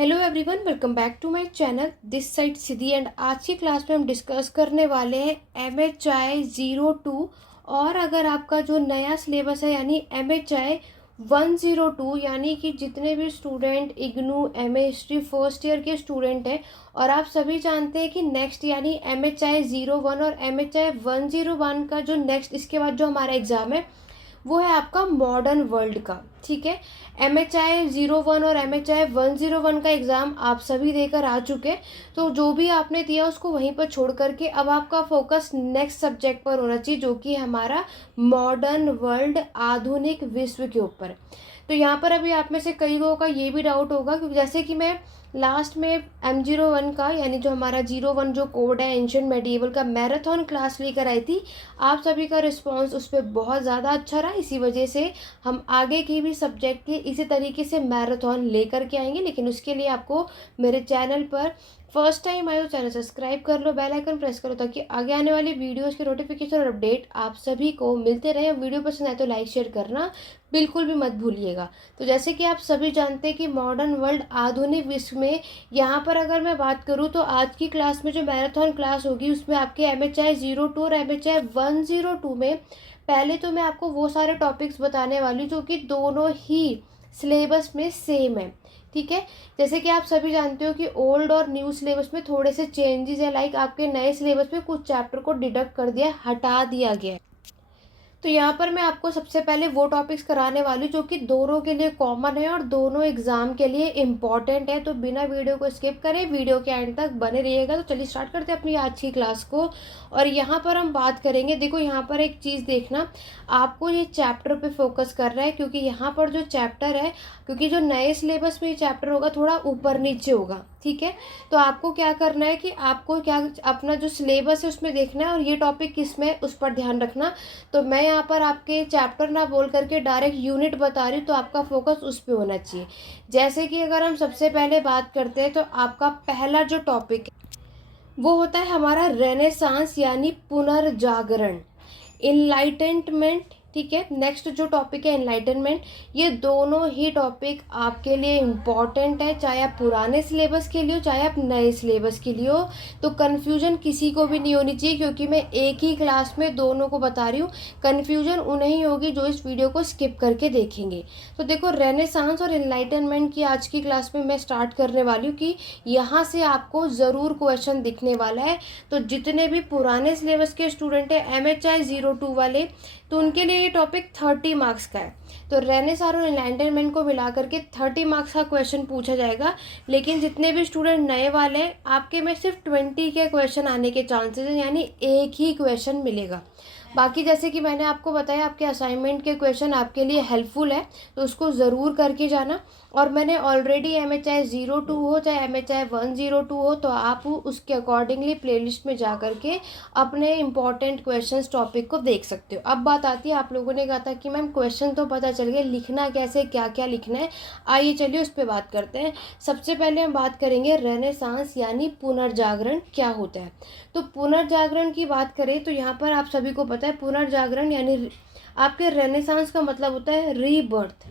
Hello everyone, welcome back to my channel. This side Siddhi and आज की class में हम डिस्कस करने वाले हैं MHI 02। और अगर आपका जो नया सिलेबस है यानी MHI 102, यानी कि जितने भी student IGNOU MA history first year के स्टूडेंट हैं, और आप सभी जानते हैं कि नेक्स्ट यानी MHI 01 और MHI 101 का जो नेक्स्ट इसके बाद जो हमारा एग्ज़ाम है वो है आपका मॉडर्न वर्ल्ड का। ठीक है, MHI 01 और MHI 101 का एग्ज़ाम आप सभी देकर आ चुके हैं। तो जो भी आपने दिया उसको वहीं पर छोड़ करके अब आपका फोकस नेक्स्ट सब्जेक्ट पर होना चाहिए, जो कि हमारा मॉडर्न वर्ल्ड आधुनिक विश्व के ऊपर। तो यहाँ पर अभी आप में से कई लोगों का ये भी डाउट होगा, क्योंकि जैसे कि मैं लास्ट में M01 का यानी जो हमारा 01 जो कोड है एंशिएंट मेडिएवल का मैराथन क्लास लेकर आई थी, आप सभी का रिस्पांस उस पर बहुत ज़्यादा अच्छा रहा। इसी वजह से हम आगे की भी सब्जेक्ट के इसी तरीके से मैराथन लेकर के आएंगे, लेकिन उसके लिए आपको मेरे चैनल पर फर्स्ट टाइम आए तो चैनल सब्सक्राइब कर लो, बेल आइकन प्रेस करो, ताकि आगे आने वाली वीडियोस के नोटिफिकेशन और अपडेट आप सभी को मिलते रहे। वीडियो पसंद आए तो लाइक शेयर करना बिल्कुल भी मत भूलिएगा। तो जैसे कि आप सभी जानते हैं कि मॉडर्न वर्ल्ड आधुनिक विश्व में, यहाँ पर अगर मैं बात करूँ तो आज की क्लास में जो मैराथन क्लास होगी उसमें आपके MHI 02 और MHI 102 में पहले तो मैं आपको वो सारे टॉपिक्स बताने वाली हूँ जो कि दोनों ही सिलेबस में सेम है। ठीक है, जैसे कि आप सभी जानते हो कि ओल्ड और न्यू सिलेबस में थोड़े से चेंजेस है, लाइक आपके नए सिलेबस में कुछ चैप्टर को डिडक्ट कर दिया, हटा दिया गया है। तो यहाँ पर मैं आपको सबसे पहले वो टॉपिक्स कराने वाली हूँ जो कि दोनों के लिए कॉमन है और दोनों एग्जाम के लिए इम्पॉर्टेंट है। तो बिना वीडियो को स्किप करें वीडियो के एंड तक बने रहिएगा। तो चलिए स्टार्ट करते हैं अपनी आज की क्लास को। और यहाँ पर हम बात करेंगे, देखो यहाँ पर एक चीज़ देखना, आपको ये चैप्टर पे फोकस कर रहा है, क्योंकि यहाँ पर जो चैप्टर है, क्योंकि जो नए सिलेबस में ये चैप्टर होगा थोड़ा ऊपर नीचे होगा। ठीक है, तो आपको क्या करना है कि आपको क्या अपना जो सिलेबस है उसमें देखना है और ये टॉपिक किस में उस पर ध्यान रखना। तो मैं यहाँ पर आपके चैप्टर ना बोल करके डायरेक्ट यूनिट बता रही हूँ, तो आपका फोकस उस पर होना चाहिए। जैसे कि अगर हम सबसे पहले बात करते हैं तो आपका पहला जो टॉपिक है वो होता है हमारा रेनेसांस यानी पुनर्जागरण, इनलाइटेनमेंट। ठीक है, नेक्स्ट जो टॉपिक है एनलाइटनमेंट। ये दोनों ही टॉपिक आपके लिए इम्पॉर्टेंट है, चाहे आप पुराने सिलेबस के लिए हो चाहे आप नए सिलेबस के लिए हो। तो कन्फ्यूजन किसी को भी नहीं होनी चाहिए, क्योंकि मैं एक ही क्लास में दोनों को बता रही हूँ। कन्फ्यूजन उन्हें ही होगी जो इस वीडियो को स्किप करके देखेंगे। तो देखो, रेनेसांस और एनलाइटनमेंट की आज की क्लास में मैं स्टार्ट करने वाली हूँ कि यहाँ से आपको ज़रूर क्वेश्चन दिखने वाला है। तो जितने भी पुराने सिलेबस के स्टूडेंट हैं MHI 02 वाले, तो उनके लिए ये टॉपिक 30 मार्क्स का है। तो रेनेसांस और एनलाइटनमेंट को मिला करके 30 मार्क्स का क्वेश्चन पूछा जाएगा। लेकिन जितने भी स्टूडेंट नए वाले हैं, आपके में सिर्फ 20 के क्वेश्चन आने के चांसेस हैं, यानी एक ही क्वेश्चन मिलेगा। बाकी जैसे कि मैंने आपको बताया, आपके असाइनमेंट के क्वेश्चन आपके लिए हेल्पफुल है, तो उसको ज़रूर करके जाना। और मैंने ऑलरेडी MHI 02 हो चाहे MHI 102 हो, तो आप उसके अकॉर्डिंगली प्लेलिस्ट में जा करके अपने इंपॉर्टेंट क्वेश्चंस टॉपिक को देख सकते हो। अब बात आती है, आप लोगों ने कहा था कि मैम क्वेश्चन तो पता चल गया, लिखना कैसे, क्या क्या लिखना है। आइए चलिए उस पर बात करते हैं। सबसे पहले हम बात करेंगे रेनेसांस यानी पुनर्जागरण क्या होता है। तो पुनर्जागरण की बात करें तो यहाँ पर आप सभी को पता है, पुनर्जागरण यानी आपके रेनेसांस का मतलब होता है रीबर्थ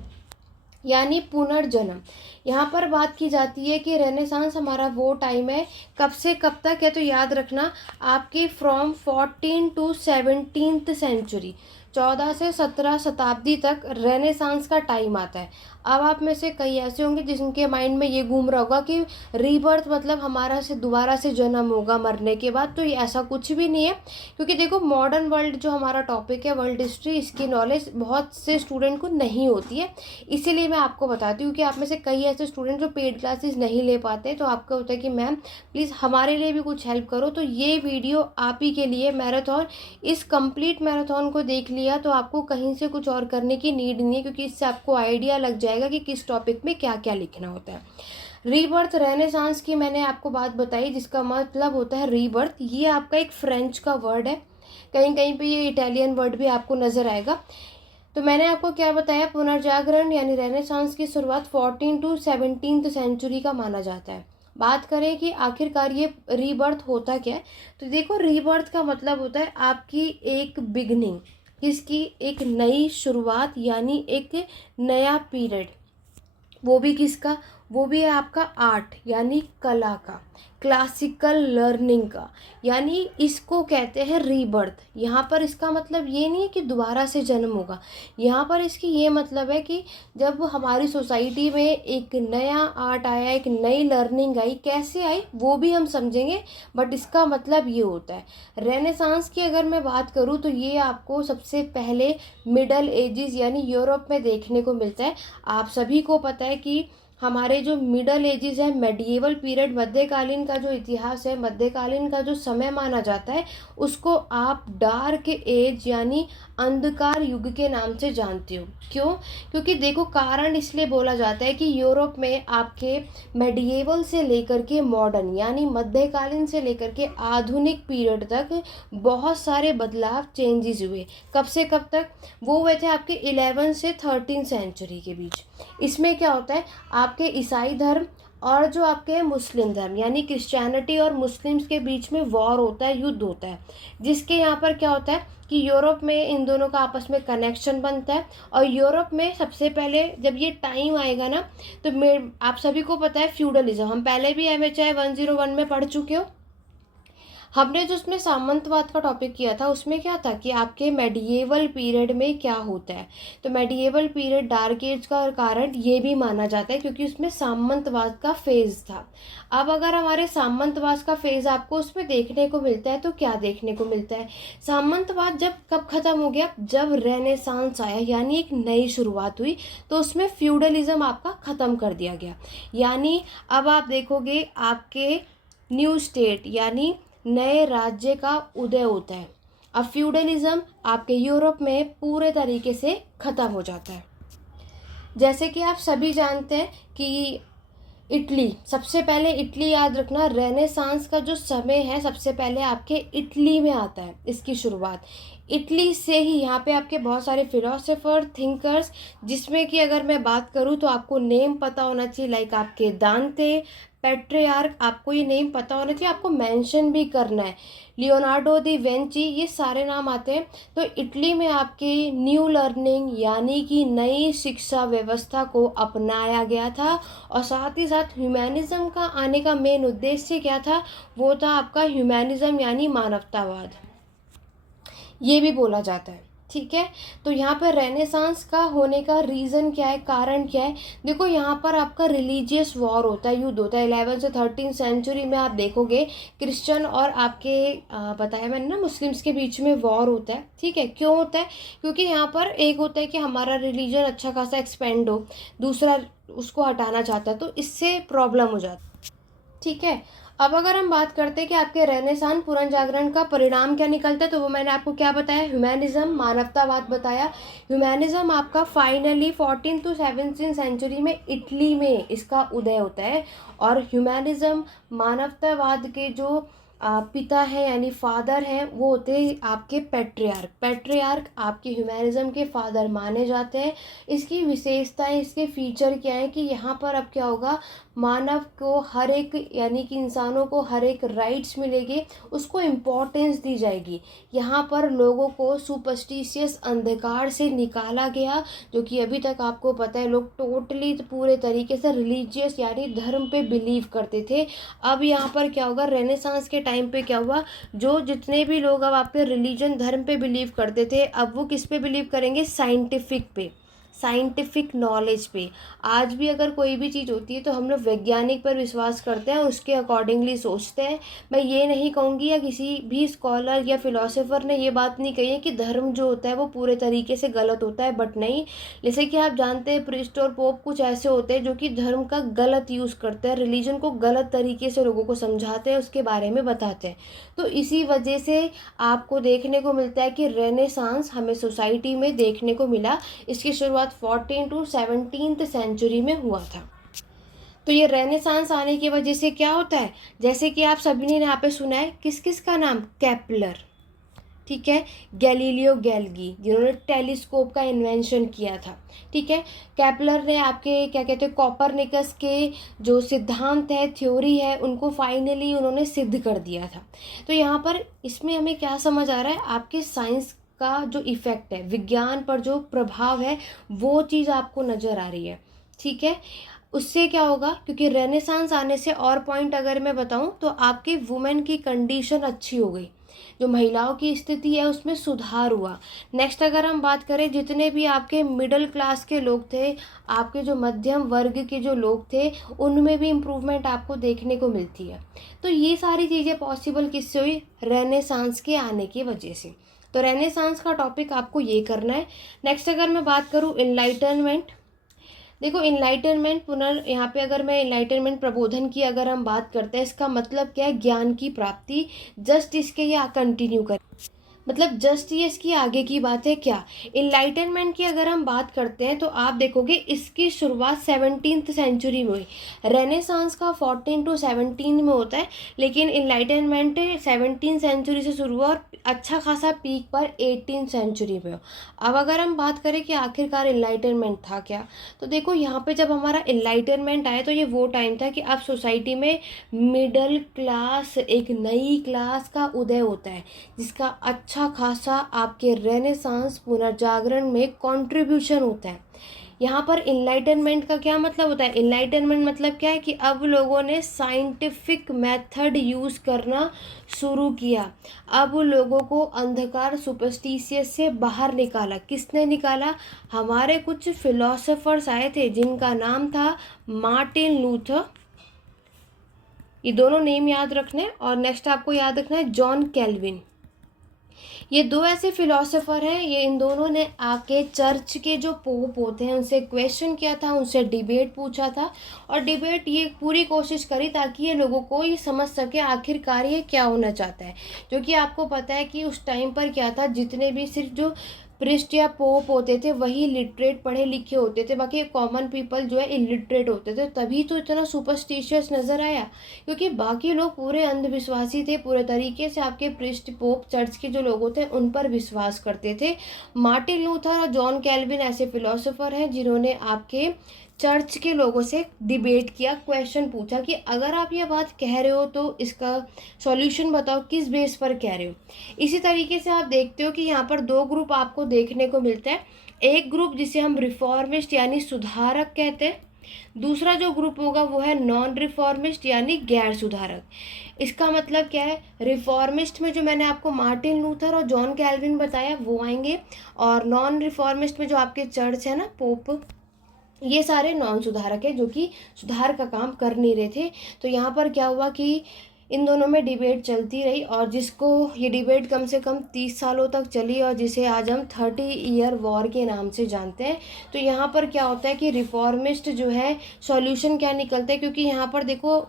यानी पुनर्जन्म। यहाँ पर बात की जाती है कि रेनेसांस हमारा वो टाइम है, कब से कब तक है, तो याद रखना आपकी फ्रॉम 14 टू 17th सेंचुरी, 14 से 17 शताब्दी तक रेनेसांस का टाइम आता है। अब आप में से कई ऐसे होंगे जिनके माइंड में ये घूम रहा होगा कि रीबर्थ मतलब हमारा से दोबारा से जन्म होगा मरने के बाद। तो ये ऐसा कुछ भी नहीं है, क्योंकि देखो मॉडर्न वर्ल्ड जो हमारा टॉपिक है वर्ल्ड हिस्ट्री, इसकी नॉलेज बहुत से स्टूडेंट को नहीं होती है। इसीलिए मैं आपको बताती हूँ कि आप में से कई ऐसे स्टूडेंट जो पेड क्लासेस नहीं ले पाते, तो आपका होता है कि मैम प्लीज़ हमारे लिए भी कुछ हेल्प करो। तो ये वीडियो आप ही के लिए मैराथन, इस कंप्लीट मैराथन को देख लिया तो आपको कहीं से कुछ और करने की नीड नहीं है, क्योंकि इससे आपको आइडिया लग जाएगा कि किस टॉपिक में क्या क्या लिखना होता है। रीबर्थ रेनेसांस की मैंने आपको बात बताई, जिसका मतलब होता है रीबर्थ। ये आपका एक फ्रेंच का वर्ड है, कहीं कहीं पे ये इटालियन वर्ड भी आपको नज़र आएगा। तो मैंने आपको क्या बताया, पुनर्जागरण यानी रेनेसांस की शुरुआत 14 टू 17th सेंचुरी का माना जाता है। बात करें कि आखिरकार ये रीबर्थ होता क्या है, तो देखो रीबर्थ का मतलब होता है आपकी एक बिगनिंग, किसकी, एक नई शुरुआत यानी एक नया पीरियड। वो भी किसका, वो भी है आपका आर्ट यानी कला का, क्लासिकल लर्निंग का, यानी इसको कहते हैं रीबर्थ। यहाँ पर इसका मतलब ये नहीं है कि दोबारा से जन्म होगा, यहाँ पर इसकी ये मतलब है कि जब हमारी सोसाइटी में एक नया आर्ट आया, एक नई लर्निंग आई, कैसे आई वो भी हम समझेंगे, बट इसका मतलब ये होता है। रेनेसांस की अगर मैं बात करूँ तो ये आपको सबसे पहले मिडल एजिस यानी यूरोप में देखने को मिलता है। आप सभी को पता है कि हमारे जो मिडल एजिस है, मेडिएवल पीरियड, मध्यकालीन का जो इतिहास है, मध्यकालीन का जो समय माना जाता है, उसको आप डार्क एज यानी अंधकार युग के नाम से जानते हो। क्यों? क्योंकि देखो, कारण इसलिए बोला जाता है कि यूरोप में आपके मेडिएवल से लेकर के मॉडर्न यानी मध्यकालीन से लेकर के आधुनिक पीरियड तक बहुत सारे बदलाव, चेंजेस हुए। कब से कब तक? वो हुए थे आपके 11 से 13 सेंचुरी के बीच। इसमें क्या होता है, आपके ईसाई धर्म और जो आपके मुस्लिम धर्म यानी क्रिश्चियनिटी और मुस्लिम्स के बीच में वॉर होता है, युद्ध होता है, जिसके यहाँ पर क्या होता है कि यूरोप में इन दोनों का आपस में कनेक्शन बनता है। और यूरोप में सबसे पहले जब ये टाइम आएगा ना, तो आप सभी को पता है फ्यूडलिज्म, हम पहले भी MHI 101 में पढ़ चुके हो। हमने जो उसमें सामंतवाद का टॉपिक किया था, उसमें क्या था कि आपके मेडिएवल पीरियड में क्या होता है। तो मेडिएवल पीरियड डार्क एज का कारण ये भी माना जाता है क्योंकि उसमें सामंतवाद का फेज था। अब अगर हमारे सामंतवाद का फेज आपको उसमें देखने को मिलता है तो क्या देखने को मिलता है? सामंतवाद जब कब खत्म हो गया? जब रेनेसांस आया यानी एक नई शुरुआत हुई, तो उसमें फ्यूडलिज्म आपका खत्म कर दिया गया। यानी अब आप देखोगे आपके न्यू स्टेट यानी नए राज्य का उदय होता है। अब फ्यूडलिज्म आपके यूरोप में पूरे तरीके से खत्म हो जाता है। जैसे कि आप सभी जानते हैं कि इटली, सबसे पहले इटली याद रखना, रेनेसांस का जो समय है सबसे पहले आपके इटली में आता है, इसकी शुरुआत इटली से ही। यहाँ पे आपके बहुत सारे फिलोसोफर, थिंकर्स, जिसमें कि अगर मैं बात करूँ तो आपको नेम पता होना चाहिए, लाइक आपके दांते, पेट्रियार्क, आपको ये नेम पता होना चाहिए, आपको मेंशन भी करना है, लियोनार्डो दी वेंची, ये सारे नाम आते हैं। तो इटली में आपके न्यू लर्निंग यानी कि नई शिक्षा व्यवस्था को अपनाया गया था। और साथ ही साथ ह्यूमैनिज्म का आने का मेन उद्देश्य क्या था? वो था आपका ह्यूमैनिज्म यानी मानवतावाद, ये भी बोला जाता है। ठीक है, तो यहाँ पर रेनेसांस का होने का रीज़न क्या है, कारण क्या है? देखो, यहाँ पर आपका रिलीजियस वॉर होता है, युद्ध होता है। 11 से 13 सेंचुरी में आप देखोगे क्रिश्चियन और आपके बताया मैंने ना, मुस्लिम्स के बीच में वॉर होता है। ठीक है, क्यों होता है? क्योंकि यहाँ पर एक होता है कि हमारा रिलीजन अच्छा खासा एक्सपेंड हो, दूसरा उसको हटाना चाहता है, तो इससे प्रॉब्लम हो जाती है। ठीक है, अब अगर हम बात करते हैं कि आपके रेनेसां पुनर्जागरण का परिणाम क्या निकलता है, तो वो मैंने आपको क्या बताया, ह्यूमैनिज्म, मानवतावाद बताया। ह्यूमैनिज्म आपका फाइनली 14 to 17 सेंचुरी में इटली में इसका उदय होता है। और ह्यूमैनिज्म, मानवतावाद के जो पिता हैं यानी फादर हैं, वो होते हैं आपके पेट्रियार्क। पेट्रियार्क आपके ह्यूमैनिज्म के फादर माने जाते हैं। इसकी विशेषताएं, इसके फीचर क्या है कि यहाँ पर अब क्या होगा, मानव को हर एक यानी कि इंसानों को हर एक राइट्स मिलेंगे, उसको इम्पोर्टेंस दी जाएगी। यहाँ पर लोगों को सुपरस्टिशियस अंधकार से निकाला गया, जो कि अभी तक आपको पता है लोग टोटली पूरे तरीके से रिलीजियस यानी धर्म पे बिलीव करते थे। अब यहाँ पर क्या होगा, रेनेसांस के टाइम पे क्या हुआ, जो जितने भी लोग अब आपके रिलीजन, धर्म पे बिलीव करते थे, अब वो किस पे बिलीव करेंगे? साइंटिफिक पे, साइंटिफिक नॉलेज पे। आज भी अगर कोई भी चीज़ होती है तो हम लोग वैज्ञानिक पर विश्वास करते हैं, उसके अकॉर्डिंगली सोचते हैं। मैं ये नहीं कहूँगी या किसी भी स्कॉलर या फिलोसोफर ने ये बात नहीं कही है कि धर्म जो होता है वो पूरे तरीके से गलत होता है, बट नहीं। जैसे कि आप जानते हैं प्रीस्ट और पोप कुछ ऐसे होते हैं जो कि धर्म का गलत यूज़ करते हैं, रिलीजन को गलत तरीके से लोगों को समझाते हैं, उसके बारे में बताते हैं। तो इसी वजह से आपको देखने को मिलता है कि रेनेसांस हमें सोसाइटी में देखने को मिला। इसकी शुरुआत 14 to 17 सेंचुरी में हुआ था। तो ये रेनेसांस आने की वजह से क्या होता है, जैसे कि आप सभी ने यहाँ पे सुना है, किस किस का नाम? केपलर, ठीक है, गैलीलियो गैलगी, जिन्होंने टेलीस्कोप का इन्वेंशन किया था। ठीक है, केपलर ने आपके क्या कहते हैं, कॉपरनिकस के जो सिद्धांत है, थ्योरी है, उनको फाइनली उन्होंने सिद्ध कर दिया था। तो यहाँ पर इसमें हमें क्या समझ आ रहा है, आपके साइंस का जो इफ़ेक्ट है, विज्ञान पर जो प्रभाव है, वो चीज़ आपको नज़र आ रही है। ठीक है, उससे क्या होगा, क्योंकि रेनेसांस आने से और पॉइंट अगर मैं बताऊं तो आपकी वुमेन की कंडीशन अच्छी हो गई, जो महिलाओं की स्थिति है उसमें सुधार हुआ। नेक्स्ट अगर हम बात करें, जितने भी आपके मिडिल क्लास के लोग थे, आपके जो मध्यम वर्ग के जो लोग थे, उनमें भी इम्प्रूवमेंट आपको देखने को मिलती है। तो ये सारी चीज़ें पॉसिबल किससे हुई? रेनेसांस के आने की वजह से। तो रेनेसांस का टॉपिक आपको ये करना है। नेक्स्ट अगर मैं बात करूँ इनलाइटनमेंट, देखो इनलाइटनमेंट पुनः यहाँ पे अगर मैं इनलाइटनमेंट प्रबोधन की अगर हम बात करते हैं, इसका मतलब क्या है? ज्ञान की प्राप्ति। जस्ट इसके ये कंटिन्यू कर, मतलब जस्ट ये इसकी आगे की बात है क्या? इनलाइटनमेंट की अगर हम बात करते हैं तो आप देखोगे इसकी शुरुआत 17th सेंचुरी में हुई। रेनेसांस का 14 to 17 में होता है, लेकिन इनलाइटनमेंट 17th सेंचुरी से शुरू हुआ और अच्छा खासा पीक पर 18th सेंचुरी में हो। अब अगर हम बात करें कि आखिरकार इनलाइटनमेंट था क्या, तो देखो यहाँ पे जब हमारा इनलाइटनमेंट आया तो ये वो टाइम था कि अब सोसाइटी में मिडल क्लास, एक नई क्लास का उदय होता है, जिसका अच्छा खासा आपके रेनेसांस पुनर्जागरण में कंट्रीब्यूशन होता है। यहाँ पर इनलाइटनमेंट का क्या मतलब होता है? इनलाइटनमेंट मतलब क्या है कि अब लोगों ने साइंटिफिक मेथड यूज़ करना शुरू किया। अब लोगों को अंधकार सुपरस्टिशियस से बाहर निकाला। किसने निकाला? हमारे कुछ फिलोसोफर्स आए थे जिनका नाम था मार्टिन लूथर, ये दोनों नेम याद रखने, और नेक्स्ट आपको याद रखना है जॉन कैल्विन। ये दो ऐसे फिलोसोफर हैं, ये इन दोनों ने आके चर्च के जो पोप होते हैं उनसे क्वेश्चन किया था, उनसे डिबेट पूछा था, और डिबेट ये पूरी कोशिश करी ताकि ये लोगों को ये समझ सके आखिरकार ये क्या होना चाहता है। क्योंकि आपको पता है कि उस टाइम पर क्या था, जितने भी सिर्फ जो प्रिस्ट या पोप होते थे वही लिटरेट पढ़े लिखे होते थे, बाकी कॉमन पीपल जो है इलिटरेट होते थे। तभी तो इतना सुपरस्टिशियस नज़र आया, क्योंकि बाकी लोग पूरे अंधविश्वासी थे, पूरे तरीके से आपके प्रिस्ट पोप चर्च के जो लोग होते हैं उन पर विश्वास करते थे। मार्टिन लूथर और जॉन कैल्विन ऐसे फिलोसोफर हैं जिन्होंने आपके चर्च के लोगों से डिबेट किया, क्वेश्चन पूछा कि अगर आप ये बात कह रहे हो तो इसका सॉल्यूशन बताओ, किस बेस पर कह रहे हो। इसी तरीके से आप देखते हो कि यहाँ पर दो ग्रुप आपको देखने को मिलता है। एक ग्रुप जिसे हम रिफॉर्मिस्ट यानी सुधारक कहते हैं, दूसरा जो ग्रुप होगा वो है नॉन रिफॉर्मिस्ट यानी गैर सुधारक। इसका मतलब क्या है? रिफॉर्मिस्ट में जो मैंने आपको मार्टिन लूथर और जॉन कैल्विन बताया वो आएंगे, और नॉन रिफॉर्मिस्ट में जो आपके चर्च है ना, पोप, ये सारे नॉन सुधारक है जो कि सुधार का काम कर नहीं रहे थे। तो यहाँ पर क्या हुआ कि इन दोनों में डिबेट चलती रही, और जिसको ये डिबेट कम से कम 30 सालों तक चली, और जिसे आज हम 30 ईयर वॉर के नाम से जानते हैं। तो यहाँ पर क्या होता है कि रिफॉर्मिस्ट जो है सॉल्यूशन क्या निकलता है, क्योंकि यहाँ पर देखो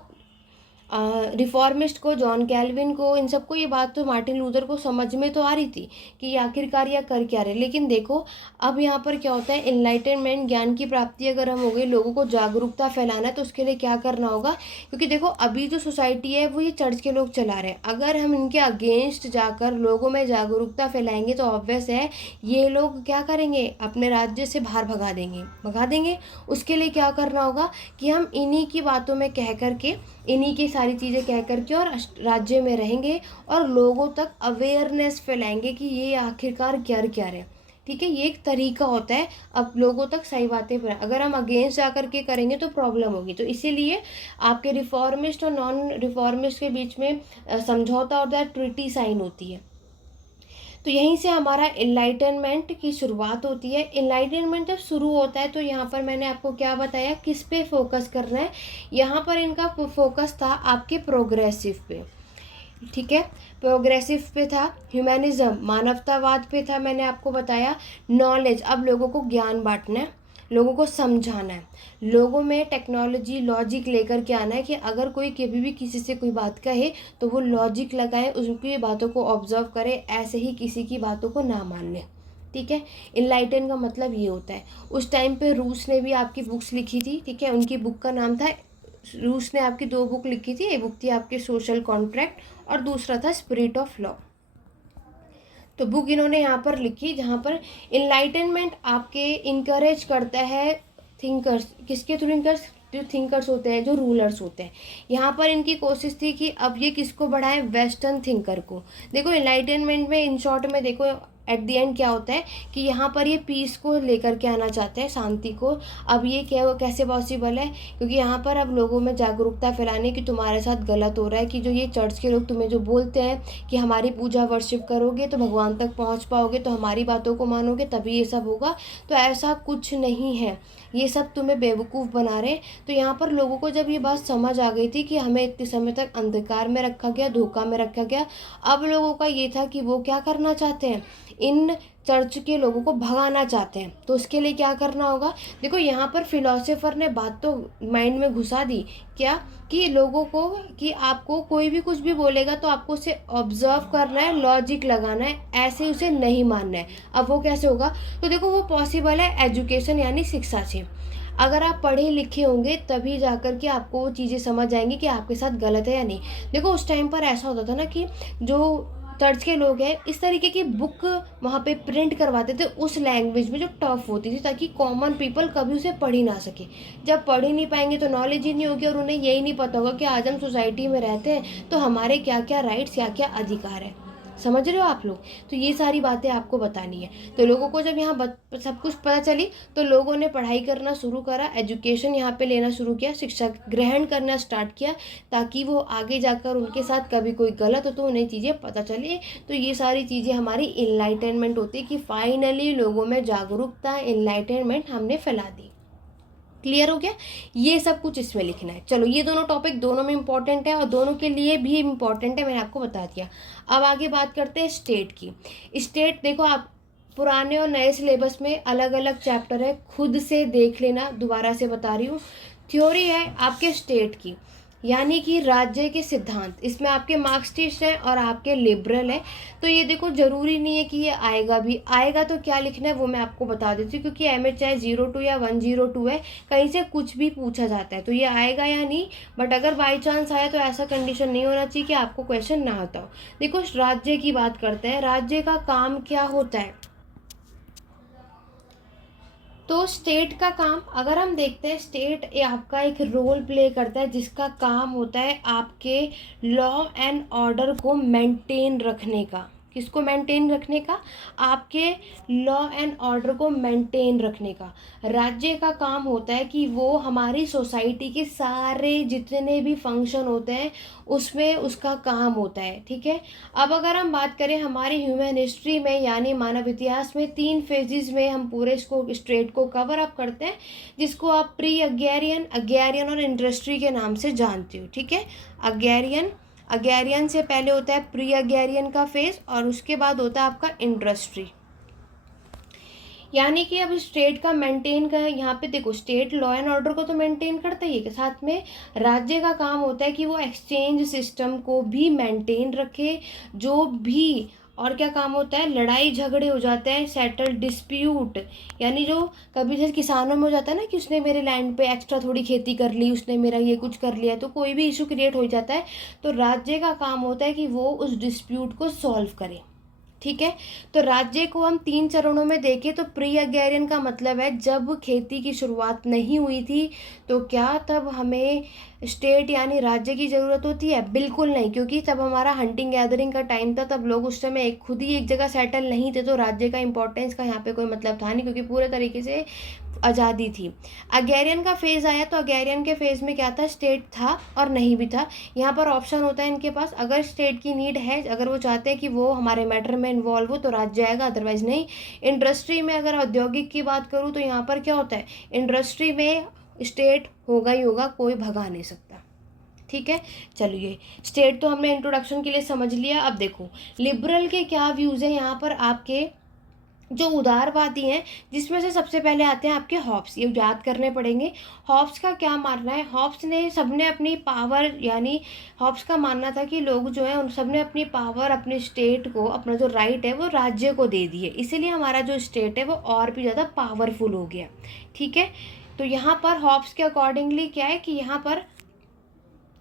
रिफॉर्मिस्ट को, जॉन कैल्विन को, इन सबको ये बात तो मार्टिन लूथर को समझ में तो आ रही थी कि ये आखिरकार यह कर क्या रहे। लेकिन देखो अब यहाँ पर क्या होता है, इनलाइटनमेंट ज्ञान की प्राप्ति अगर हम हो गई, लोगों को जागरूकता फैलाना है, तो उसके लिए क्या करना होगा? क्योंकि देखो अभी जो सोसाइटी है वो ये चर्च के लोग चला रहे हैं, अगर हम इनके अगेंस्ट जाकर लोगों में जागरूकता फैलाएंगे तो ऑब्वियस है ये लोग क्या करेंगे? अपने राज्य से बाहर भगा देंगे। उसके लिए क्या करना होगा कि हम इन्हीं की बातों में कह करके, इन्हीं की सारी चीज़ें कह करके और राज्य में रहेंगे और लोगों तक अवेयरनेस फैलाएंगे कि ये आखिरकार क्या क्या रहे। ठीक है, ये एक तरीका होता है अब लोगों तक सही बातें पर। अगर हम अगेंस्ट जा कर के करेंगे तो प्रॉब्लम होगी। तो इसीलिए आपके रिफॉर्मिस्ट और नॉन रिफॉर्मिस्ट के बीच में समझौता होता है, ट्रीटी साइन होती है। तो यहीं से हमारा इनलाइटनमेंट की शुरुआत होती है। इनलाइटनमेंट जब शुरू होता है तो यहाँ पर मैंने आपको क्या बताया, किस पे फोकस करना है। यहाँ पर इनका फोकस था आपके प्रोग्रेसिव पे, ठीक है, प्रोग्रेसिव पे था, ह्यूमैनिज्म मानवतावाद पे था, मैंने आपको बताया नॉलेज, अब लोगों को ज्ञान बांटना है, लोगों को समझाना है, लोगों में टेक्नोलॉजी लॉजिक लेकर के आना है कि अगर कोई कभी भी किसी से कोई बात कहे तो वो लॉजिक लगाए, उनकी बातों को ऑब्जर्व करे, ऐसे ही किसी की बातों को ना मान ले। ठीक है, इनलाइटन का मतलब ये होता है। उस टाइम पे रूस ने भी आपकी बुक्स लिखी थी, ठीक है, उनकी बुक का नाम था, रूस ने आपकी 2 बुक लिखी थी, एक बुक थी आपके सोशल कॉन्ट्रैक्ट और दूसरा था स्पिरिट ऑफ लॉ। तो बुक इन्होंने यहाँ पर लिखी जहाँ पर इनलाइटनमेंट आपके इनकरेज करता है थिंकर्स, किसके थ्रू? थिंकर्स, जो थिंकर्स होते हैं, जो रूलर्स होते हैं। यहाँ पर इनकी कोशिश थी कि अब ये किसको बढ़ाएं? वेस्टर्न थिंकर को। देखो इनलाइटनमेंट में इन शॉर्ट में देखो एट द एंड क्या होता है कि यहाँ पर ये पीस को लेकर के आना चाहते हैं, शांति को। अब ये क्या वो कैसे पॉसिबल है, क्योंकि यहाँ पर अब लोगों में जागरूकता फैलाने की तुम्हारे साथ गलत हो रहा है कि जो ये चर्च के लोग तुम्हें जो बोलते हैं कि हमारी पूजा वर्शिप करोगे तो भगवान तक पहुँच पाओगे, तो हमारी बातों को मानोगे तभी ये सब होगा, तो ऐसा कुछ नहीं है, ये सब तुम्हें बेवकूफ़ बना रहे हैं। तो यहाँ पर लोगों को जब ये बात समझ आ गई थी कि हमें इतने समय तक अंधकार में रखा गया, धोखा में रखा गया, अब लोगों का ये था कि वो क्या करना चाहते हैं, इन चर्च के लोगों को भगाना चाहते हैं। तो उसके लिए क्या करना होगा, देखो यहाँ पर फिलोसोफर ने बात तो माइंड में घुसा दी, क्या कि लोगों को कि आपको कोई भी कुछ भी बोलेगा तो आपको उसे ऑब्जर्व करना है, लॉजिक लगाना है, ऐसे उसे नहीं मानना है। अब वो कैसे होगा, तो देखो वो पॉसिबल है एजुकेशन यानी शिक्षा से। अगर आप पढ़े लिखे होंगे तभी जाकर के आपको वो चीज़ें समझ आएंगी कि आपके साथ गलत है या नहीं। देखो उस टाइम पर ऐसा होता था ना कि जो चर्च के लोग हैं इस तरीके की बुक वहाँ पे प्रिंट करवाते थे उस लैंग्वेज में जो टफ होती थी, ताकि कॉमन पीपल कभी उसे पढ़ ही ना सके। जब पढ़ ही नहीं पाएंगे तो नॉलेज ही नहीं होगी, और उन्हें यही नहीं पता होगा कि आज हम सोसाइटी में रहते हैं तो हमारे क्या क्या राइट्स, क्या क्या अधिकार है। समझ रहे हो आप लोग, तो ये सारी बातें आपको बतानी है। तो लोगों को जब यहाँ सब कुछ पता चली तो लोगों ने पढ़ाई करना शुरू करा, एजुकेशन यहाँ पे लेना शुरू किया, शिक्षा ग्रहण करना स्टार्ट किया, ताकि वो आगे जाकर उनके साथ कभी कोई गलत हो तो उन्हें चीज़ें पता चले। तो ये सारी चीज़ें हमारी इनलाइटनमेंट होती है कि फाइनली लोगों में जागरूकता, इनलाइटनमेंट हमने फैला दी। क्लियर हो गया, ये सब कुछ इसमें लिखना है। चलो ये दोनों टॉपिक दोनों में इंपॉर्टेंट है और दोनों के लिए भी इम्पॉर्टेंट है, मैंने आपको बता दिया। अब आगे बात करते हैं स्टेट की। स्टेट देखो, आप पुराने और नए सिलेबस में अलग अलग चैप्टर है, खुद से देख लेना, दोबारा से बता रही हूँ। थ्योरी है आपके स्टेट की, यानी कि राज्य के सिद्धांत, इसमें आपके मार्क्सिस्ट है और आपके लिबरल है। तो ये देखो जरूरी नहीं है कि ये आएगा भी, आएगा तो क्या लिखना है वो मैं आपको बता देती हूँ, क्योंकि एम चाहे 02 या 102 है, कहीं से कुछ भी पूछा जाता है तो ये आएगा या नहीं। बट अगर बाई चांस आया तो ऐसा कंडीशन नहीं होना चाहिए कि आपको क्वेश्चन ना आता हो। देखो राज्य की बात करते हैं, राज्य का काम क्या होता है। तो स्टेट का काम अगर हम देखते हैं, स्टेट आपका एक रोल प्ले करता है जिसका काम होता है आपके लॉ एंड ऑर्डर को मेंटेन रखने का। किसको मेंटेन रखने का, आपके लॉ एंड ऑर्डर को मेंटेन रखने का। राज्य का काम होता है कि वो हमारी सोसाइटी के सारे जितने भी फंक्शन होते हैं उसमें उसका काम होता है, ठीक है। अब अगर हम बात करें हमारी ह्यूमन हिस्ट्री में यानी मानव इतिहास में 3 फेजेस में हम पूरे इसको स्टेट को कवर अप करते हैं, जिसको आप प्री अग्रेरियन, अग्रेरियन और इंडस्ट्री के नाम से जानते हो, ठीक है। अग्रेरियन से पहले होता है प्री अग्रेरियन का फेज और उसके बाद होता है आपका इंडस्ट्री। यानी कि अब स्टेट का मेंटेन का यहाँ पे देखो, स्टेट लॉ एंड ऑर्डर को तो मेंटेन करता ही है, के साथ में राज्य का काम होता है कि वो एक्सचेंज सिस्टम को भी मेंटेन रखे। जो भी और क्या काम होता है, लड़ाई झगड़े हो जाते हैं, सेटल डिस्प्यूट, यानी जो कभी जैसे किसानों में हो जाता है ना कि उसने मेरे लैंड पे एक्स्ट्रा थोड़ी खेती कर ली, उसने मेरा ये कुछ कर लिया, तो कोई भी इशू क्रिएट हो जाता है तो राज्य का काम होता है कि वो उस डिस्प्यूट को सॉल्व करे, ठीक है। तो राज्य को हम 3 चरणों में देखें तो प्री अग्रेरियन का मतलब है जब खेती की शुरुआत नहीं हुई थी तो क्या तब हमें स्टेट यानी राज्य की ज़रूरत होती है, बिल्कुल नहीं, क्योंकि तब हमारा हंटिंग गैदरिंग का टाइम था, तब लोग उस समय खुद ही एक जगह सेटल नहीं थे, तो राज्य का इंपॉर्टेंस का यहाँ पे कोई मतलब था नहीं, क्योंकि पूरे तरीके से आज़ादी थी। अग्रेरियन का फेज़ आया तो अग्रेरियन के फेज़ में क्या था, स्टेट था और नहीं भी था। यहाँ पर ऑप्शन होता है इनके पास, अगर स्टेट की नीड है, अगर वो चाहते हैं कि वो हमारे मैटर में इन्वॉल्व हो तो राज्य आएगा, अदरवाइज नहीं। इंडस्ट्री में अगर औद्योगिक की बात करूँ तो यहाँ पर क्या होता है, इंडस्ट्री में स्टेट होगा ही होगा, कोई भगा नहीं सकता, ठीक है। चलिए स्टेट तो हमने इंट्रोडक्शन के लिए समझ लिया। अब देखो लिबरल के क्या व्यूज़ हैं यहाँ पर, आपके जो उदारवादी हैं, जिसमें से सबसे पहले आते हैं आपके हॉब्स, ये याद करने पड़ेंगे। हॉब्स का क्या मानना है, हॉब्स ने सबने अपनी पावर, यानी हॉब्स का मानना था कि लोग जो है उन सबने अपनी पावर, अपने स्टेट को, अपना जो राइट है वो राज्य को दे दिए, इसीलिए हमारा जो स्टेट है वो और भी ज़्यादा पावरफुल हो गया, ठीक है। तो यहाँ पर हॉब्स के अकॉर्डिंगली क्या है कि यहाँ पर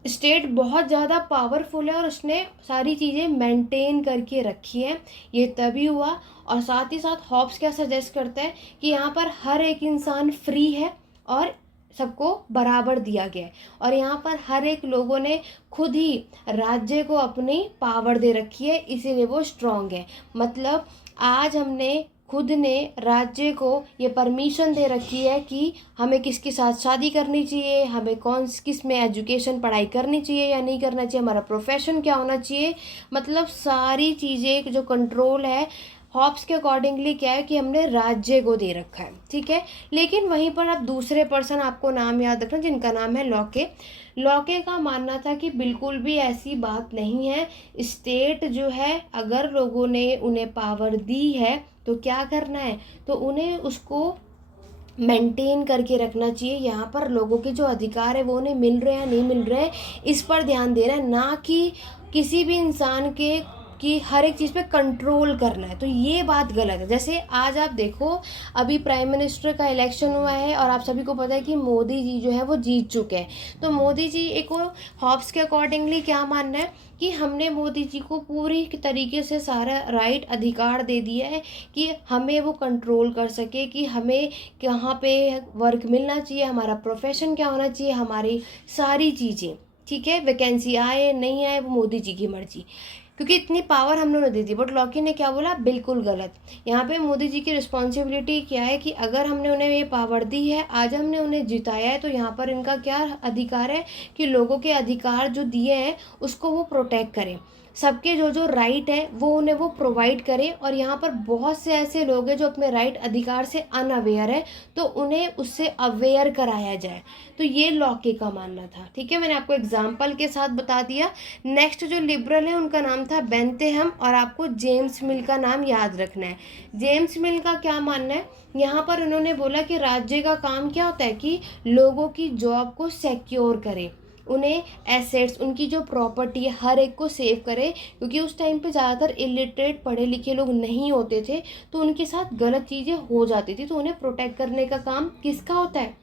स्टेट बहुत ज़्यादा पावरफुल है और उसने सारी चीज़ें मेंटेन करके रखी है, ये तभी हुआ। और साथ ही साथ हॉब्स क्या सजेस्ट करता है कि यहाँ पर हर एक इंसान फ्री है और सबको बराबर दिया गया है, और यहाँ पर हर एक लोगों ने खुद ही राज्य को अपनी पावर दे रखी है, इसीलिए वो स्ट्रांग है। मतलब आज हमने खुद ने राज्य को ये परमिशन दे रखी है कि हमें किसके साथ शादी करनी चाहिए, हमें कौन किस में एजुकेशन पढ़ाई करनी चाहिए या नहीं करना चाहिए, हमारा प्रोफेशन क्या होना चाहिए। मतलब सारी चीज़ें जो कंट्रोल है हॉब्स के अकॉर्डिंगली क्या है कि हमने राज्य को दे रखा है, ठीक है। लेकिन वहीं पर अब दूसरे पर्सन, आपको नाम याद रखना, जिनका नाम है लॉके। लॉके का मानना था कि बिल्कुल भी ऐसी बात नहीं है। स्टेट जो है अगर लोगों ने उन्हें पावर दी है तो क्या करना है, तो उन्हें उसको मेंटेन करके रखना चाहिए। यहाँ पर लोगों के जो अधिकार है वो उन्हें मिल रहे हैं नहीं मिल रहे हैं, इस पर ध्यान देना है, ना कि किसी भी इंसान के कि हर एक चीज़ पे कंट्रोल करना है। तो ये बात गलत है। जैसे आज आप देखो, अभी प्राइम मिनिस्टर का इलेक्शन हुआ है और आप सभी को पता है कि मोदी जी जो है वो जीत चुके हैं। तो मोदी जी एक हॉब्स के अकॉर्डिंगली क्या मानना है कि हमने मोदी जी को पूरी तरीके से सारा राइट अधिकार दे दिया है कि हमें वो कंट्रोल कर सके, कि हमें कहाँ पे वर्क मिलना चाहिए, हमारा प्रोफेशन क्या होना चाहिए, हमारी सारी चीज़ें, ठीक है। वैकेंसी आए नहीं आए वो मोदी जी की मर्जी, क्योंकि इतनी पावर हम लोगों ने दे दी। बट लॉकी ने क्या बोला, बिल्कुल गलत। यहाँ पे मोदी जी की रिस्पॉन्सिबिलिटी क्या है कि अगर हमने उन्हें ये पावर दी है, आज हमने उन्हें जिताया है, तो यहाँ पर इनका क्या अधिकार है कि लोगों के अधिकार जो दिए हैं उसको वो प्रोटेक्ट करें, सबके जो जो राइट है वो उन्हें वो प्रोवाइड करें। और यहाँ पर बहुत से ऐसे लोग हैं जो अपने राइट अधिकार से अनअवेयर है, तो उन्हें उससे अवेयर कराया जाए। तो ये लॉके का मानना था, ठीक है। मैंने आपको एग्जाम्पल के साथ बता दिया। नेक्स्ट जो लिबरल है उनका नाम था बेंथेहम, और आपको जेम्स मिल का नाम याद रखना है। जेम्स मिल का क्या मानना है, यहाँ पर उन्होंने बोला कि राज्य का काम क्या होता है कि लोगों की जॉब को सिक्योर करे, उन्हें एसेट्स, उनकी जो प्रॉपर्टी है हर एक को सेव करे, क्योंकि उस टाइम पे ज़्यादातर इलिटरेट पढ़े लिखे लोग नहीं होते थे, तो उनके साथ गलत चीज़ें हो जाती थी। तो उन्हें प्रोटेक्ट करने का काम किसका होता है,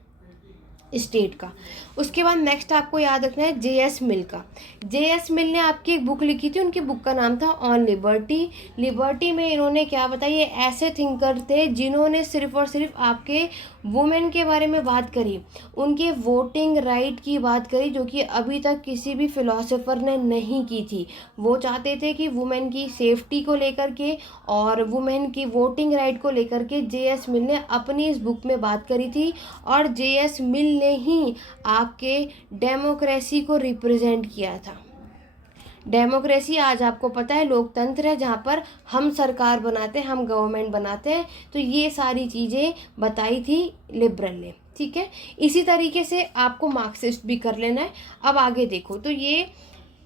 स्टेट का। उसके बाद नेक्स्ट आपको याद रखना है जे.एस. मिल का। जे.एस. मिल ने आपकी एक बुक लिखी थी, उनकी बुक का नाम था ऑन लिबर्टी। लिबर्टी में इन्होंने क्या बताया, ये ऐसे थिंकर थे जिन्होंने सिर्फ और सिर्फ आपके वुमेन के बारे में बात करी, उनके वोटिंग राइट की बात करी, जो कि अभी तक किसी भी फिलोसोफर ने नहीं की थी। वो चाहते थे कि वुमेन की सेफ्टी को लेकर के और वुमेन की वोटिंग राइट को लेकर के जे.एस. मिल ने अपनी इस बुक में बात करी थी। और जे.एस. मिल ने ही आपके डेमोक्रेसी को रिप्रेजेंट किया था। डेमोक्रेसी आज आपको पता है लोकतंत्र है, जहाँ पर हम सरकार बनाते हैं, हम गवर्नमेंट बनाते हैं। तो ये सारी चीज़ें बताई थी लिबरल ने, ठीक है। इसी तरीके से आपको मार्क्सिस्ट भी कर लेना है। अब आगे देखो, तो ये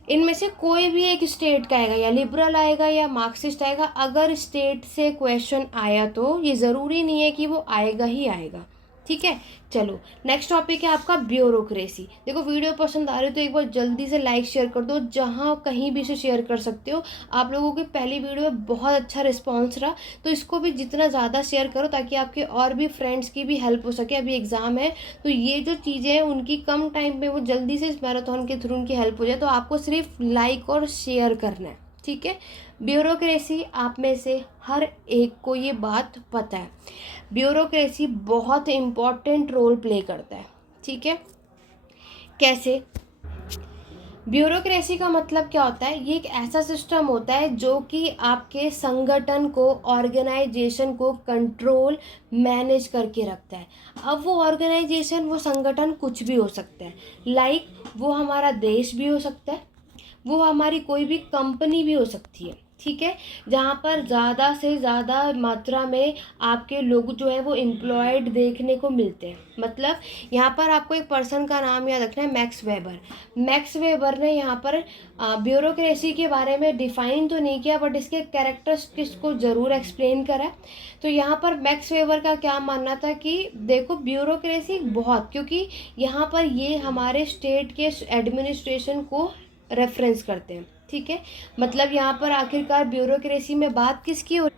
इनमें से कोई भी एक स्टेट का आएगा, या लिबरल आएगा या मार्क्सिस्ट आएगा। अगर स्टेट से क्वेश्चन आया तो ये ज़रूरी नहीं है कि वो आएगा ही आएगा, ठीक है। चलो नेक्स्ट टॉपिक है आपका ब्यूरोक्रेसी। देखो वीडियो पसंद आ रही है तो एक बार जल्दी से लाइक शेयर कर दो, जहाँ कहीं भी से शेयर कर सकते हो। आप लोगों की पहली वीडियो में बहुत अच्छा रिस्पांस रहा, तो इसको भी जितना ज़्यादा शेयर करो ताकि आपके और भी फ्रेंड्स की भी हेल्प हो सके। अभी एग्ज़ाम है तो ये जो चीज़ें हैं उनकी कम टाइम में वो जल्दी से इस मैराथन के थ्रू उनकी हेल्प हो जाए, तो आपको सिर्फ लाइक और शेयर करना है, ठीक है। ब्यूरोक्रेसी आप में से हर एक को ये बात पता है, ब्यूरोक्रेसी बहुत इम्पॉर्टेंट रोल प्ले करता है, ठीक है। कैसे, ब्यूरोक्रेसी का मतलब क्या होता है, ये एक ऐसा सिस्टम होता है जो कि आपके संगठन को, ऑर्गेनाइजेशन को कंट्रोल मैनेज करके रखता है। अब वो ऑर्गेनाइजेशन, वो संगठन कुछ भी हो सकता है, लाइक वो हमारा देश भी हो सकता है, वो हमारी कोई भी कंपनी भी हो सकती है, ठीक है, जहाँ पर ज़्यादा से ज़्यादा मात्रा में आपके लोग जो है वो एम्प्लॉयड देखने को मिलते हैं। मतलब यहाँ पर आपको एक पर्सन का नाम याद रखना है, मैक्स वेबर। मैक्स वेबर ने यहाँ पर ब्यूरोक्रेसी के बारे में डिफाइन तो नहीं किया, बट इसके कैरेक्टरिस्टिक्स को ज़रूर एक्सप्लेन करा। तो यहाँ पर मैक्स वेबर का क्या मानना था कि देखो ब्यूरोक्रेसी बहुत, क्योंकि यहाँ पर ये हमारे स्टेट के एडमिनिस्ट्रेशन को रेफरेंस करते हैं, ठीक है। मतलब यहाँ पर आखिरकार ब्यूरोक्रेसी में बात किसकी हो,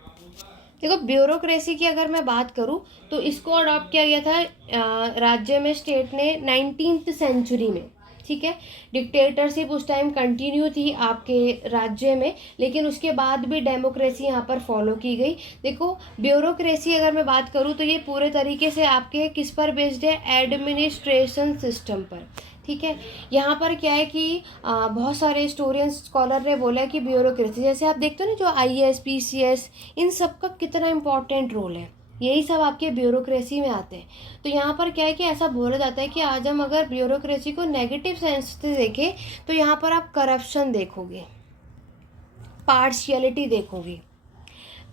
देखो ब्यूरोक्रेसी की अगर मैं बात करूँ तो इसको अडॉप्ट किया गया था राज्य में, स्टेट ने 19th सेंचुरी में, ठीक है। डिक्टेटरशिप उस टाइम कंटिन्यू थी आपके राज्य में, लेकिन उसके बाद भी डेमोक्रेसी यहाँ पर फॉलो की गई। देखो ब्यूरोक्रेसी अगर मैं बात करूँ तो ये पूरे तरीके से आपके किस पर बेस्ड है, एडमिनिस्ट्रेशन सिस्टम पर, ठीक है। यहाँ पर क्या है कि बहुत सारे हिस्टोरियंस स्कॉलर ने बोला कि ब्यूरोक्रेसी, जैसे आप देखते हो ना जो IAS PCS, इन सब का कितना इंपॉर्टेंट रोल है, यही सब आपके ब्यूरोक्रेसी में आते हैं। तो यहाँ पर क्या है कि ऐसा बोला जाता है कि आज हम अगर ब्यूरोक्रेसी को नेगेटिव सेंस से देखें तो यहाँ पर आप करप्शन देखोगे, पार्शियलिटी देखोगे।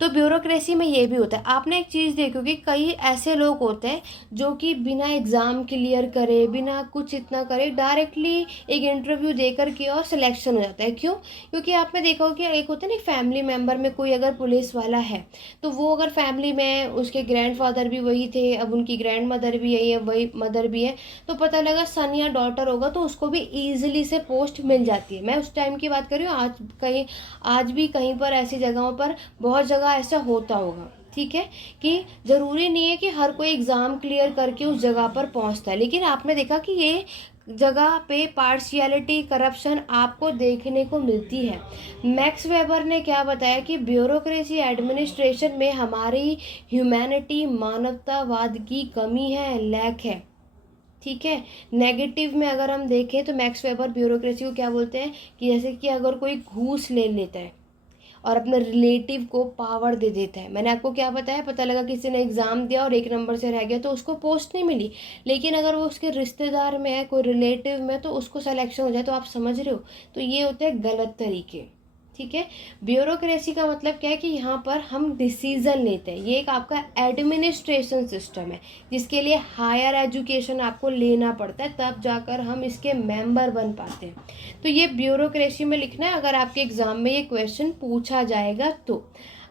तो ब्यूरोक्रेसी में ये भी होता है। आपने एक चीज़ देखोगे, कई ऐसे लोग होते हैं जो कि बिना एग्ज़ाम क्लियर करे, बिना कुछ इतना करे, डायरेक्टली एक इंटरव्यू देकर के और सिलेक्शन हो जाता है। क्यों? क्योंकि आपने देखा हो कि एक होता है ना फैमिली मेम्बर में कोई अगर पुलिस वाला है, तो वो अगर फैमिली में उसके ग्रैंडफादर भी वही थे, अब उनकी ग्रैंड मदर भी है या वही मदर भी है, तो पता लगा सन या डॉटर होगा तो उसको भी ईजिली से पोस्ट मिल जाती है। मैं उस टाइम की बात कर रही हूँ, आज भी कहीं पर ऐसी जगहों पर बहुत जगह ऐसा होता होगा, ठीक है, कि ज़रूरी नहीं है कि हर कोई एग्ज़ाम क्लियर करके उस जगह पर पहुंचता है, लेकिन आपने देखा कि ये जगह पे पार्शियलिटी, करप्शन आपको देखने को मिलती है। मैक्स वेबर ने क्या बताया कि ब्यूरोक्रेसी एडमिनिस्ट्रेशन में हमारी ह्यूमैनिटी, मानवतावाद की कमी है, लैक है, ठीक है। नेगेटिव में अगर हम देखें तो मैक्स वेबर ब्यूरोक्रेसी को क्या बोलते हैं कि जैसे कि अगर कोई घूस ले लेता है और अपने रिलेटिव को पावर दे देता है। मैंने आपको क्या बताया, पता लगा किसी ने एग्ज़ाम दिया और 1 नंबर से रह गया तो उसको पोस्ट नहीं मिली, लेकिन अगर वो उसके रिश्तेदार में है, कोई रिलेटिव में, तो उसको सिलेक्शन हो जाए। तो आप समझ रहे हो, तो ये होते हैं गलत तरीके, ठीक है। ब्यूरोक्रेसी का मतलब क्या है कि यहाँ पर हम डिसीजन लेते हैं। ये एक आपका एडमिनिस्ट्रेशन सिस्टम है जिसके लिए हायर एजुकेशन आपको लेना पड़ता है, तब जाकर हम इसके मेंबर बन पाते हैं। तो ये ब्यूरोक्रेसी में लिखना है अगर आपके एग्जाम में ये क्वेश्चन पूछा जाएगा तो।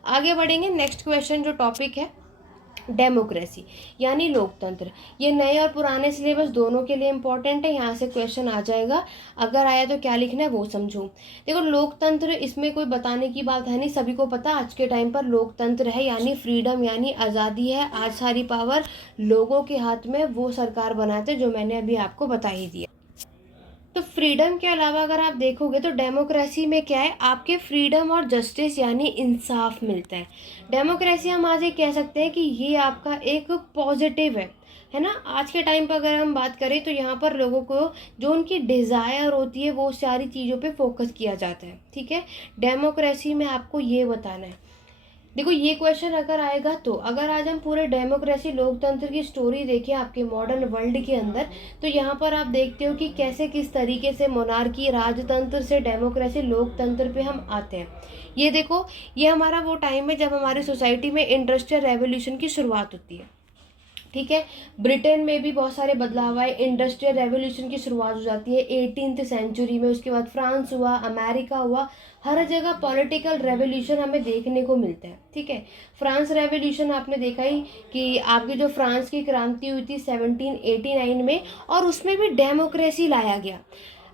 आगे बढ़ेंगे, नेक्स्ट क्वेश्चन जो टॉपिक है डेमोक्रेसी यानी लोकतंत्र। ये नए और पुराने सिलेबस दोनों के लिए इम्पोर्टेंट है, यहाँ से क्वेश्चन आ जाएगा। अगर आया तो क्या लिखना है वो समझो। देखो लोकतंत्र, इसमें कोई बताने की बात है नहीं, सभी को पता आज के टाइम पर लोकतंत्र है यानी फ्रीडम, यानी आज़ादी है। आज सारी पावर लोगों के हाथ में, वो सरकार बनाते जो मैंने अभी आपको बता ही दिया। तो फ्रीडम के अलावा अगर आप देखोगे तो डेमोक्रेसी में क्या है, आपके फ्रीडम और जस्टिस यानी इंसाफ मिलता है। डेमोक्रेसी हम आज ये कह सकते हैं कि ये आपका एक पॉजिटिव है ना। आज के टाइम पर अगर हम बात करें तो यहाँ पर लोगों को जो उनकी डिज़ायर होती है वो सारी चीज़ों पे फोकस किया जाता है, ठीक है। डेमोक्रेसी में आपको ये बताना है। देखो ये क्वेश्चन अगर आएगा तो अगर आज हम पूरे डेमोक्रेसी लोकतंत्र की स्टोरी देखें आपके मॉडर्न वर्ल्ड के अंदर, तो यहाँ पर आप देखते हो कि कैसे किस तरीके से मोनार्की, राजतंत्र से डेमोक्रेसी लोकतंत्र पे हम आते हैं। ये देखो, ये हमारा वो टाइम है जब हमारी सोसाइटी में इंडस्ट्रियल रेवोल्यूशन की शुरुआत होती है, ठीक है। ब्रिटेन में भी बहुत सारे बदलाव आए, इंडस्ट्रियल रेवोल्यूशन की शुरुआत हो जाती है 18th सेंचुरी में। उसके बाद फ्रांस हुआ, अमेरिका हुआ, हर जगह पॉलिटिकल रेवोल्यूशन हमें देखने को मिलता है, ठीक है। फ्रांस रेवोल्यूशन आपने देखा ही कि आपकी जो फ्रांस की क्रांति हुई थी 1789 में, और उसमें भी डेमोक्रेसी लाया गया।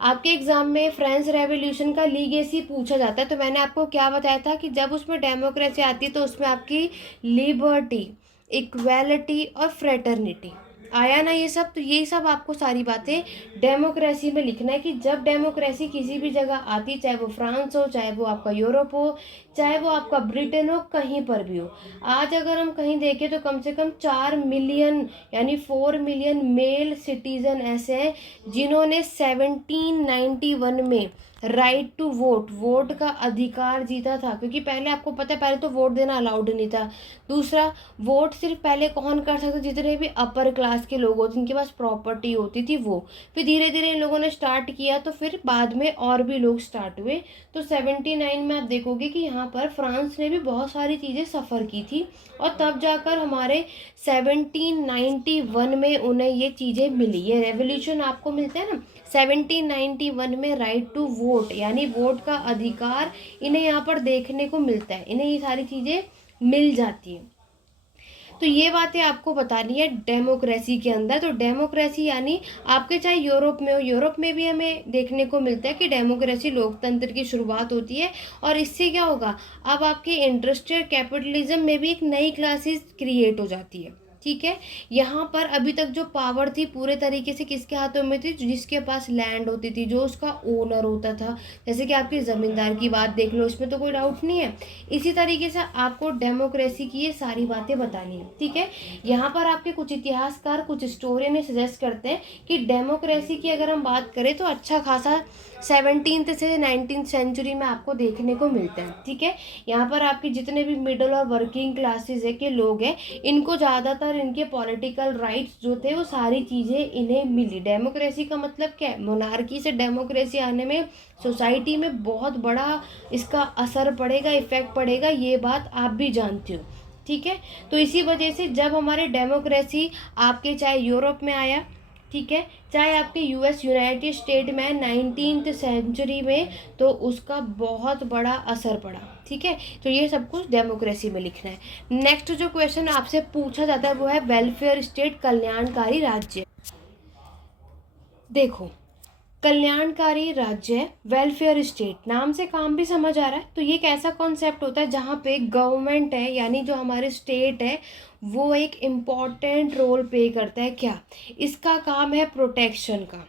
आपके एग्जाम में फ्रेंच रेवोल्यूशन का लीगेसी पूछा जाता है, तो मैंने आपको क्या बताया था कि जब उसमें डेमोक्रेसी आती है तो उसमें आपकी लिबर्टी, इक्वालिटी और फ्रेटर्निटी आया ना, ये सब। तो यही सब आपको सारी बातें डेमोक्रेसी में लिखना है कि जब डेमोक्रेसी किसी भी जगह आती, चाहे वो फ्रांस हो, चाहे वो आपका यूरोप हो, चाहे वो आपका ब्रिटेन हो, कहीं पर भी हो। आज अगर हम कहीं देखें तो कम से कम 4 मिलियन यानी 4 मिलियन मेल सिटीजन ऐसे हैं जिन्होंने 1791 में राइट टू वोट, वोट का अधिकार जीता था। क्योंकि पहले आपको पता है, पहले तो वोट देना अलाउड नहीं था। दूसरा, वोट सिर्फ पहले कौन कर सकते, जितने भी अपर क्लास के लोग होते, जिनके पास प्रॉपर्टी होती थी वो। फिर धीरे धीरे इन लोगों ने स्टार्ट किया, तो फिर बाद में और भी लोग स्टार्ट हुए। तो 79 में आप देखोगे कि यहाँ पर फ्रांस ने भी बहुत सारी चीज़ें सफ़र की थी, और तब जाकर हमारे 1791 में उन्हें ये चीज़ें मिली। ये रेवोल्यूशन आपको मिलता है ना 1791 में, राइट टू वोट यानी वोट का अधिकार इन्हें यहाँ पर देखने को मिलता है, इन्हें ये सारी चीज़ें मिल जाती हैं। तो ये बातें आपको बतानी है डेमोक्रेसी के अंदर। तो डेमोक्रेसी यानी आपके चाहे यूरोप में हो, यूरोप में भी हमें देखने को मिलता है कि डेमोक्रेसी लोकतंत्र की शुरुआत होती है। और इससे क्या होगा, अब आपके इंडस्ट्रियल कैपिटलिज्म में भी एक नई क्लासेस क्रिएट हो जाती है, ठीक है। यहाँ पर अभी तक जो पावर थी पूरे तरीके से किसके हाथों में थी, जिसके पास लैंड होती थी, जो उसका ओनर होता था। जैसे कि आपकी ज़मींदार की बात देख लो, इसमें तो कोई डाउट नहीं है। इसी तरीके से आपको डेमोक्रेसी की ये सारी बातें बतानी है, ठीक है। यहाँ पर आपके कुछ इतिहासकार, कुछ हिस्टोरियन सजेस्ट करते हैं कि डेमोक्रेसी की अगर हम बात करें तो अच्छा खासा 17th से 19th सेंचुरी में आपको देखने को मिलता है, ठीक है। यहाँ पर आपके जितने भी मिडिल और वर्किंग क्लासेस है के लोग हैं, इनको ज़्यादातर इनके पॉलिटिकल राइट्स जो थे वो सारी चीज़ें इन्हें मिली। डेमोक्रेसी का मतलब क्या है, मोनार्की से डेमोक्रेसी आने में सोसाइटी में बहुत बड़ा इसका असर पड़ेगा, इफेक्ट पड़ेगा, ये बात आप भी जानते हो, ठीक है। तो इसी वजह से जब हमारे डेमोक्रेसी आपके चाहे यूरोप में आया, ठीक है, चाहे आपके यूएस यूनाइटेड स्टेट में 19th सेंचुरी में, तो उसका बहुत बड़ा असर पड़ा, ठीक है। तो ये सब कुछ डेमोक्रेसी में लिखना है। नेक्स्ट जो क्वेश्चन आपसे पूछा जाता है वो है वेलफेयर स्टेट, कल्याणकारी राज्य। देखो, कल्याणकारी राज्य, वेलफेयर स्टेट, नाम से काम भी समझ आ रहा है। तो ये एक ऐसा कॉन्सेप्ट होता है जहाँ पे गवर्नमेंट है, यानी जो हमारे स्टेट है, वो एक इम्पॉर्टेंट रोल प्ले करता है। क्या, इसका काम है प्रोटेक्शन का,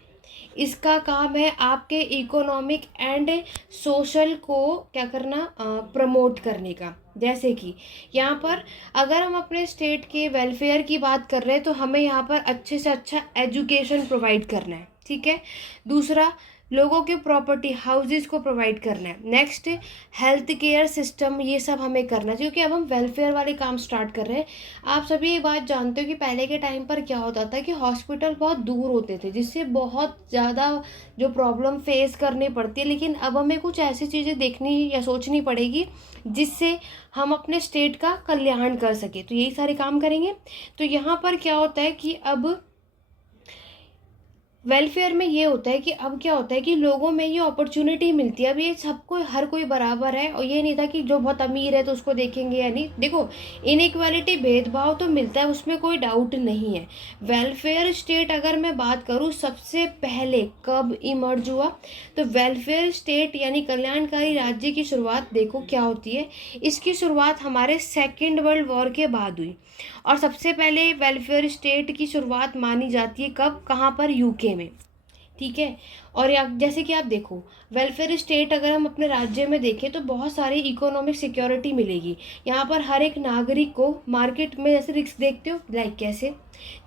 इसका काम है आपके इकोनॉमिक एंड सोशल को क्या करना, प्रमोट करने का। जैसे कि यहाँ पर अगर हम अपने स्टेट के वेलफेयर की बात कर रहे हैं तो हमें यहाँ पर अच्छे से अच्छा एजुकेशन प्रोवाइड करना है, ठीक है। दूसरा, लोगों के प्रॉपर्टी हाउसेस को प्रोवाइड करना है। नेक्स्ट, हेल्थ केयर सिस्टम, ये सब हमें करना चाहिए, क्योंकि अब हम वेलफेयर वाले काम स्टार्ट कर रहे हैं। आप सभी ये बात जानते हो कि पहले के टाइम पर क्या होता था कि हॉस्पिटल बहुत दूर होते थे, जिससे बहुत ज़्यादा जो प्रॉब्लम फेस करनी पड़ती है। लेकिन अब हमें कुछ ऐसी चीज़ें देखनी या सोचनी पड़ेगी जिससे हम अपने स्टेट का कल्याण कर सके, तो यही सारे काम करेंगे। तो यहाँ पर क्या होता है कि अब वेलफेयर में ये होता है कि अब क्या होता है कि लोगों में ये अपॉर्चुनिटी मिलती है। अब ये सबको, हर कोई बराबर है, और ये नहीं था कि जो बहुत अमीर है तो उसको देखेंगे या नहीं। देखो, इनइक्वालिटी, भेदभाव तो मिलता है, उसमें कोई डाउट नहीं है। वेलफेयर स्टेट अगर मैं बात करूँ सबसे पहले कब इमर्ज हुआ, तो वेलफेयर स्टेट यानी कल्याणकारी राज्य की शुरुआत देखो क्या होती है। इसकी शुरुआत हमारे सेकेंड वर्ल्ड वॉर के बाद हुई, और सबसे पहले वेलफेयर स्टेट की शुरुआत मानी जाती है कब, कहाँ पर, यूके में, ठीक है। और जैसे कि आप देखो, वेलफेयर स्टेट अगर हम अपने राज्य में देखें तो बहुत सारी इकोनॉमिक सिक्योरिटी मिलेगी। यहाँ पर हर एक नागरिक को मार्केट में जैसे रिस्क देखते हो, लाइक कैसे,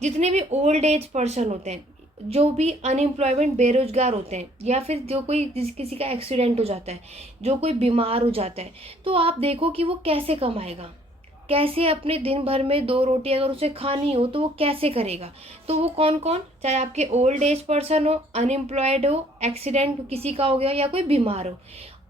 जितने भी ओल्ड एज पर्सन होते हैं, जो भी अनएम्प्लॉयमेंट बेरोजगार होते हैं, या फिर जो कोई किसी का एक्सीडेंट हो जाता है, जो कोई बीमार हो जाता है, तो आप देखो कि वो कैसे कमाएगा, कैसे अपने दिन भर में 2 रोटी अगर उसे खानी हो तो वो कैसे करेगा। तो वो कौन कौन, चाहे आपके ओल्ड एज पर्सन हो, अनएम्प्लॉयड हो, एक्सीडेंट किसी का हो गया, या कोई बीमार हो।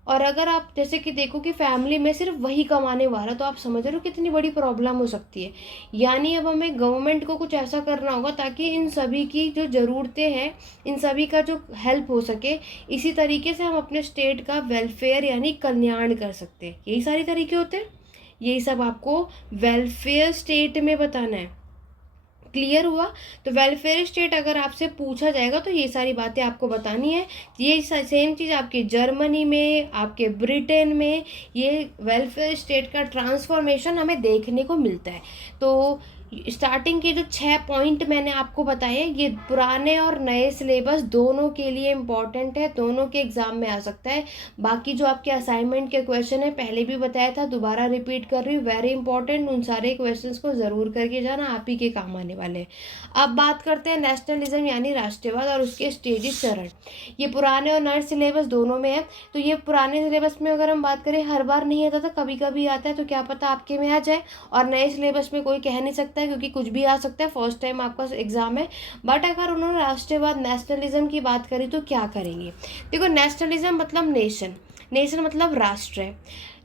और अगर आप जैसे कि देखो कि फैमिली में सिर्फ वही कमाने वाला, तो आप समझ रहे हो कितनी बड़ी प्रॉब्लम हो सकती है। यानी अब हमें गवर्नमेंट को कुछ ऐसा करना होगा ताकि इन सभी की जो ज़रूरतें हैं, इन सभी का जो हेल्प हो सके। इसी तरीके से हम अपने स्टेट का वेलफेयर यानी कल्याण कर सकते हैं। यही सारे तरीके होते हैं, यही सब आपको वेलफेयर स्टेट में बताना है। क्लियर हुआ? तो वेलफेयर स्टेट अगर आपसे पूछा जाएगा तो ये सारी बातें आपको बतानी है। ये सेम चीज़ आपके जर्मनी में, आपके ब्रिटेन में, ये वेलफेयर स्टेट का ट्रांसफॉर्मेशन हमें देखने को मिलता है। तो स्टार्टिंग के जो 6 पॉइंट मैंने आपको बताए, ये पुराने और नए सिलेबस दोनों के लिए इम्पॉर्टेंट है, दोनों के एग्जाम में आ सकता है। बाकी जो आपके असाइनमेंट के क्वेश्चन है, पहले भी बताया था, दोबारा रिपीट कर रही हूँ, वेरी इंपॉर्टेंट। उन सारे क्वेश्चंस को ज़रूर करके जाना, आप ही के काम आने वाले हैं। अब बात करते हैं नेशनलिज्म यानी राष्ट्रवाद और उसके स्टेजेस, चरण। ये पुराने और नए सिलेबस दोनों में है। तो ये पुराने सिलेबस में अगर हम बात करें, हर बार नहीं आता था, कभी कभी आता है, तो क्या पता आपके में आ जाए। और नए सिलेबस में कोई कह नहीं सकता है, क्योंकि कुछ भी आ सकता है, फर्स्ट टाइम आपका एग्जाम है। बट अगर उन्होंने राष्ट्रवाद, नेशनलिज्म की बात करी तो क्या करेंगे? देखो, नेशनलिज्म मतलब नेशन, नेशन मतलब राष्ट्र है,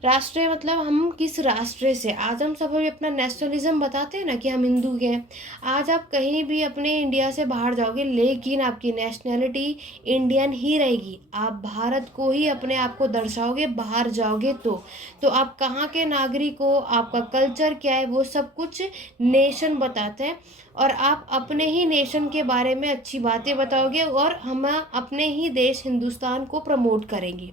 राष्ट्र मतलब हम किस राष्ट्र से। आज हम सब अपना नेशनलिज्म बताते हैं ना कि हम हिंदू के हैं। आज आप कहीं भी अपने इंडिया से बाहर जाओगे, लेकिन आपकी नेशनलिटी इंडियन ही रहेगी। आप भारत को ही अपने आप को दर्शाओगे बाहर जाओगे तो आप कहाँ के नागरिक हो, आपका कल्चर क्या है, वो सब कुछ नेशन बताते हैं। और आप अपने ही नेशन के बारे में अच्छी बातें बताओगे और हम अपने ही देश हिंदुस्तान को प्रमोट करेंगे।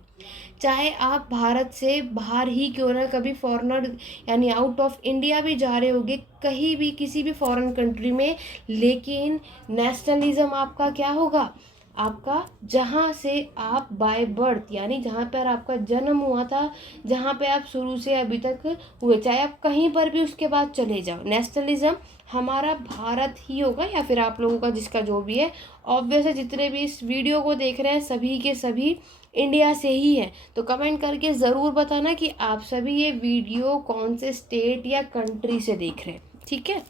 चाहे आप भारत से बाहर ही क्यों ना कभी फॉरेनर यानी आउट ऑफ इंडिया भी जा रहे होगे, कहीं भी किसी भी फॉरेन कंट्री में, लेकिन नेशनलिज्म आपका क्या होगा, आपका जहाँ से आप बाय बर्थ यानी जहाँ पर आपका जन्म हुआ था, जहाँ पे आप शुरू से अभी तक हुए, चाहे आप कहीं पर भी उसके बाद चले जाओ, नेशनलिज्म हमारा भारत ही होगा, या फिर आप लोगों का जिसका जो भी है। ऑब्वियस है जितने भी इस वीडियो को देख रहे हैं सभी के सभी इंडिया से ही हैं, तो कमेंट करके ज़रूर बताना कि आप सभी ये वीडियो कौन से स्टेट या कंट्री से देख रहे हैं, ठीक है।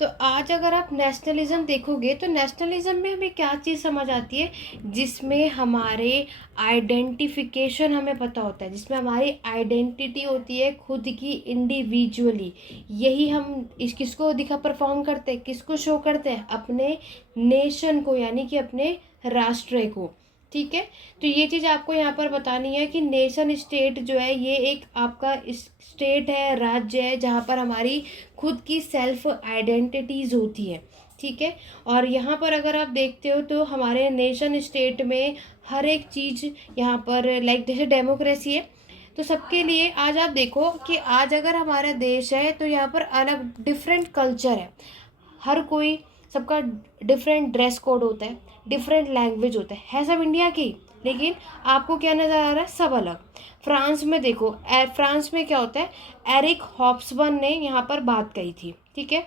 तो आज अगर आप नेशनलिज्म देखोगे तो नेशनलिज्म में हमें क्या चीज़ समझ आती है, जिसमें हमारे आइडेंटिफिकेशन हमें पता होता है, जिसमें हमारी आइडेंटिटी होती है खुद की इंडिविजुअली। यही हम इस किसको दिखा परफॉर्म करते हैं, किसको शो करते हैं, अपने नेशन को यानी कि अपने राष्ट्र को, ठीक है। तो ये चीज़ आपको यहाँ पर बतानी है कि नेशन स्टेट जो है ये एक आपका स्टेट है, राज्य है, जहाँ पर हमारी खुद की सेल्फ आइडेंटिटीज़ होती है, ठीक है। और यहाँ पर अगर आप देखते हो तो हमारे नेशन स्टेट में हर एक चीज़ यहाँ पर लाइक जैसे डेमोक्रेसी है, तो सबके लिए आज आप देखो कि आज अगर हमारा देश है तो यहाँ पर अलग डिफरेंट कल्चर है, हर कोई सबका डिफरेंट ड्रेस कोड होता है, डिफरेंट लैंग्वेज होता है सब इंडिया की, लेकिन आपको क्या नज़र आ रहा है, सब अलग। फ्रांस में देखो, फ्रांस में क्या होता है, एरिक हॉब्सबर्न ने यहाँ पर बात कही थी, ठीक है।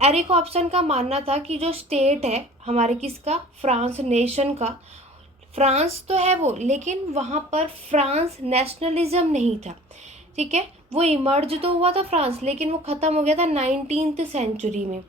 एरिक हॉब्सन का मानना था कि जो स्टेट है हमारे किसका, फ्रांस नेशन का, फ्रांस तो है वो, लेकिन वहाँ पर फ्रांस नेशनलिज्म नहीं था, ठीक है। वो इमर्ज तो हुआ था फ्रांस, लेकिन वो ख़त्म हो गया था 19th सेंचुरी में।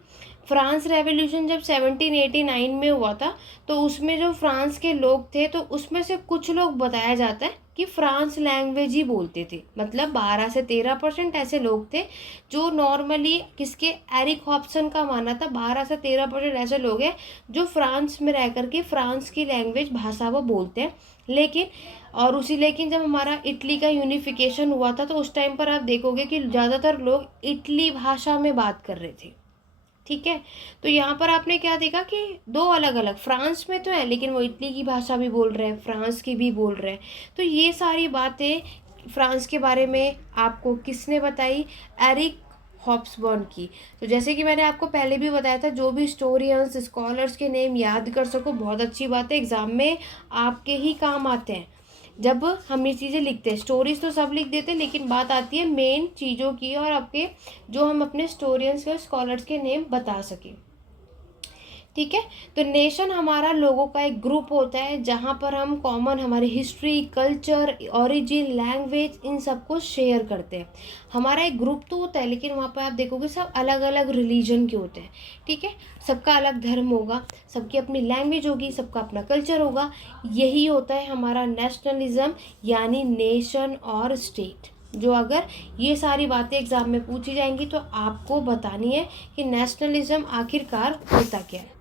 फ्रांस रेवोल्यूशन जब 1789 में हुआ था, तो उसमें जो फ्रांस के लोग थे तो उसमें से कुछ लोग बताया जाता है कि फ्रांस लैंग्वेज ही बोलते थे, मतलब 12 से 13% ऐसे लोग थे जो नॉर्मली किसके, एरिक हॉब्सन का मानना था 12 से 13% ऐसे लोग हैं जो फ्रांस में रह करके फ्रांस की लैंग्वेज भाषा वो बोलते हैं। लेकिन जब हमारा इटली का यूनिफिकेशन हुआ था तो उस टाइम पर आप देखोगे कि ज़्यादातर लोग इटली भाषा में बात कर रहे थे, ठीक है। तो यहाँ पर आपने क्या देखा कि दो अलग अलग, फ्रांस में तो है लेकिन वो इटली की भाषा भी बोल रहे हैं, फ्रांस की भी बोल रहे हैं। तो ये सारी बातें फ्रांस के बारे में आपको किसने बताई, एरिक हॉब्सबर्न की। तो जैसे कि मैंने आपको पहले भी बताया था, जो भी हिस्टोरियंस स्कॉलर्स के नेम याद कर सको बहुत अच्छी बात है, एग्ज़ाम में आपके ही काम आते हैं जब हम ये चीज़ें लिखते हैं। स्टोरीज तो सब लिख देते हैं, लेकिन बात आती है मेन चीज़ों की और आपके जो हम अपने स्टोरियंस और स्कॉलर्स के नेम बता सकें, ठीक है। तो नेशन हमारा लोगों का एक ग्रुप होता है जहाँ पर हम कॉमन हमारी history, culture, origin, language in सबको शेयर करते हैं। हमारा एक ग्रुप तो होता है, लेकिन वहाँ पर आप देखोगे सब अलग अलग रिलीजन के होते हैं, ठीक है। सबका अलग धर्म होगा, सबकी अपनी लैंग्वेज होगी, सबका अपना कल्चर होगा। यही होता है हमारा नेशनलिज्म यानी नेशन और स्टेट। जो अगर ये सारी बातें एग्जाम में पूछी जाएंगी तो आपको बतानी है कि नेशनलिज्म आखिरकार होता क्या है।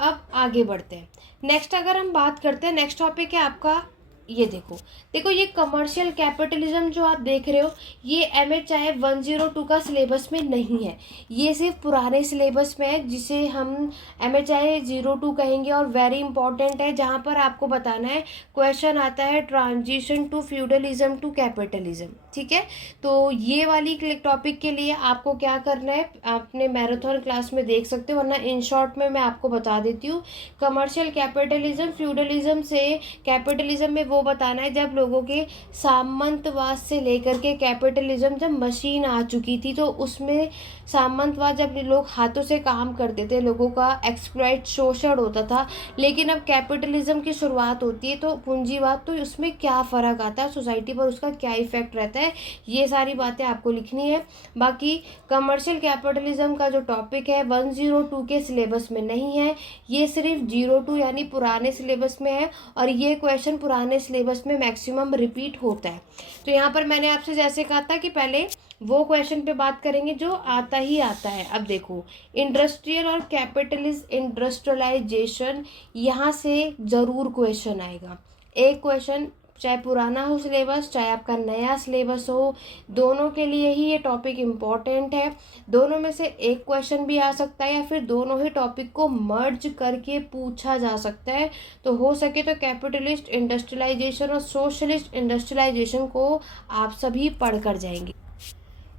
अब आगे बढ़ते हैं। नेक्स्ट अगर हम बात करते हैं, नेक्स्ट टॉपिक है आपका, ये देखो ये कमर्शियल कैपिटलिज्म जो आप देख रहे हो, ये MHI 102 का सिलेबस में नहीं है, ये सिर्फ पुराने सिलेबस में है जिसे हम MHI 02 कहेंगे और वेरी इंपॉर्टेंट है, जहाँ पर आपको बताना है, क्वेश्चन आता है transition to feudalism to capitalism, ठीक है। तो ये वाली टॉपिक के लिए आपको क्या करना है, आपने मैराथन क्लास में देख सकते हो, वरना इन शॉर्ट में मैं आपको बता देती हूँ। कमर्शियल कैपिटलिज्म, फ्यूडलिज्म से कैपिटलिज्म में वो बताना है जब लोगों के सामंतवाद से लेकर के कैपिटलिज्म जब मशीन आ चुकी थी, तो उसमें सामंतवाद जब लोग हाथों से काम करते थे, लोगों का एक्सप्लॉइट, शोषण होता था, लेकिन अब कैपिटलिज्म की शुरुआत होती है तो पूंजीवाद, तो उसमें क्या फ़र्क आता है सोसाइटी पर, उसका क्या इफेक्ट रहता है, ये सारी बातें आपको लिखनी है। बाकी कमर्शियल कैपिटलिज्म का जो टॉपिक है 102 के सिलेबस में नहीं है, ये सिर्फ 02 यानी पुराने सिलेबस में है, और ये क्वेश्चन पुराने सिलेबस में मैक्सिमम रिपीट होता है। तो यहाँ पर मैंने आपसे जैसे कहा था कि पहले वो क्वेश्चन पे बात करेंगे जो आता ही आता है। अब देखो, इंडस्ट्रियल और कैपिटलिस्ट इंडस्ट्रियलाइजेशन, यहाँ से ज़रूर क्वेश्चन आएगा। एक क्वेश्चन चाहे पुराना हो सिलेबस, चाहे आपका नया सिलेबस हो, दोनों के लिए ही ये टॉपिक इम्पॉर्टेंट है। दोनों में से एक क्वेश्चन भी आ सकता है या फिर दोनों ही टॉपिक को मर्ज करके पूछा जा सकता है। तो हो सके तो कैपिटलिस्ट इंडस्ट्रियलाइजेशन और सोशलिस्ट इंडस्ट्रियलाइजेशन को आप सभी पढ़ कर जाएंगे।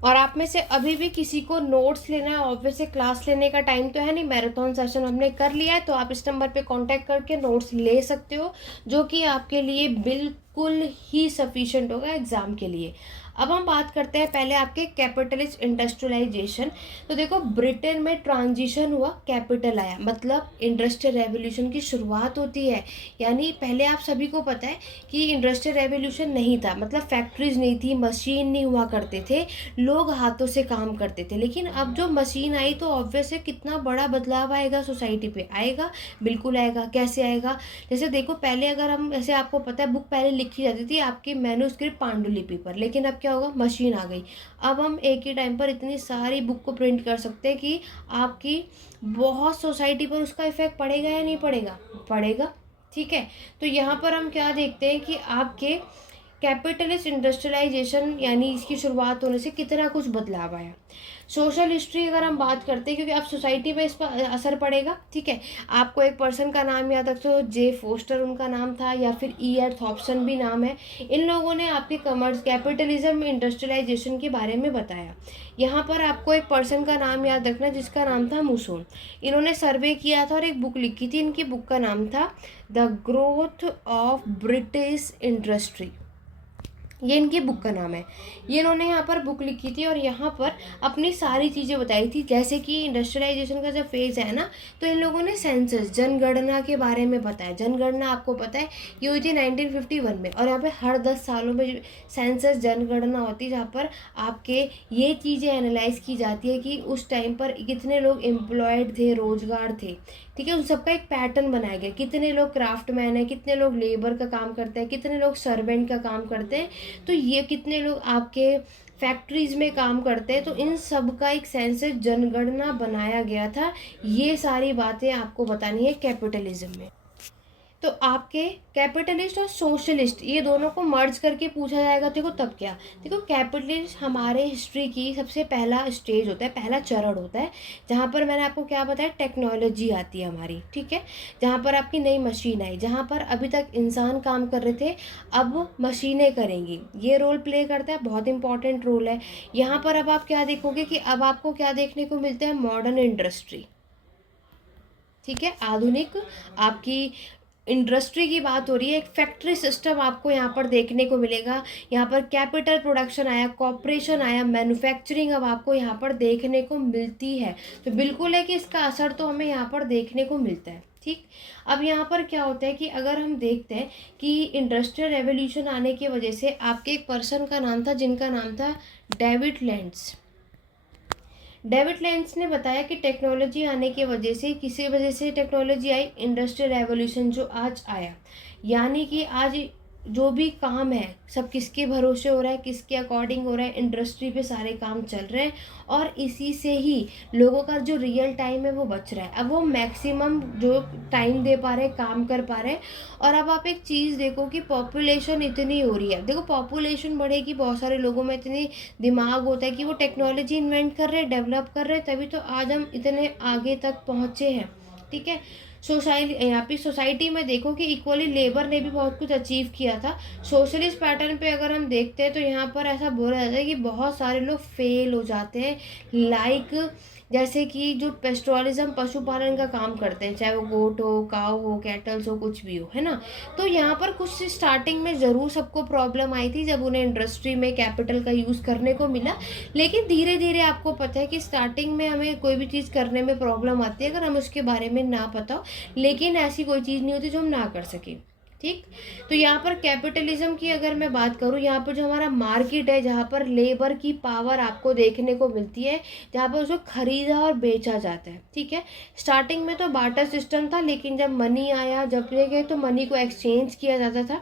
और आप में से अभी भी किसी को नोट्स लेना है, ऑब्वियसली क्लास लेने का टाइम तो है नहीं, मैराथन सेशन हमने कर लिया है, तो आप इस नंबर पे कांटेक्ट करके नोट्स ले सकते हो, जो कि आपके लिए बिल्कुल ही सफिशिएंट होगा एग्ज़ाम के लिए। अब हम बात करते हैं पहले आपके कैपिटलिस्ट इंडस्ट्रियलाइजेशन। तो देखो, ब्रिटेन में ट्रांजिशन हुआ, कैपिटल आया, मतलब इंडस्ट्रियल रेवोल्यूशन की शुरुआत होती है। यानी पहले आप सभी को पता है कि इंडस्ट्रियल रेवोल्यूशन नहीं था, मतलब फैक्ट्रीज नहीं थी, मशीन नहीं हुआ करते थे, लोग हाथों से काम करते थे। लेकिन अब जो मशीन आई तो ऑब्वियस है कितना बड़ा बदलाव आएगा सोसाइटी पे, आएगा, बिल्कुल आएगा। कैसे आएगा? जैसे देखो, पहले अगर हम, ऐसे आपको पता है, बुक पहले लिखी जाती थी आपकी मैन्युस्क्रिप्ट पांडुलिपि पर, लेकिन अब क्या होगा, मशीन आ गई। अब हम एक ही टाइम पर इतनी सारी बुक को प्रिंट कर सकते हैं कि आपकी बहुत सोसाइटी पर उसका इफेक्ट पड़ेगा या नहीं पड़ेगा, पड़ेगा। ठीक है, तो यहाँ पर हम क्या देखते हैं कि आपके कैपिटलिस्ट इंडस्ट्रियलाइजेशन यानी इसकी शुरुआत होने से कितना कुछ बदलाव आया। सोशल हिस्ट्री अगर हम बात करते हैं, क्योंकि अब सोसाइटी में इस पर असर पड़ेगा। ठीक है, आपको एक पर्सन का नाम याद रखते हो, जे फोस्टर उनका नाम था, या फिर ईयर थॉम्पसन भी नाम है। इन लोगों ने आपके कमर्स कैपिटलिज्म इंडस्ट्रियलाइजेशन के बारे में बताया। यहाँ पर आपको एक पर्सन का नाम याद रखना जिसका नाम था मुसोन। इन्होंने सर्वे किया था और एक बुक लिखी थी, इनकी बुक का नाम था the growth of British industry, ये इनकी बुक का नाम है। ये इन्होंने यहाँ पर बुक लिखी थी और यहाँ पर अपनी सारी चीज़ें बताई थी, जैसे कि इंडस्ट्रियलाइजेशन का जब फेज़ है ना, तो इन लोगों ने सेंसस, जनगणना के बारे में बताया। जनगणना आपको पता है ये हुई थी 1951 में, और यहाँ पे हर 10 सालों में सेंसस, जनगणना होती है, जहाँ पर आपके ये चीज़ें एनालाइज की जाती है कि उस टाइम पर कितने लोग एम्प्लॉयड थे, रोजगार थे। ठीक है, उन सबका एक पैटर्न बनाया गया, कितने लोग क्राफ्टमैन है, कितने लोग लेबर का काम करते हैं, कितने लोग सर्वेंट का काम करते हैं, तो ये कितने लोग आपके फैक्ट्रीज में काम करते हैं। तो इन सब का एक सेंसस, जनगणना बनाया गया था। ये सारी बातें आपको बतानी है कैपिटलिज्म में। तो आपके कैपिटलिस्ट और सोशलिस्ट ये दोनों को मर्ज करके पूछा जाएगा। देखो तब क्या, देखो कैपिटलिस्ट हमारे हिस्ट्री की सबसे पहला स्टेज होता है, पहला चरण होता है, जहाँ पर मैंने आपको क्या बताया, टेक्नोलॉजी आती है हमारी। ठीक है, जहाँ पर आपकी नई मशीन आई, जहाँ पर अभी तक इंसान काम कर रहे थे अब मशीनें करेंगी, ये रोल प्ले करता है, बहुत इंपॉर्टेंट रोल है। यहाँ पर अब आप क्या देखोगे कि अब आपको क्या देखने को मिलता है, मॉडर्न इंडस्ट्री। ठीक है, आधुनिक आपकी इंडस्ट्री की बात हो रही है, एक फैक्ट्री सिस्टम आपको यहाँ पर देखने को मिलेगा। यहाँ पर कैपिटल प्रोडक्शन आया, कॉपरेशन आया, मैन्युफैक्चरिंग अब आपको यहाँ पर देखने को मिलती है। तो बिल्कुल है कि इसका असर तो हमें यहाँ पर देखने को मिलता है। ठीक, अब यहाँ पर क्या होता है कि अगर हम देखते हैं कि इंडस्ट्रियल रेवोल्यूशन आने की वजह से आपके एक पर्सन का नाम था जिनका नाम था डेविड लेंट्स। डेविड लेंस ने बताया कि टेक्नोलॉजी आने की वजह से, किसी वजह से टेक्नोलॉजी आई, इंडस्ट्रियल रेवोल्यूशन जो आज आया, यानी कि आज जो भी काम है सब किसके भरोसे हो रहा है, किसके अकॉर्डिंग हो रहा है, इंडस्ट्री पे सारे काम चल रहे हैं, और इसी से ही लोगों का जो रियल टाइम है वो बच रहा है। अब वो मैक्सिमम जो टाइम दे पा रहे हैं, काम कर पा रहे हैं। और अब आप एक चीज़ देखो कि पॉपुलेशन इतनी हो रही है, देखो पॉपुलेशन बढ़ेगी, बहुत सारे लोगों में इतनी दिमाग होता है कि वो टेक्नोलॉजी इन्वेंट कर रहे हैं, डेवलप कर रहे हैं, तभी तो आज हम इतने आगे तक पहुँचे हैं। ठीक है, यहाँ पे सोसाइटी में देखो कि इक्वली लेबर ने भी बहुत कुछ अचीव किया था। सोशलिस्ट पैटर्न पे अगर हम देखते हैं तो यहाँ पर ऐसा बोला जाता है कि बहुत सारे लोग फेल हो जाते हैं, लाइक जैसे कि जो पेस्टोरलिज्म, पशुपालन का काम करते हैं, चाहे वो गोट हो, काव हो, कैटल्स हो, कुछ भी हो, है ना। तो यहाँ पर कुछ स्टार्टिंग में ज़रूर सबको प्रॉब्लम आई थी जब उन्हें इंडस्ट्री में कैपिटल का यूज़ करने को मिला, लेकिन धीरे धीरे आपको पता है कि स्टार्टिंग में हमें कोई भी चीज़ करने में प्रॉब्लम आती है अगर हम उसके बारे में ना पता हो, लेकिन ऐसी कोई चीज़ नहीं होती जो हम ना कर सकें। ठीक, तो यहाँ पर कैपिटलिज्म की अगर मैं बात करूँ, यहाँ पर जो हमारा मार्केट है, जहाँ पर लेबर की पावर आपको देखने को मिलती है, जहाँ पर उसको खरीदा और बेचा जाता है। ठीक है, स्टार्टिंग में तो बार्टर सिस्टम था, लेकिन जब मनी आया, जब गए, तो मनी को एक्सचेंज किया जाता था।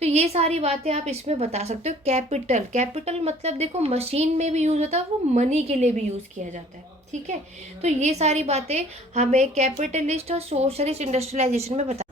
तो ये सारी बातें आप इसमें बता सकते हो। कैपिटल, कैपिटल मतलब देखो मशीन में भी यूज़ होता है, वो मनी के लिए भी यूज़ किया जाता है। ठीक है, तो ये सारी बातें हमें कैपिटलिस्ट और सोशलिस्ट इंडस्ट्रियलाइजेशन में बता।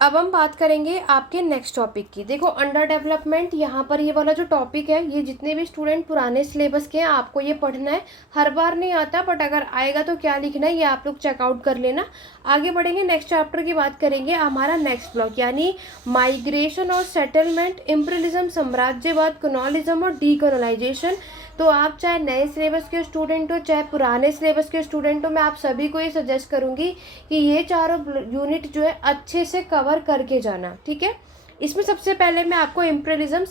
अब हम बात करेंगे आपके नेक्स्ट टॉपिक की। देखो अंडर डेवलपमेंट, यहाँ पर ये वाला जो टॉपिक है, ये जितने भी स्टूडेंट पुराने सिलेबस के हैं आपको ये पढ़ना है। हर बार नहीं आता, बट अगर आएगा तो क्या लिखना है ये आप लोग चेकआउट कर लेना। आगे बढ़ेंगे, नेक्स्ट चैप्टर की बात करेंगे। हमारा नेक्स्ट ब्लॉक यानी माइग्रेशन और सेटलमेंट, इम्पीरियलिज्म, साम्राज्यवाद, कॉलोनिज्म और डीकोलोनाइजेशन। तो आप चाहे नए सिलेबस के स्टूडेंट हो चाहे पुराने सिलेबस के स्टूडेंट हो, मैं आप सभी को ये सजेस्ट करूँगी कि ये चारों यूनिट जो है अच्छे से कवर करके जाना, ठीक है। इसमें सबसे पहले मैं आपको इम्पीरियलिज्म,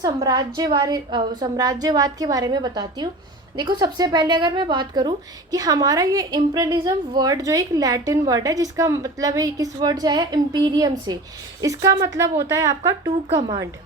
साम्राज्यवाद के बारे में बताती हूँ। देखो सबसे पहले अगर मैं बात करूँ कि हमारा ये इम्पीरियलिज्म वर्ड जो एक लैटिन वर्ड है, जिसका मतलब है, किस वर्ड से आया, इम्पीरियम से। इसका मतलब होता है आपका टू कमांड,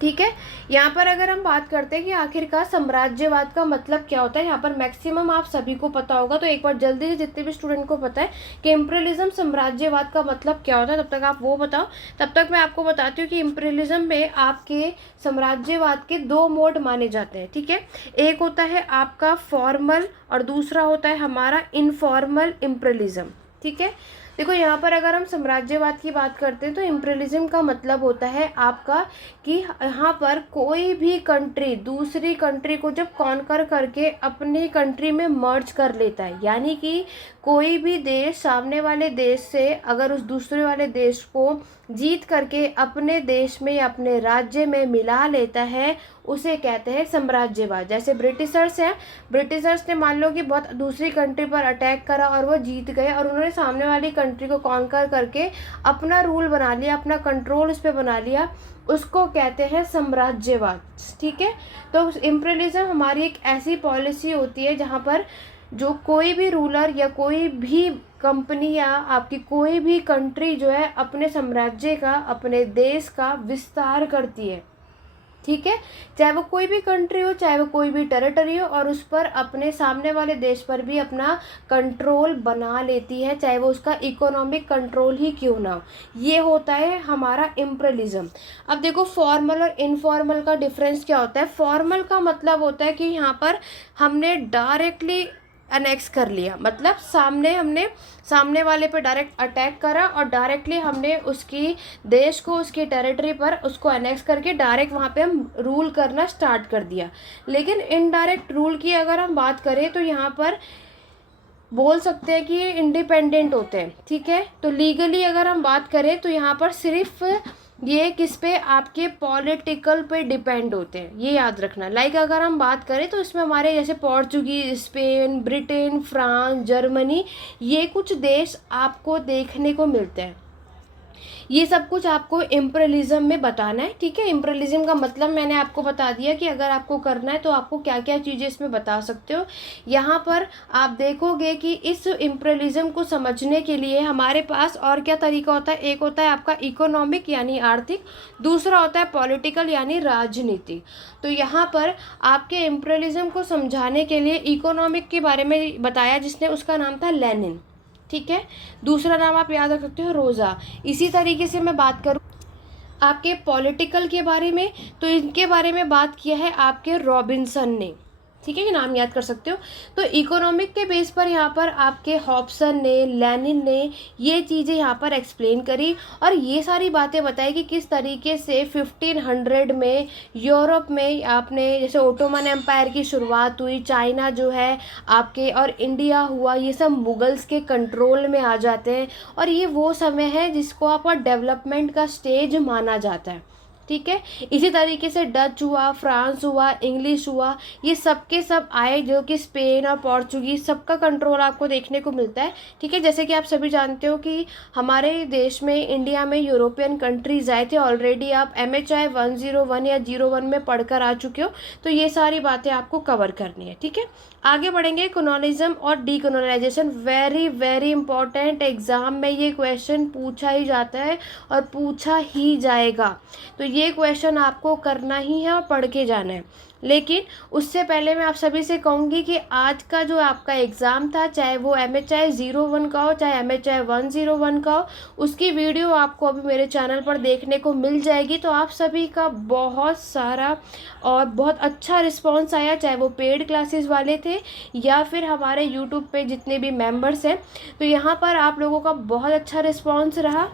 ठीक है। यहाँ पर अगर हम बात करते हैं कि आखिरकार साम्राज्यवाद का मतलब क्या होता है, यहाँ पर मैक्सिमम आप सभी को पता होगा, तो एक बार जल्दी से जितने भी स्टूडेंट को पता है कि इम्पीरियलिज्म, साम्राज्यवाद का मतलब क्या होता है, तब तक आप वो बताओ। तब तक मैं आपको बताती हूँ कि इम्पीरियलिज्म में आपके साम्राज्यवाद के दो मोड माने जाते हैं, ठीक है। एक होता है आपका फॉर्मल और दूसरा होता है हमारा इनफॉर्मल इम्पीरियलिज्म, ठीक है। देखो यहाँ पर अगर हम साम्राज्यवाद की बात करते हैं तो इम्पीरियलिज्म का मतलब होता है आपका कि यहाँ पर कोई भी कंट्री दूसरी कंट्री को जब कॉन्कर करके अपनी कंट्री में मर्ज कर लेता है, यानी कि कोई भी देश सामने वाले देश से अगर उस दूसरे वाले देश को जीत करके अपने देश में या अपने राज्य में मिला लेता है, उसे कहते हैं साम्राज्यवाद। जैसे ब्रिटिशर्स हैं, ब्रिटिशर्स ने मान लो कि बहुत दूसरी कंट्री पर अटैक करा और वो जीत गए और उन्होंने सामने वाली कंट्री को कॉन्कर करके अपना रूल बना लिया, अपना कंट्रोल उस पर बना लिया, उसको कहते हैं साम्राज्यवाद, ठीक है। तो इम्पीरियलिज्म हमारी एक ऐसी पॉलिसी होती है जहाँ पर जो कोई भी रूलर या कोई भी कंपनी या आपकी कोई भी कंट्री जो है अपने साम्राज्य का, अपने देश का विस्तार करती है, ठीक है। चाहे वो कोई भी कंट्री हो, चाहे वो कोई भी टेरिटरी हो, और उस पर अपने सामने वाले देश पर भी अपना कंट्रोल बना लेती है, चाहे वो उसका इकोनॉमिक कंट्रोल ही क्यों ना हो। ये होता है हमारा इम्पीरियलिज्म। अब देखो फॉर्मल और इनफॉर्मल का डिफरेंस क्या होता है। फॉर्मल का मतलब होता है कि यहाँ पर हमने डायरेक्टली अनेक्स कर लिया, मतलब हमने सामने वाले पे डायरेक्ट अटैक करा और डायरेक्टली हमने उसकी देश को, उसकी टेरिटरी पर उसको अनेक्स करके डायरेक्ट वहाँ पे हम रूल करना स्टार्ट कर दिया। लेकिन इनडायरेक्ट रूल की अगर हम बात करें तो यहाँ पर बोल सकते हैं कि ये इंडिपेंडेंट होते हैं, ठीक है। तो लीगली अगर हम बात करें तो यहाँ पर सिर्फ ये किस पे, आपके पॉलिटिकल पे डिपेंड होते हैं, ये याद रखना। लाइक अगर हम बात करें तो इसमें हमारे जैसे Portuguese, Spain, Britain, France, Germany, ये कुछ देश आपको देखने को मिलते हैं। ये सब कुछ आपको इम्पीरियलिज्म में बताना है, ठीक है। इम्पीरियलिज्म का मतलब मैंने आपको बता दिया कि अगर आपको करना है तो आपको क्या क्या चीज़ें इसमें बता सकते हो। यहाँ पर आप देखोगे कि इस इम्पीरियलिज्म को समझने के लिए हमारे पास और क्या तरीका होता है। एक होता है आपका इकोनॉमिक यानी आर्थिक, दूसरा होता है पॉलिटिकल यानी राजनीतिक। तो यहाँ पर आपके इम्पीरियलिज्म को समझाने के लिए इकोनॉमिक के बारे में बताया जिसने, उसका नाम था लेनिन, ठीक है। दूसरा नाम आप याद रख सकते हो, रोज़ा। इसी तरीके से मैं बात करूँ आपके पॉलिटिकल के बारे में, तो इनके बारे में बात किया है आपके रॉबिन्सन ने, ठीक है, ये नाम याद कर सकते हो। तो इकोनॉमिक के बेस पर यहाँ पर आपके हॉब्सन ने, लेनिन ने ये चीज़ें यहाँ पर एक्सप्लेन करी और ये सारी बातें बताई कि किस तरीके से 1500 में यूरोप में आपने जैसे ओटोमन एम्पायर की शुरुआत हुई, चाइना जो है आपके, और इंडिया हुआ, ये सब मुगल्स के कंट्रोल में आ जाते हैं और ये वो समय है जिसको आपका डेवलपमेंट का स्टेज माना जाता है, ठीक है। इसी तरीके से डच हुआ, फ्रांस हुआ, इंग्लिश हुआ, ये सब के सब आए, जो कि स्पेन और पोर्चुगीज, सबका कंट्रोल आपको देखने को मिलता है, ठीक है। जैसे कि आप सभी जानते हो कि हमारे देश में, इंडिया में यूरोपियन कंट्रीज आए थे ऑलरेडी, आप MHI 101 या 01 में पढ़कर आ चुके हो, तो ये सारी बातें आपको कवर करनी है, ठीक है। आगे बढ़ेंगे, कॉलोनिज्म और decolonisation, very very important, exam में ये क्वेश्चन पूछा ही जाता है और पूछा ही जाएगा, तो ये क्वेश्चन आपको करना ही है और पढ़ के जाना है। लेकिन उससे पहले मैं आप सभी से कहूँगी कि आज का जो आपका एग्ज़ाम था, चाहे वो MHI 01 का हो चाहे MHI 101 का हो, उसकी वीडियो आपको अभी मेरे चैनल पर देखने को मिल जाएगी। तो आप सभी का बहुत सारा और बहुत अच्छा रिस्पांस आया, चाहे वो पेड क्लासेस वाले थे या फिर हमारे यूट्यूब पे जितने भी मेंबर्स हैं, तो यहाँ पर आप लोगों का बहुत अच्छा रिस्पांस रहा।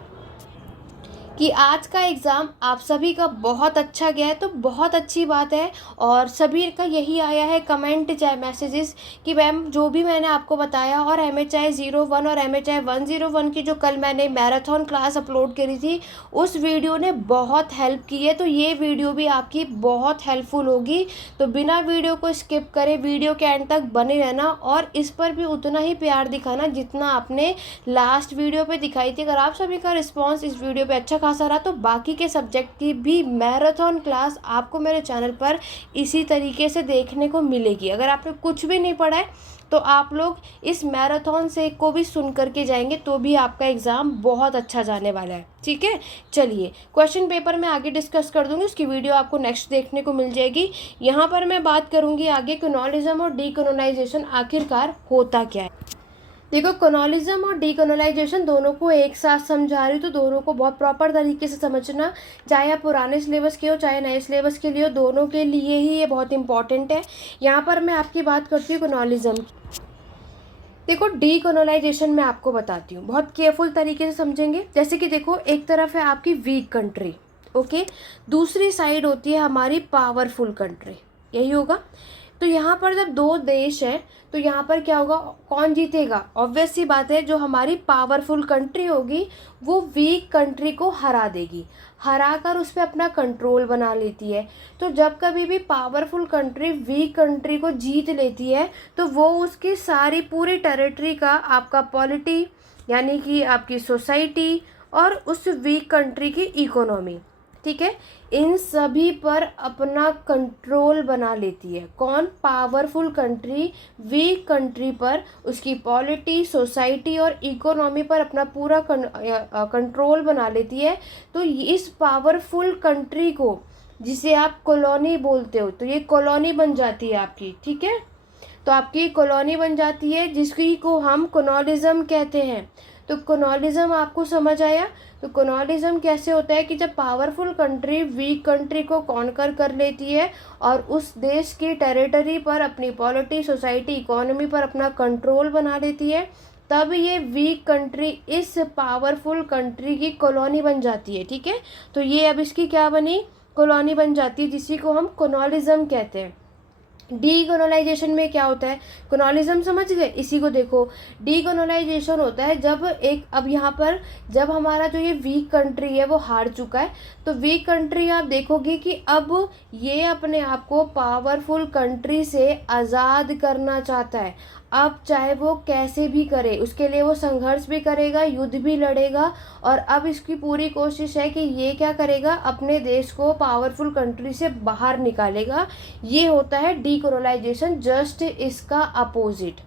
कि आज का एग्ज़ाम आप सभी का बहुत अच्छा गया है, तो बहुत अच्छी बात है। और सभी का यही आया है कमेंट चाहे मैसेजेस कि मैम जो भी मैंने आपको बताया, और MHI 01 और MHI 101 की जो कल मैंने मैराथन क्लास अपलोड करी थी उस वीडियो ने बहुत हेल्प की है, तो ये वीडियो भी आपकी बहुत हेल्पफुल होगी। तो बिना वीडियो को स्किप करे वीडियो के एंड तक बने रहना, और इस पर भी उतना ही प्यार दिखाना जितना आपने लास्ट वीडियो पे दिखाई थी। अगर आप सभी का रिस्पांस इस वीडियो पे अच्छा खासा रहा तो बाकी के सब्जेक्ट की भी मैराथन क्लास आपको मेरे चैनल पर इसी तरीके से देखने को मिलेगी। अगर आपने कुछ भी नहीं पढ़ा है तो आप लोग इस मैराथन से को भी सुन करके जाएंगे तो भी आपका एग्ज़ाम बहुत अच्छा जाने वाला है। ठीक है, चलिए क्वेश्चन पेपर में आगे डिस्कस कर दूंगी, उसकी वीडियो आपको नेक्स्ट देखने को मिल जाएगी। यहाँ पर मैं बात करूँगी आगे कॉलोनिज्म और डीकॉलोनाइजेशन आखिरकार होता क्या है। देखो, कॉलोनिज्म और डीकॉलोनाइजेशन दोनों को एक साथ समझा रही हूँ, तो दोनों को बहुत प्रॉपर तरीके से समझना, चाहे आप पुराने सिलेबस के हो चाहे नए सिलेबस के लिए हो, दोनों के लिए ही ये बहुत इंपॉर्टेंट है। यहाँ पर मैं आपकी बात करती हूँ कॉलोनिज्म की। देखो, डीकॉलोनाइजेशन मैं आपको बताती हूँ, बहुत केयरफुल तरीके से समझेंगे। जैसे कि देखो, एक तरफ है आपकी वीक कंट्री, ओके, दूसरी साइड होती है हमारी पावरफुल कंट्री, यही होगा। तो यहाँ पर जब दो देश हैं तो यहाँ पर क्या होगा, कौन जीतेगा? ऑब्वियस सी बात है, जो हमारी पावरफुल कंट्री होगी वो वीक कंट्री को हरा देगी, हरा कर उस पर अपना कंट्रोल बना लेती है। तो जब कभी भी पावरफुल कंट्री वीक कंट्री को जीत लेती है तो वो उसकी सारी पूरी टेरिटरी का आपका पॉलिटी यानी कि आपकी सोसाइटी और उस वीक कंट्री की इकोनॉमी, ठीक है, इन सभी पर अपना कंट्रोल बना लेती है। कौन? पावरफुल कंट्री वीक कंट्री पर उसकी पॉलिटी, सोसाइटी और इकोनॉमी पर अपना पूरा कंट्रोल बना लेती है। तो इस पावरफुल कंट्री को, जिसे आप कॉलोनी बोलते हो, तो ये कॉलोनी बन जाती है आपकी, ठीक है। तो आपकी कॉलोनी बन जाती है जिसकी को हम कॉलोनिज्म कहते हैं। तो कॉलोनिज्म आपको समझ आया? तो कॉलोनिज्म कैसे होता है कि जब पावरफुल कंट्री वीक कंट्री को कॉन्कर कर लेती है और उस देश की टेरिटरी पर अपनी पॉलिटी, सोसाइटी, इकोनॉमी पर अपना कंट्रोल बना लेती है, तब ये वीक कंट्री इस पावरफुल कंट्री की कॉलोनी बन जाती है, ठीक है। तो ये अब इसकी क्या बनी? कॉलोनी बन जाती है, जिसी को हम कॉलोनिज्म कहते हैं। डीकॉलोनाइजेशन में क्या होता है? कॉलोनिज्म समझ गए, इसी को देखो। डीकॉलोनाइजेशन होता है जब एक, अब यहाँ पर जब हमारा जो ये वीक कंट्री है वो हार चुका है, तो वीक कंट्री आप देखोगे कि अब ये अपने आप को पावरफुल कंट्री से आज़ाद करना चाहता है। अब चाहे वो कैसे भी करे, उसके लिए वो संघर्ष भी करेगा, युद्ध भी लड़ेगा, और अब इसकी पूरी कोशिश है कि ये क्या करेगा, अपने देश को पावरफुल कंट्री से बाहर निकालेगा। ये होता है डीकॉलोनाइजेशन, जस्ट इसका अपोजिट,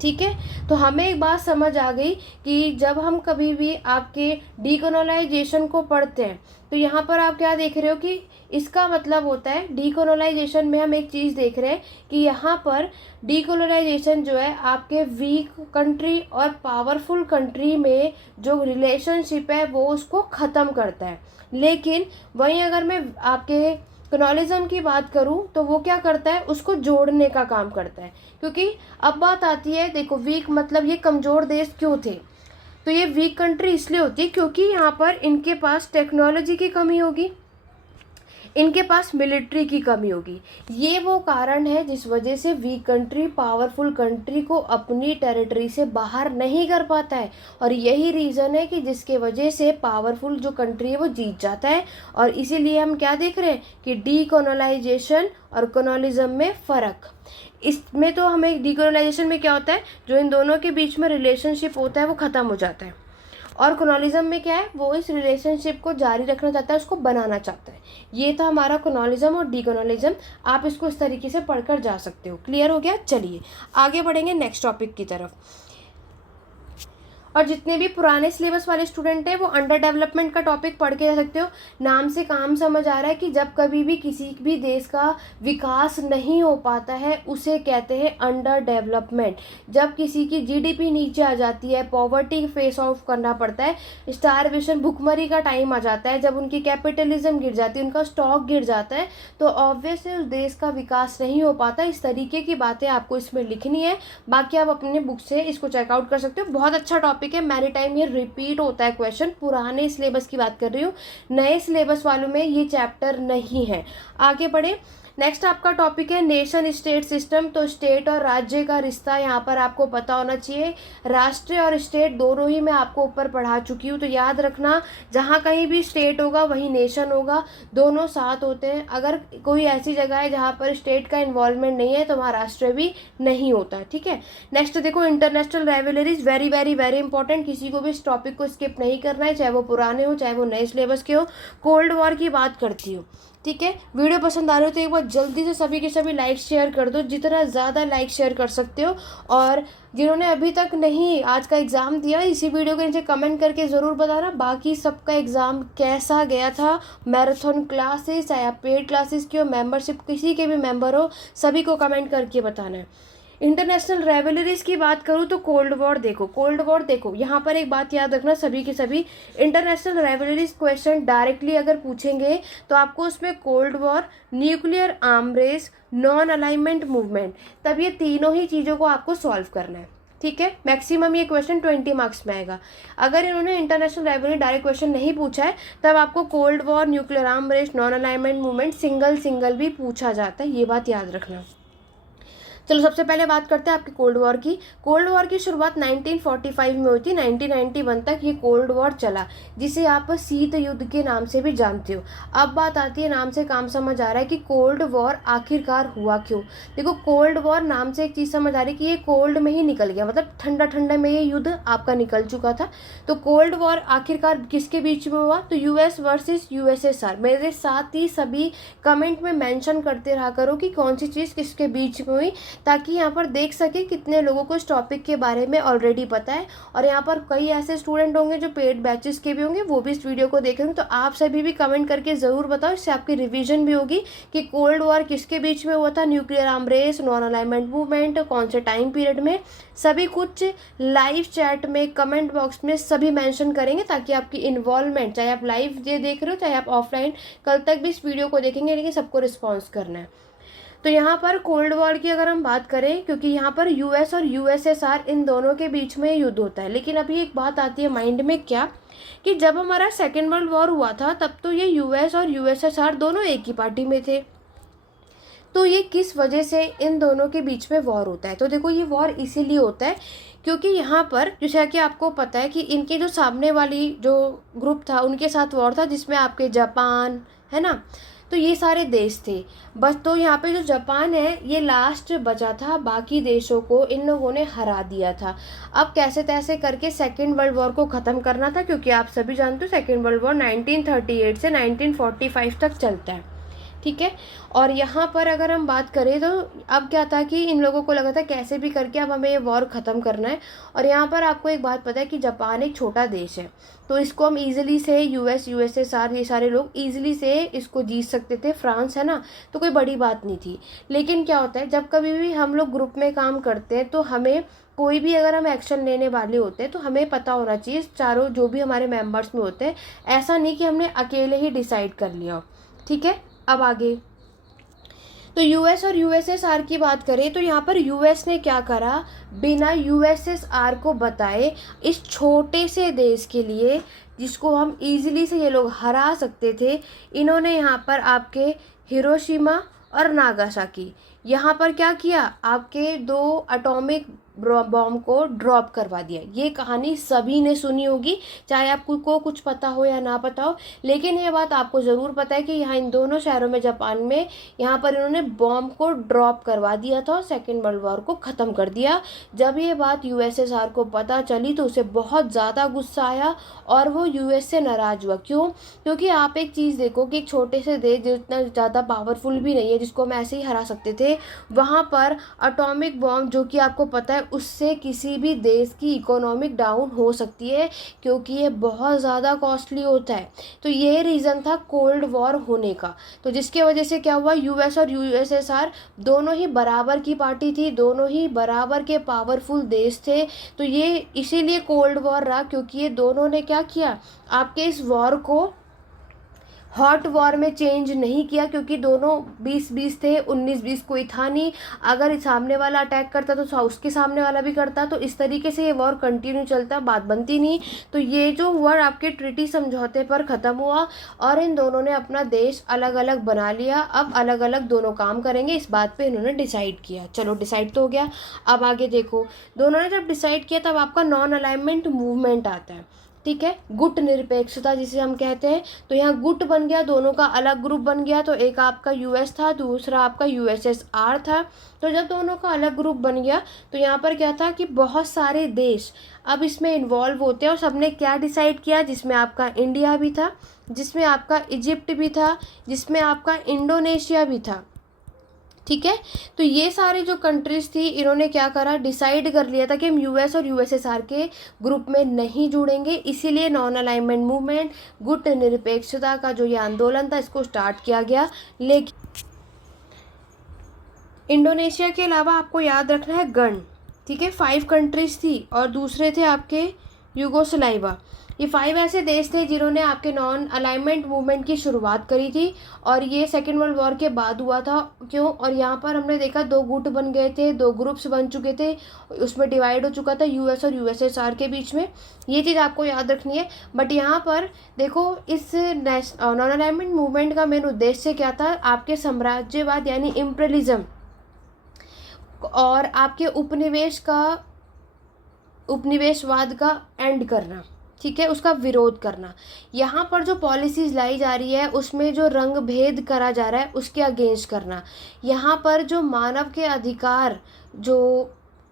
ठीक है। तो हमें एक बात समझ आ गई कि जब हम कभी भी आपके डीकॉलोनाइजेशन को पढ़ते हैं तो यहाँ पर आप क्या देख रहे हो कि इसका मतलब होता है, डीकॉलोनाइजेशन में हम एक चीज़ देख रहे हैं कि यहाँ पर डीकॉलोनाइजेशन जो है आपके वीक कंट्री और पावरफुल कंट्री में जो रिलेशनशिप है वो उसको ख़त्म करता है। लेकिन वहीं अगर मैं आपके कॉलोनिज्म की बात करूं तो वो क्या करता है, उसको जोड़ने का काम करता है। क्योंकि अब बात आती है, देखो, वीक मतलब ये कमज़ोर देश क्यों थे? तो ये वीक कंट्री इसलिए होती है क्योंकि यहाँ पर इनके पास टेक्नोलॉजी की कमी होगी, इनके पास मिलिट्री की कमी होगी। ये वो कारण है जिस वजह से वीक कंट्री पावरफुल कंट्री को अपनी टेरिटरी से बाहर नहीं कर पाता है, और यही रीज़न है कि जिसके वजह से पावरफुल जो कंट्री है वो जीत जाता है। और इसीलिए हम क्या देख रहे हैं कि डीकॉलोनाइजेशन और कॉलोनिज्म में फ़र्क। इसमें तो हमें डीकॉलोनाइजेशन में क्या होता है, जो इन दोनों के बीच में रिलेशनशिप होता है वो ख़त्म हो जाता है, और कॉलोनिज्म में क्या है, वो इस रिलेशनशिप को जारी रखना चाहता है, उसको बनाना चाहता है। ये था हमारा कॉलोनिज्म और डीकॉलोनिज्म। आप इसको इस तरीके से पढ़कर जा सकते हो। क्लियर हो गया? चलिए आगे बढ़ेंगे नेक्स्ट टॉपिक की तरफ। और जितने भी पुराने सिलेबस वाले स्टूडेंट हैं वो अंडर डेवलपमेंट का टॉपिक पढ़ के जा सकते हो। नाम से काम समझ आ रहा है कि जब कभी भी किसी भी देश का विकास नहीं हो पाता है उसे कहते हैं अंडर डेवलपमेंट। जब किसी की जीडीपी नीचे आ जाती है, पॉवर्टी फेस ऑफ करना पड़ता है, स्टारवेशन, भुखमरी का टाइम आ जाता है, जब उनकी कैपिटलिज्म गिर जाती है, उनका स्टॉक गिर जाता है, तो ऑब्वियसली उस देश का विकास नहीं हो पाता। इस तरीके की बातें आपको इसमें लिखनी है। बाकी आप अपने बुक से इसको चेकआउट कर सकते हो। बहुत अच्छा टॉपिक टॉपिक है मैरीटाइम, ये रिपीट होता है क्वेश्चन, पुराने सिलेबस की बात कर रही हूँ, नए सिलेबस वालों में ये चैप्टर नहीं है। आगे बढ़े। नेक्स्ट आपका टॉपिक है नेशन स्टेट सिस्टम। तो स्टेट और राज्य का रिश्ता यहाँ पर आपको पता होना चाहिए। राष्ट्र और स्टेट दोनों ही मैं आपको ऊपर पढ़ा चुकी हूँ, तो याद रखना जहाँ कहीं भी स्टेट होगा वहीं नेशन होगा, दोनों साथ होते हैं। अगर कोई ऐसी जगह है जहाँ पर स्टेट का इन्वॉल्वमेंट नहीं है तो वहाँ राष्ट्र भी नहीं होता है, ठीक है। नेक्स्ट देखो, international rivalries, very very very important, किसी को भी इस टॉपिक को स्किप नहीं करना है, चाहे वो पुराने हो चाहे वो नए सिलेबस के हो। कोल्ड वॉर की बात करती हूँ, ठीक है। वीडियो पसंद आ रही हो तो एक बार जल्दी से सभी के सभी लाइक शेयर कर दो, जितना ज़्यादा लाइक शेयर कर सकते हो। और जिन्होंने अभी तक नहीं आज का एग्ज़ाम दिया, इसी वीडियो के नीचे कमेंट करके ज़रूर बताना बाकी सबका एग्ज़ाम कैसा गया था। मैराथन क्लासेस, चाहे आप पेड क्लासेस की हो, मेंबरशिप किसी के भी मेंबर हो, सभी को कमेंट करके बताना है। इंटरनेशनल राइवलरीज की बात करूँ तो कोल्ड वॉर देखो, कोल्ड वॉर देखो, यहाँ पर एक बात याद रखना सभी के सभी, इंटरनेशनल राइवलरीज क्वेश्चन डायरेक्टली अगर पूछेंगे तो आपको उसमें cold war, nuclear arm race, non alignment movement, तब ये तीनों ही चीज़ों को आपको सॉल्व करना है, ठीक है। मैक्सिमम ये क्वेश्चन 20 मार्क्स में आएगा। अगर इन्होंने इंटरनेशनल राइवलरी डायरेक्ट क्वेश्चन नहीं पूछा है तब आपको cold war, nuclear arm race, non alignment movement single भी पूछा जाता है, ये बात याद रखना। चलो सबसे पहले बात करते हैं आपकी कोल्ड वॉर की। कोल्ड वॉर की शुरुआत 1945 में हुई थी, 1991 तक ये कोल्ड वॉर चला, जिसे आप शीत युद्ध के नाम से भी जानते हो। अब बात आती है, नाम से काम समझ आ रहा है कि कोल्ड वॉर आखिरकार हुआ क्यों। देखो, कोल्ड वॉर नाम से एक चीज़ समझ आ रही है कि ये कोल्ड में ही निकल गया, मतलब ठंडा ठंडा में ये युद्ध आपका निकल चुका था। तो कोल्ड वॉर आखिरकार किसके बीच में हुआ, तो यूएस वर्सेस यूएसएसआर। मेरे साथ ही सभी कमेंट में मेंशन करते रहा करो कि कौन सी चीज़ किसके बीच में हुई, ताकि यहाँ पर देख सके कितने लोगों को इस टॉपिक के बारे में ऑलरेडी पता है। और यहाँ पर कई ऐसे स्टूडेंट होंगे जो पेड बैचेस के भी होंगे, वो भी इस वीडियो को देख रहे होंगे, तो आप सभी भी कमेंट करके ज़रूर बताओ, इससे आपकी रिवीजन भी होगी कि कोल्ड वॉर किसके बीच में हुआ था, nuclear arm race, non alignment movement, कौन से टाइम पीरियड में। सभी कुछ लाइव चैट में, कमेंट बॉक्स में सभी मेंशन करेंगे, ताकि आपकी इन्वॉल्वमेंट, चाहे आप लाइव ये देख रहे हो चाहे आप ऑफलाइन कल तक भी इस वीडियो को देखेंगे, लेकिन सबको रिस्पॉन्स करना है। तो यहाँ पर कोल्ड वॉर की अगर हम बात करें, क्योंकि यहाँ पर यूएस और यूएसएसआर इन दोनों के बीच में युद्ध होता है, लेकिन अभी एक बात आती है माइंड में, क्या कि जब हमारा सेकेंड वर्ल्ड वॉर हुआ था तब तो ये यूएस और यूएसएसआर दोनों एक ही पार्टी में थे। तो ये किस वजह से इन दोनों के बीच में वॉर होता है, तो देखो ये वॉर इसीलिए होता है क्योंकि यहाँ पर जैसा कि आपको पता है कि इनके जो सामने वाली जो ग्रुप था उनके साथ वॉर था, जिसमें आपके जापान है ना, तो ये सारे देश थे बस। तो यहाँ पे जो जापान है ये लास्ट बचा था, बाकी देशों को इन लोगों ने हरा दिया था। अब कैसे तैसे करके सेकेंड वर्ल्ड वॉर को ख़त्म करना था, क्योंकि आप सभी जानते हो सेकेंड वर्ल्ड वॉर 1938 से 1945 तक चलता है, ठीक है। और यहाँ पर अगर हम बात करें तो अब क्या था कि इन लोगों को लगा था कैसे भी करके अब हमें ये वॉर ख़त्म करना है। और यहाँ पर आपको एक बात पता है कि जापान एक छोटा देश है, तो इसको हम ईजिली से यूएस यूएसएसआर ये सारे लोग ईजिली से इसको जीत सकते थे। फ्रांस है ना, तो कोई बड़ी बात नहीं थी। लेकिन क्या होता है, जब कभी भी हम लोग ग्रुप में काम करते हैं तो हमें कोई भी अगर हम एक्शन लेने वाले होते हैं तो हमें पता होना चाहिए चारों जो भी हमारे मेंबर्स में होते हैं, ऐसा नहीं कि हमने अकेले ही डिसाइड कर लिया हो, ठीक है। अब आगे तो यूएस और यूएसएसआर की बात करें तो यहाँ पर यूएस ने क्या करा, बिना यूएसएसआर को बताए इस छोटे से देश के लिए जिसको हम इजीली से ये लोग हरा सकते थे, इन्होंने यहाँ पर आपके हिरोशिमा और नागासाकी यहाँ पर क्या किया, आपके 2 एटॉमिक बॉम्ब को ड्रॉप करवा दिया। ये कहानी सभी ने सुनी होगी, चाहे आपको कुछ पता हो या ना पता हो, लेकिन ये बात आपको ज़रूर पता है कि यहाँ इन दोनों शहरों में जापान में यहाँ पर इन्होंने बॉम्ब को ड्रॉप करवा दिया था और सेकेंड वर्ल्ड वॉर को ख़त्म कर दिया। जब ये बात यूएसएसआर को पता चली तो उसे बहुत ज़्यादा गुस्सा आया और वो यूएस से नाराज़ हुआ। क्यों, क्योंकि आप एक चीज़ देखो कि एक छोटे से देश जितना ज़्यादा पावरफुल भी नहीं है, जिसको हम ऐसे ही हरा सकते थे, वहाँ पर एटॉमिक बॉम्ब जो कि आपको पता है उससे किसी भी देश की इकोनॉमिक डाउन हो सकती है, क्योंकि ये बहुत ज़्यादा कॉस्टली होता है। तो ये रीज़न था कोल्ड वॉर होने का। तो जिसके वजह से क्या हुआ, यूएस और यूएसएसआर दोनों ही बराबर की पार्टी थी, दोनों ही बराबर के पावरफुल देश थे। तो ये इसीलिए कोल्ड वॉर रहा, क्योंकि ये दोनों ने क्या किया, आपके इस वॉर को हॉट वॉर में चेंज नहीं किया, क्योंकि दोनों 20-20 थे, 19-20 कोई था नहीं। अगर सामने वाला अटैक करता तो उसके सामने वाला भी करता, तो इस तरीके से ये वॉर कंटिन्यू चलता, बात बनती नहीं। तो ये जो वॉर आपके ट्रीटी समझौते पर ख़त्म हुआ और इन दोनों ने अपना देश अलग अलग बना लिया। अब अलग अलग दोनों काम करेंगे, इस बात पे इन्होंने डिसाइड किया। चलो डिसाइड तो हो गया। अब आगे देखो, दोनों ने जब डिसाइड किया तब आपका नॉन अलाइनमेंट मूवमेंट आता है, ठीक है, गुट निरपेक्षता जिसे हम कहते हैं। तो यहाँ गुट बन गया, दोनों का अलग ग्रुप बन गया। तो एक आपका यूएस था, दूसरा आपका यूएसएसआर था। तो जब दोनों का अलग ग्रुप बन गया तो यहाँ पर क्या था कि बहुत सारे देश अब इसमें इन्वॉल्व होते हैं। और सबने क्या डिसाइड किया, जिसमें आपका इंडिया भी था, जिसमें आपका इजिप्ट भी था, जिसमें आपका इंडोनेशिया भी था, ठीक है। तो ये सारे जो कंट्रीज थी, इन्होंने क्या करा, डिसाइड कर लिया था कि हम यूएस और यूएसएसआर के ग्रुप में नहीं जुड़ेंगे। इसीलिए नॉन अलाइनमेंट मूवमेंट, गुट निरपेक्षता का जो ये आंदोलन था, इसको स्टार्ट किया गया। लेकिन इंडोनेशिया के अलावा आपको याद रखना है गण, ठीक है, 5 कंट्रीज थी और दूसरे थे आपके यूगोस्लाविया। ये 5 ऐसे देश थे जिन्होंने आपके नॉन अलाइनमेंट मूवमेंट की शुरुआत करी थी और ये सेकेंड वर्ल्ड वॉर के बाद हुआ था। क्यों? और यहाँ पर हमने देखा 2 गुट बन गए थे, 2 ग्रुप्स बन चुके थे, उसमें डिवाइड हो चुका था यूएस और यूएसएसआर के बीच में। ये चीज़ आपको याद रखनी है। बट यहाँ पर देखो, इस नॉन अलाइनमेंट मूवमेंट का मेन उद्देश्य क्या था, आपके साम्राज्यवाद यानी इम्पीरियलिज्म और आपके उपनिवेशवाद का एंड करना, ठीक है, उसका विरोध करना। यहाँ पर जो पॉलिसीज़ लाई जा रही है उसमें जो रंग भेद करा जा रहा है उसके अगेंस्ट करना। यहाँ पर जो मानव के अधिकार जो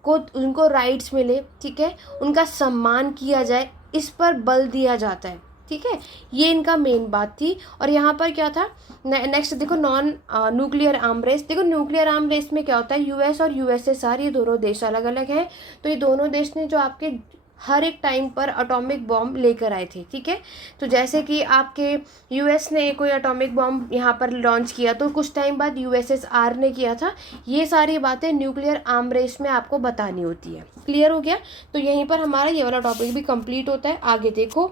को उनको राइट्स मिले, ठीक है, उनका सम्मान किया जाए, इस पर बल दिया जाता है, ठीक है। ये इनका मेन बात थी। और यहाँ पर क्या था, नेक्स्ट देखो, नॉन न्यूक्लियर आर्म रेस। देखो न्यूक्लियर आर्म रेस में क्या होता है, यूएस और यूएसएसआर ये दोनों देश अलग अलग हैं। तो ये दोनों देश ने जो आपके हर एक टाइम पर एटॉमिक बॉम्ब लेकर आए थे, ठीक है। तो जैसे कि आपके यूएस ने कोई एटॉमिक बॉम्ब यहाँ पर लॉन्च किया तो कुछ टाइम बाद यूएसएसआर ने किया था। ये सारी बातें न्यूक्लियर आर्म रेस में आपको बतानी होती है। क्लियर हो गया? तो यहीं पर हमारा ये वाला टॉपिक भी कंप्लीट होता है। आगे देखो,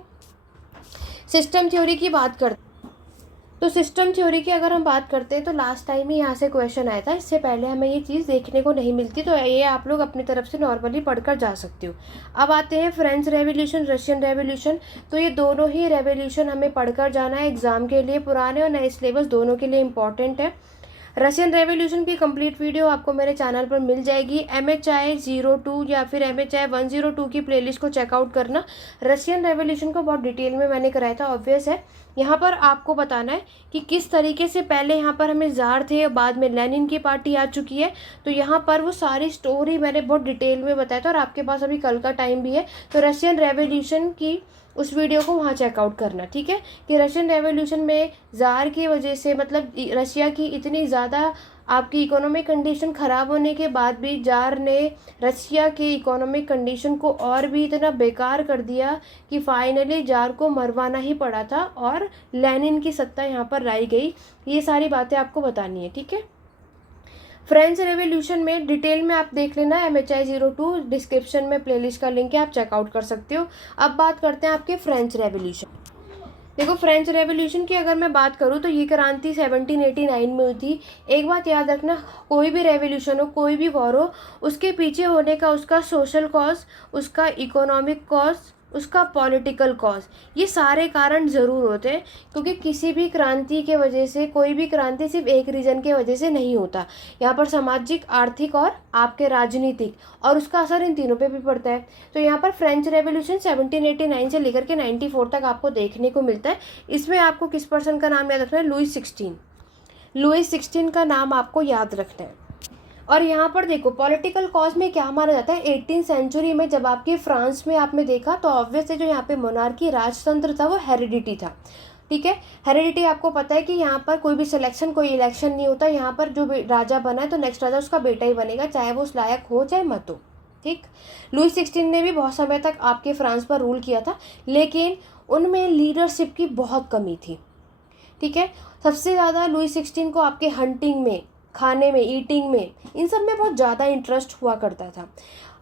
सिस्टम थ्योरी की बात करते। तो सिस्टम थ्योरी की अगर हम बात करते हैं तो लास्ट टाइम ही यहाँ से क्वेश्चन आया था, इससे पहले हमें ये चीज़ देखने को नहीं मिलती, तो ये आप लोग अपनी तरफ से नॉर्मली पढ़कर जा सकते हो। अब आते हैं फ्रेंच रेवोल्यूशन, रशियन रेवोल्यूशन। तो ये दोनों ही रेवोल्यूशन हमें पढ़कर जाना है एग्जाम के लिए, पुराने और नए सिलेबस दोनों के लिए इंपॉर्टेंट है। रशियन रेवोल्यूशन की कंप्लीट वीडियो आपको मेरे चैनल पर मिल जाएगी। MHI 02 या फिर MHI 102 की प्लेलिस्ट को चेकआउट करना। रशियन रेवोल्यूशन को बहुत डिटेल में मैंने कराया था, ऑब्वियस है। यहाँ पर आपको बताना है कि किस तरीके से पहले यहाँ पर हमें ज़ार थे, बाद में लेनिन की पार्टी आ चुकी है। तो यहाँ पर वो सारी स्टोरी मैंने बहुत डिटेल में बताया था और आपके पास अभी कल का टाइम भी है, तो रशियन रेवोल्यूशन की उस वीडियो को वहाँ चेकआउट करना, ठीक है। कि रशियन रेवोल्यूशन में ज़ार की वजह से, मतलब रशिया की इतनी ज़्यादा आपकी इकोनॉमिक कंडीशन ख़राब होने के बाद भी ज़ार ने रशिया की इकोनॉमिक कंडीशन को और भी इतना बेकार कर दिया कि फाइनली ज़ार को मरवाना ही पड़ा था और लेनिन की सत्ता यहाँ पर लाई गई। ये सारी बातें आपको बतानी है, ठीक है। फ्रेंच रेवोल्यूशन में डिटेल में आप देख लेना, MHI 02 डिस्क्रिप्शन में प्लेलिस्ट का लिंक है, आप चेकआउट कर सकते हो। अब बात करते हैं आपके फ्रेंच रेवोल्यूशन। देखो, फ्रेंच रेवोल्यूशन की अगर मैं बात करूँ तो ये क्रांति 1789 में हुई थी। एक बात याद रखना, कोई भी रेवोल्यूशन हो, कोई भी वॉर हो, उसके पीछे होने का उसका सोशल कॉज, उसका इकोनॉमिक कॉज, उसका पॉलिटिकल कॉज, ये सारे कारण ज़रूर होते हैं। क्योंकि किसी भी क्रांति के वजह से, कोई भी क्रांति सिर्फ एक रीज़न के वजह से नहीं होता। यहाँ पर सामाजिक, आर्थिक और आपके राजनीतिक, और उसका असर इन तीनों पे भी पड़ता है। तो यहाँ पर फ्रेंच रेवोल्यूशन 1789 से लेकर के 94 तक आपको देखने को मिलता है। इसमें आपको किस पर्सन का नाम याद रखना है? लुई 16 का नाम आपको याद रखना है। और यहाँ पर देखो, पॉलिटिकल कॉज में क्या माना जाता है, 18वीं सेंचुरी में जब आपके फ्रांस में आपने देखा तो ऑब्वियस है जो यहाँ पे मोनार्की राजतंत्र था वो हेरिडिटी था, ठीक है। हेरिडिटी आपको पता है कि यहाँ पर कोई भी सिलेक्शन, कोई इलेक्शन नहीं होता। यहाँ पर जो राजा बना है तो नेक्स्ट राजा उसका बेटा ही बनेगा, चाहे वो उस लायक हो चाहे मत हो, ठीक। लुई 16 ने भी बहुत समय तक आपके फ्रांस पर रूल किया था, लेकिन उनमें लीडरशिप की बहुत कमी थी, ठीक है। सबसे ज़्यादा लुई 16 को आपके हंटिंग में, खाने में, ईटिंग में, इन सब में बहुत ज़्यादा इंटरेस्ट हुआ करता था।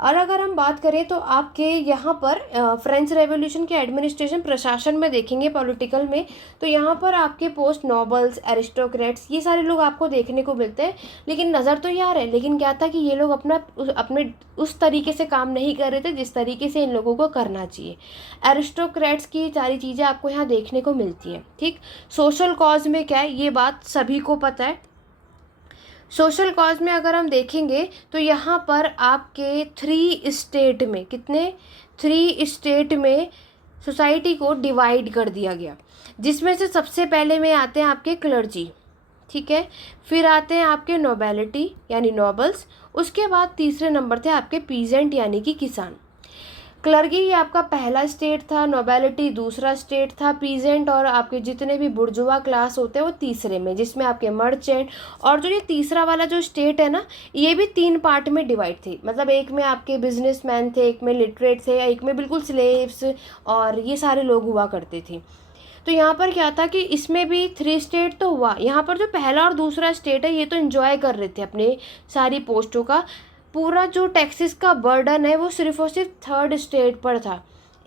और अगर हम बात करें तो आपके यहाँ पर फ्रेंच रेवोल्यूशन के एडमिनिस्ट्रेशन प्रशासन में देखेंगे, पॉलिटिकल में, तो यहाँ पर आपके पोस्ट नोबल्स, एरिस्टोक्रेट्स, ये सारे लोग आपको देखने को मिलते हैं। लेकिन नज़र तो यार है, लेकिन क्या था कि ये लोग अपने उस तरीके से काम नहीं कर रहे थे जिस तरीके से इन लोगों को करना चाहिए। एरिस्टोक्रेट्स की सारी चीज़ें आपको यहाँ देखने को मिलती हैं। ठीक, सोशल कॉज में क्या है, ये बात सभी को पता है। सोशल कॉज में अगर हम देखेंगे तो यहाँ पर आपके 3 स्टेट में, कितने, 3 स्टेट में सोसाइटी को डिवाइड कर दिया गया, जिसमें से सबसे पहले में आते हैं आपके क्लर्जी, ठीक है, फिर आते हैं आपके नोबेलिटी यानी नोबल्स, उसके बाद तीसरे नंबर थे आपके पीजेंट यानी कि किसान। क्लर्गी ये आपका पहला स्टेट था, नोबेलिटी दूसरा स्टेट था, पीजेंट और आपके जितने भी बुर्जुआ क्लास होते हैं वो तीसरे में, जिसमें आपके मर्चेंट, और जो ये तीसरा वाला जो स्टेट है ना, ये भी 3 पार्ट में डिवाइड थी। मतलब एक में आपके बिजनेसमैन थे, एक में लिटरेट थे, एक में बिल्कुल स्लेव्स और ये सारे लोग हुआ करते थे। तो यहाँ पर क्या था कि इसमें भी 3 स्टेट तो हुआ, यहाँ पर जो पहला और दूसरा स्टेट है ये तो एंजॉय कर रहे थे अपने सारी पोस्टों का। पूरा जो टैक्सेस का बर्डन है वो सिर्फ और सिर्फ 3rd स्टेट पर था।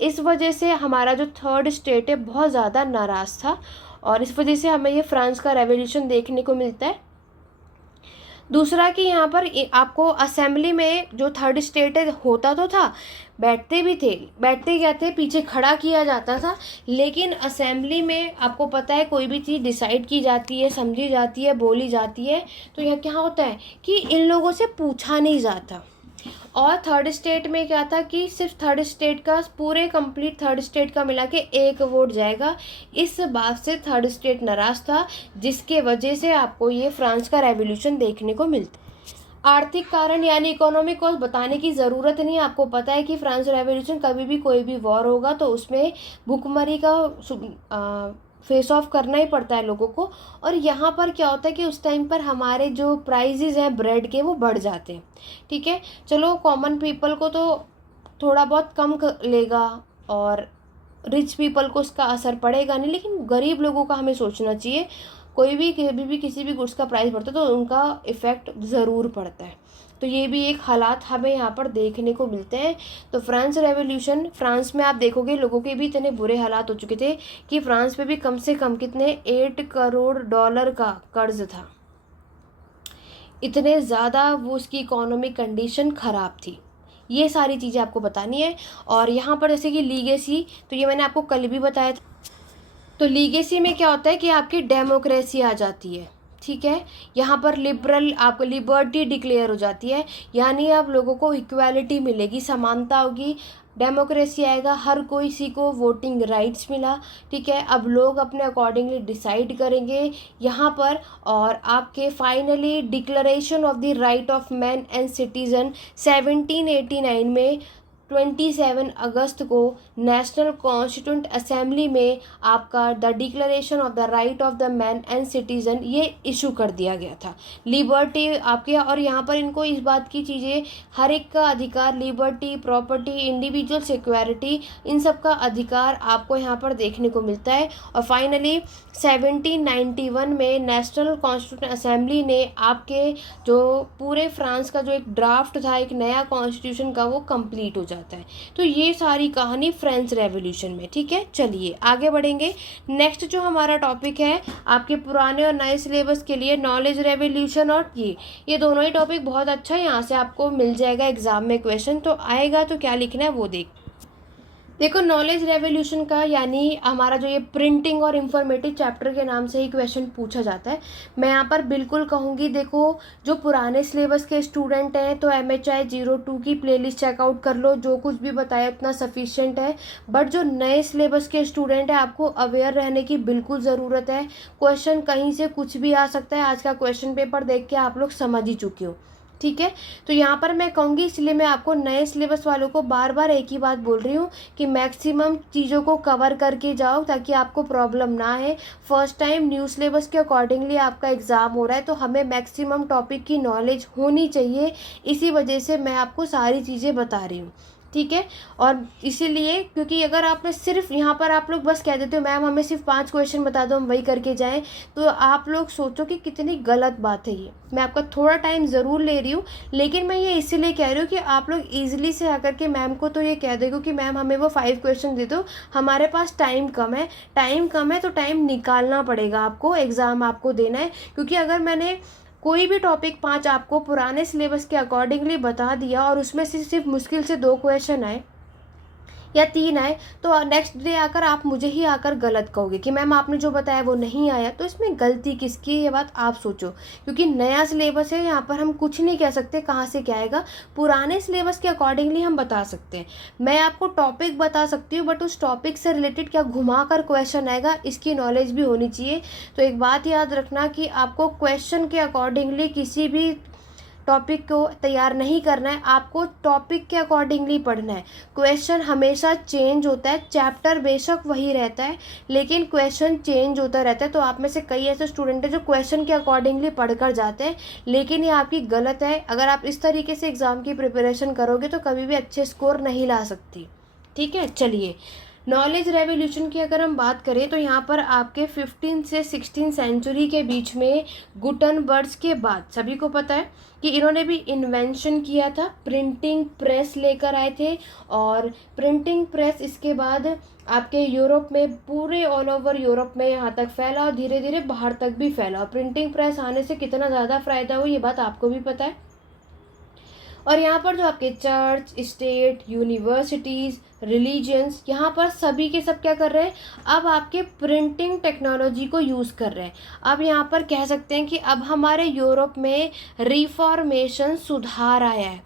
इस वजह से हमारा जो 3rd स्टेट है बहुत ज़्यादा नाराज़ था और इस वजह से हमें ये फ्रांस का रेवोल्यूशन देखने को मिलता है। दूसरा कि यहाँ पर आपको असेंबली में जो 3rd स्टेट है होता तो था, बैठते भी थे, बैठते क्या थे, पीछे खड़ा किया जाता था, लेकिन असेंबली में आपको पता है कोई भी चीज़ डिसाइड की जाती है, समझी जाती है, बोली जाती है, तो यह क्या होता है कि इन लोगों से पूछा नहीं जाता। और 3rd स्टेट में क्या था कि सिर्फ 3rd स्टेट का, पूरे कंप्लीट 3rd स्टेट का मिला के 1 वोट जाएगा। इस बात से 3rd स्टेट नाराज़ था, जिसके वजह से आपको ये फ्रांस का रेवोल्यूशन देखने को मिलता है। आर्थिक कारण यानी इकोनॉमिक कॉज बताने की ज़रूरत नहीं, आपको पता है कि फ्रांस रेवोल्यूशन कभी भी कोई भी वॉर होगा तो उसमें भुखमरी का फेस ऑफ करना ही पड़ता है लोगों को। और यहाँ पर क्या होता है कि उस टाइम पर हमारे जो प्राइजेज़ हैं ब्रेड के वो बढ़ जाते हैं। ठीक है, चलो कॉमन पीपल को तो थोड़ा बहुत कम लेगा और रिच पीपल को उसका असर पड़ेगा नहीं, लेकिन गरीब लोगों का हमें सोचना चाहिए। कोई भी कभी भी किसी भी गुड्स का प्राइस बढ़ता है तो उनका इफ़ेक्ट ज़रूर पड़ता है। तो ये भी एक हालात हमें यहाँ पर देखने को मिलते हैं। तो फ्रांस रेवोल्यूशन, फ्रांस में आप देखोगे लोगों के भी इतने बुरे हालात हो चुके थे कि फ्रांस पे भी कम से कम कितने $8 करोड़ का कर्ज था। इतने ज़्यादा वो उसकी इकोनॉमिक कंडीशन ख़राब थी। ये सारी चीज़ें आपको बतानी है। और यहाँ पर जैसे कि लीगेसी, तो ये मैंने आपको कल भी बताया था। तो लीगेसी में क्या होता है कि आपकी डेमोक्रेसी आ जाती है। ठीक है, यहाँ पर लिबरल आपको लिबर्टी डिक्लेयर हो जाती है, यानी अब लोगों को इक्वालिटी मिलेगी, समानता होगी, डेमोक्रेसी आएगा, हर कोई सी को वोटिंग राइट्स मिला। ठीक है, अब लोग अपने अकॉर्डिंगली डिसाइड करेंगे यहाँ पर। और आपके finally declaration of the right of man and citizen 1789 में 27 अगस्त को नेशनल कॉन्स्टिट्यूंट असेंबली में आपका the declaration of the right of the man and citizen ये इशू कर दिया गया था। लिबर्टी आपके, और यहाँ पर इनको इस बात की चीज़ें, हर एक का अधिकार, लिबर्टी, प्रॉपर्टी, इंडिविजुअल सिक्योरिटी, इन सब का अधिकार आपको यहाँ पर देखने को मिलता है। और फाइनली 1791 में नेशनल कॉन्स्टिट्यूंट असेंबली ने आपके जो पूरे फ्रांस का जो एक ड्राफ्ट था एक नया कॉन्स्टिट्यूशन का, वो कंप्लीट हो जाता है। तो ये सारी कहानी फ्रेंच रेवोल्यूशन में। ठीक है, चलिए आगे बढ़ेंगे। नेक्स्ट जो हमारा टॉपिक है आपके पुराने और नए सिलेबस के लिए नॉलेज रेवोल्यूशन, और ये दोनों ही टॉपिक बहुत अच्छा है, यहाँ से आपको मिल जाएगा एग्जाम में क्वेश्चन। तो आएगा तो क्या लिखना है वो देखो नॉलेज रेवोल्यूशन का, यानी हमारा जो ये प्रिंटिंग और इंफॉर्मेटिव चैप्टर के नाम से ही क्वेश्चन पूछा जाता है। मैं यहाँ पर बिल्कुल कहूँगी, देखो जो पुराने सिलेबस के स्टूडेंट हैं तो MHI 02 की प्लेलिस्ट चेकआउट कर लो, जो कुछ भी बताया उतना सफिशिएंट है। बट जो नए सिलेबस के स्टूडेंट हैं आपको अवेयर रहने की बिल्कुल ज़रूरत है। क्वेश्चन कहीं से कुछ भी आ सकता है, आज का क्वेश्चन पेपर देख के आप लोग समझ ही चुके हो। ठीक है, तो यहाँ पर मैं कहूँगी, इसलिए मैं आपको नए सिलेबस वालों को बार बार एक ही बात बोल रही हूँ कि मैक्सिमम चीज़ों को कवर करके जाओ ताकि आपको प्रॉब्लम ना है। फर्स्ट टाइम न्यू सिलेबस के अकॉर्डिंगली आपका एग्ज़ाम हो रहा है, तो हमें मैक्सिमम टॉपिक की नॉलेज होनी चाहिए। इसी वजह से मैं आपको सारी चीज़ें बता रही हूँ। ठीक है। और इसीलिए क्योंकि अगर आपने सिर्फ यहाँ पर आप लोग बस कह देते हो मैम हमें सिर्फ 5 क्वेश्चन बता दो हम वही करके जाएं, तो आप लोग सोचो कि कितनी गलत बात है ये। मैं आपका थोड़ा टाइम ज़रूर ले रही हूँ, लेकिन मैं ये इसीलिए कह रही हूँ कि आप लोग ईजिली से आकर के मैम को तो ये कह देगा कि मैम हमें वो 5 क्वेश्चन दे दो, हमारे पास टाइम कम है। टाइम कम है तो टाइम निकालना पड़ेगा आपको, एग्ज़ाम आपको देना है। क्योंकि अगर मैंने कोई भी टॉपिक 5 आपको पुराने सिलेबस के अकॉर्डिंगली बता दिया और उसमें से सिर्फ मुश्किल से 2 क्वेश्चन आए या 3 आए, तो नेक्स्ट डे आकर आप मुझे ही आकर गलत कहोगे कि मैम आपने जो बताया वो नहीं आया। तो इसमें गलती किसकी है ये बात आप सोचो, क्योंकि नया सिलेबस है, यहाँ पर हम कुछ नहीं कह सकते कहाँ से क्या आएगा। पुराने सिलेबस के अकॉर्डिंगली हम बता सकते हैं। मैं आपको टॉपिक बता सकती हूँ, बट उस टॉपिक से रिलेटेड क्या घुमा कर क्वेश्चन आएगा इसकी नॉलेज भी होनी चाहिए। तो एक बात याद रखना कि आपको क्वेश्चन के अकॉर्डिंगली किसी भी टॉपिक को तैयार नहीं करना है, आपको टॉपिक के अकॉर्डिंगली पढ़ना है। क्वेश्चन हमेशा चेंज होता है, चैप्टर बेशक वही रहता है लेकिन क्वेश्चन चेंज होता रहता है। तो आप में से कई ऐसे स्टूडेंट हैं जो क्वेश्चन के अकॉर्डिंगली पढ़कर जाते हैं, लेकिन ये आपकी गलत है। अगर आप इस तरीके से एग्ज़ाम की प्रिपरेशन करोगे तो कभी भी अच्छे स्कोर नहीं ला सकती। ठीक है, चलिए नॉलेज रेवोल्यूशन की अगर हम बात करें तो यहाँ पर आपके 15 से 16 सेंचुरी के बीच में गुटनबर्ग के बाद सभी को पता है कि इन्होंने भी इन्वेंशन किया था, प्रिंटिंग प्रेस लेकर आए थे। और प्रिंटिंग प्रेस इसके बाद आपके यूरोप में, पूरे ऑल ओवर यूरोप में यहाँ तक फैला और धीरे धीरे बाहर तक भी फैला। और प्रिंटिंग प्रेस आने से कितना ज़्यादा फ़ायदा हो ये बात आपको भी पता है। और यहाँ पर जो आपके चर्च, स्टेट, यूनिवर्सिटीज़, रिलीजन्स, यहाँ पर सभी के सब क्या कर रहे हैं, अब आपके प्रिंटिंग टेक्नोलॉजी को यूज़ कर रहे हैं। अब यहाँ पर कह सकते हैं कि अब हमारे यूरोप में रिफॉर्मेशन, सुधार आया है।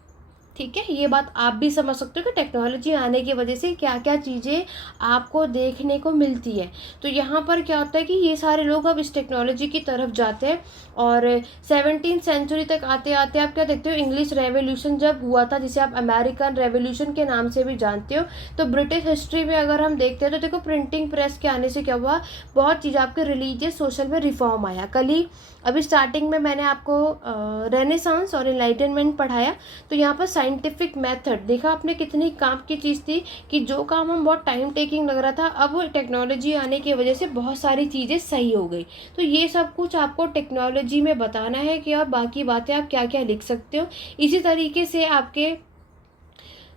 ठीक है, ये बात आप भी समझ सकते हो कि टेक्नोलॉजी आने की वजह से क्या क्या चीज़ें आपको देखने को मिलती है। तो यहाँ पर क्या होता है कि ये सारे लोग अब इस टेक्नोलॉजी की तरफ जाते हैं। और 17th सेंचुरी तक आते आते आप क्या देखते हो, इंग्लिश रेवोल्यूशन जब हुआ था, जिसे आप अमेरिकन रेवोल्यूशन के नाम से भी जानते हो, तो ब्रिटिश हिस्ट्री में अगर हम देखते हैं तो देखो प्रिंटिंग प्रेस के आने से क्या हुआ, बहुत चीज़ आपके रिलीजियस, सोशल में रिफॉर्म आया। कल ही अभी स्टार्टिंग में मैंने आपको रेनेसांस और एनलाइटनमेंट पढ़ाया, तो यहाँ पर साइंटिफिक मेथड देखा आपने, कितनी काम की चीज़ थी कि जो काम हम बहुत टाइम टेकिंग लग रहा था, अब टेक्नोलॉजी आने की वजह से बहुत सारी चीज़ें सही हो गई। तो ये सब कुछ आपको टेक्नोलॉजी में बताना है कि और बाकी बातें आप क्या क्या लिख सकते हो। इसी तरीके से आपके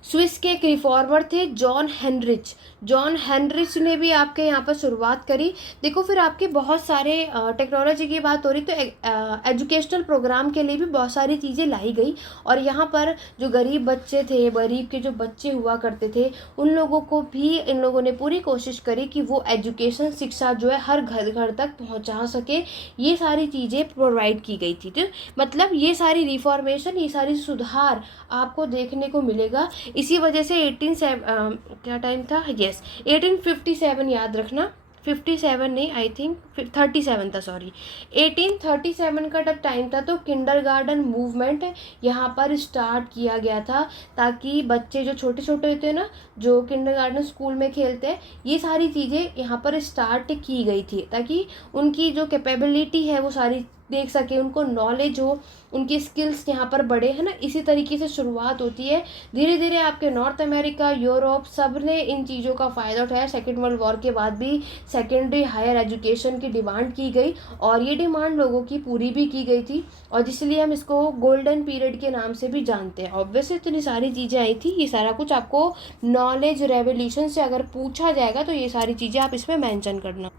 स्विस के एक रिफॉर्मर थे जॉन हेनरिच। जॉन हेनरिच ने भी आपके यहाँ पर शुरुआत करी। देखो फिर आपके बहुत सारे टेक्नोलॉजी की बात हो रही तो एजुकेशनल प्रोग्राम के लिए भी बहुत सारी चीज़ें लाई गई। और यहाँ पर जो गरीब बच्चे थे, गरीब के जो बच्चे हुआ करते थे, उन लोगों को भी इन लोगों ने पूरी कोशिश करी कि वो एजुकेशन, शिक्षा जो है हर घर घर तक पहुँचा सके। ये सारी चीज़ें प्रोवाइड की गई थी। तो मतलब ये सारी रिफॉर्मेशन, ये सारी सुधार आपको देखने को मिलेगा। इसी वजह से क्या टाइम था, यस 1857, याद रखना 57 नहीं, आई थिंक 37 था, सॉरी 1837 का जब टाइम था तो किंडरगार्टन मूवमेंट यहाँ पर स्टार्ट किया गया था, ताकि बच्चे जो छोटे छोटे होते हैं ना, जो किंडरगार्टन स्कूल में खेलते हैं, ये सारी चीज़ें यहाँ पर स्टार्ट की गई थी ताकि उनकी जो कैपेबिलिटी है वो सारी देख सके, उनको नॉलेज हो, उनकी स्किल्स यहाँ पर बढ़े, है ना। इसी तरीके से शुरुआत होती है। धीरे धीरे आपके नॉर्थ अमेरिका, यूरोप, सब ने इन चीज़ों का फ़ायदा उठाया। सेकेंड वर्ल्ड वॉर के बाद भी सेकेंडरी हायर एजुकेशन की डिमांड की गई और ये डिमांड लोगों की पूरी भी की गई थी, और जिसलिए हम इसको गोल्डन पीरियड के नाम से भी जानते हैं। ऑब्वियसली इतनी सारी चीज़ें आई थी, ये सारा कुछ आपको नॉलेज रेवोल्यूशन से अगर पूछा जाएगा तो ये सारी चीज़ें आप इसमें मैंशन करना,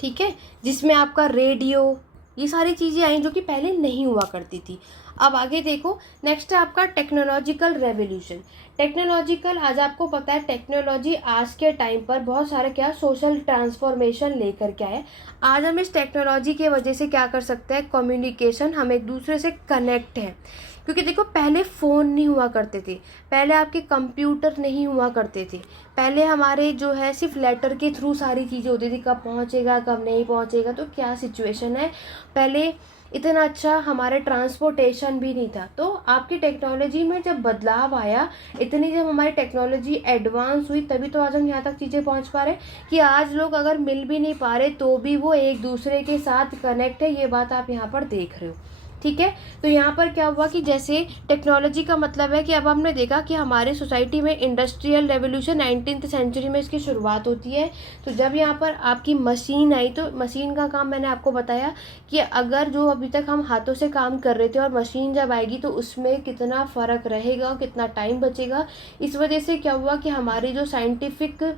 ठीक है। जिसमें आपका रेडियो, ये सारी चीज़ें आई जो कि पहले नहीं हुआ करती थी। अब आगे देखो, नेक्स्ट है आपका टेक्नोलॉजिकल रेवोल्यूशन। टेक्नोलॉजिकल, आज आपको पता है टेक्नोलॉजी आज के टाइम पर बहुत सारे क्या सोशल ट्रांसफॉर्मेशन लेकर के आए। आज हम इस टेक्नोलॉजी के वजह से क्या कर सकते हैं, कम्युनिकेशन, हम एक दूसरे से कनेक्ट हैं। क्योंकि देखो पहले फ़ोन नहीं हुआ करते थे, पहले आपके कंप्यूटर नहीं हुआ करते थे, पहले हमारे जो है सिर्फ लेटर के थ्रू सारी चीज़ें होती थी, कब पहुंचेगा कब नहीं पहुंचेगा, तो क्या सिचुएशन है। पहले इतना अच्छा हमारे ट्रांसपोर्टेशन भी नहीं था। तो आपकी टेक्नोलॉजी में जब बदलाव आया, इतनी जब हमारी टेक्नोलॉजी एडवांस हुई, तभी तो आज हम यहाँ तक चीज़ें पहुँच पा रहे कि आज लोग अगर मिल भी नहीं पा रहे तो भी वो एक दूसरे के साथ कनेक्ट है। ये बात आप यहाँ पर देख रहे हो, ठीक है। तो यहाँ पर क्या हुआ कि जैसे टेक्नोलॉजी का मतलब है कि अब हमने देखा कि हमारे सोसाइटी में इंडस्ट्रियल रेवोल्यूशन 19th सेंचुरी में इसकी शुरुआत होती है। तो जब यहाँ पर आपकी मशीन आई, तो मशीन का काम मैंने आपको बताया कि अगर जो अभी तक हम हाथों से काम कर रहे थे और मशीन जब आएगी तो उसमें कितना फ़र्क रहेगा, कितना टाइम बचेगा। इस वजह से क्या हुआ कि हमारी जो साइंटिफिक,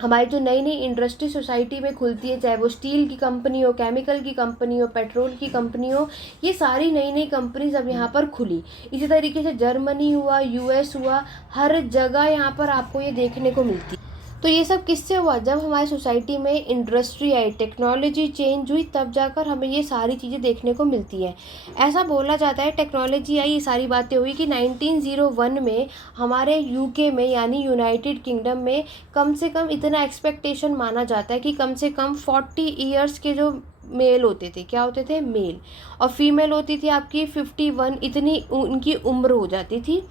हमारी जो नई नई इंडस्ट्री सोसाइटी में खुलती है, चाहे वो स्टील की कंपनी हो, केमिकल की कंपनी हो, पेट्रोल की कंपनी हो, ये सारी नई नई कंपनीज अब यहाँ पर खुली। इसी तरीके से जर्मनी हुआ, यूएस हुआ, हर जगह यहाँ पर आपको ये देखने को मिलती है। तो ये सब किससे हुआ? जब हमारी सोसाइटी में इंडस्ट्री आई, टेक्नोलॉजी चेंज हुई, तब जाकर हमें ये सारी चीज़ें देखने को मिलती है। ऐसा बोला जाता है टेक्नोलॉजी आई, ये सारी बातें हुई कि 1901 में हमारे यूके में यानी यूनाइटेड किंगडम में कम से कम इतना एक्सपेक्टेशन माना जाता है कि कम से कम 40 ईयर्स के जो मेल होते थे, क्या होते थे? मेल। और फीमेल होती थी आपकी 51, इतनी उनकी उम्र हो जाती थी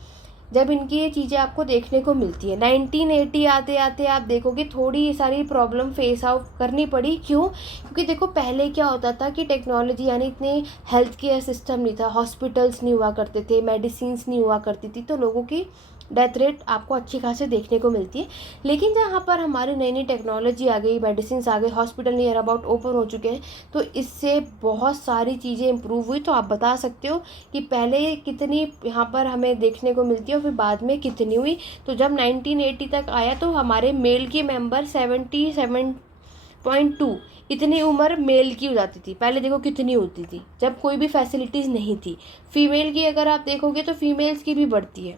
जब इनकी ये चीज़ें आपको देखने को मिलती है। 1980 आते आते आप देखोगे थोड़ी ये सारी प्रॉब्लम फेस आउट करनी पड़ी। क्यों? क्योंकि देखो पहले क्या होता था कि टेक्नोलॉजी यानी इतने हेल्थ केयर सिस्टम नहीं था, हॉस्पिटल्स नहीं हुआ करते थे, मेडिसिन्स नहीं हुआ करती थी, तो लोगों की डेथ रेट आपको अच्छी खासी देखने को मिलती है। लेकिन जहाँ पर हमारी नई नई टेक्नोलॉजी आ गई, मेडिसिन्स आ गई, हॉस्पिटल नियर अबाउट ओपन हो चुके हैं, तो इससे बहुत सारी चीज़ें इम्प्रूव हुई। तो आप बता सकते हो कि पहले कितनी यहाँ पर हमें देखने को मिलती है और फिर बाद में कितनी हुई। तो जब 1980 तक आया तो हमारे मेल के मेंबर 77.2, इतनी उम्र मेल की हो जाती थी। पहले देखो कितनी होती थी जब कोई भी फैसिलिटीज़ नहीं थी। फीमेल की अगर आप देखोगे तो फीमेल्स की भी बढ़ती है,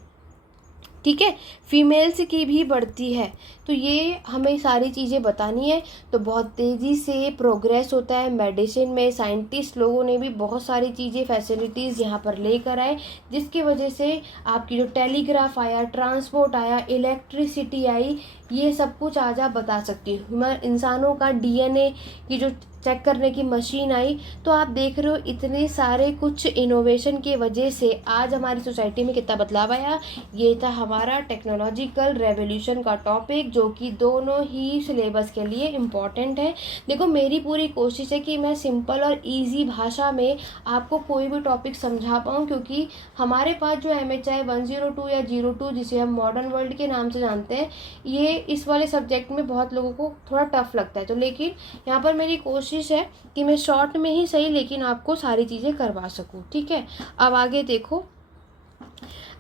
ठीक है, फीमेल्स की भी बढ़ती है। तो ये हमें सारी चीज़ें बतानी है। तो बहुत तेज़ी से प्रोग्रेस होता है मेडिसिन में, साइंटिस्ट लोगों ने भी बहुत सारी चीज़ें फैसिलिटीज़ यहाँ पर लेकर आए, जिसकी वजह से आपकी जो टेलीग्राफ आया, ट्रांसपोर्ट आया, इलेक्ट्रिसिटी आई, ये सब कुछ आज आप बता सकती हूँ। इंसानों का डीएनए की जो चेक करने की मशीन आई। तो आप देख रहे हो इतने सारे कुछ इनोवेशन के वजह से आज हमारी सोसाइटी में कितना बदलाव आया। ये था हमारा टेक्नोलॉजिकल रेवोल्यूशन का टॉपिक, जो कि दोनों ही सिलेबस के लिए इम्पॉर्टेंट है। देखो मेरी पूरी कोशिश है कि मैं सिंपल और इजी भाषा में आपको कोई भी टॉपिक समझा पाऊँ, क्योंकि हमारे पास जो MHI 102 या 02 जिसे हम मॉडर्न वर्ल्ड के नाम से जानते हैं, ये इस वाले सब्जेक्ट में बहुत लोगों को थोड़ा टफ लगता है। तो लेकिन यहाँ पर मेरी कोशिश है कि मैं शॉर्ट में ही सही लेकिन आपको सारी चीज़ें करवा सकूँ, ठीक है। अब आगे देखो,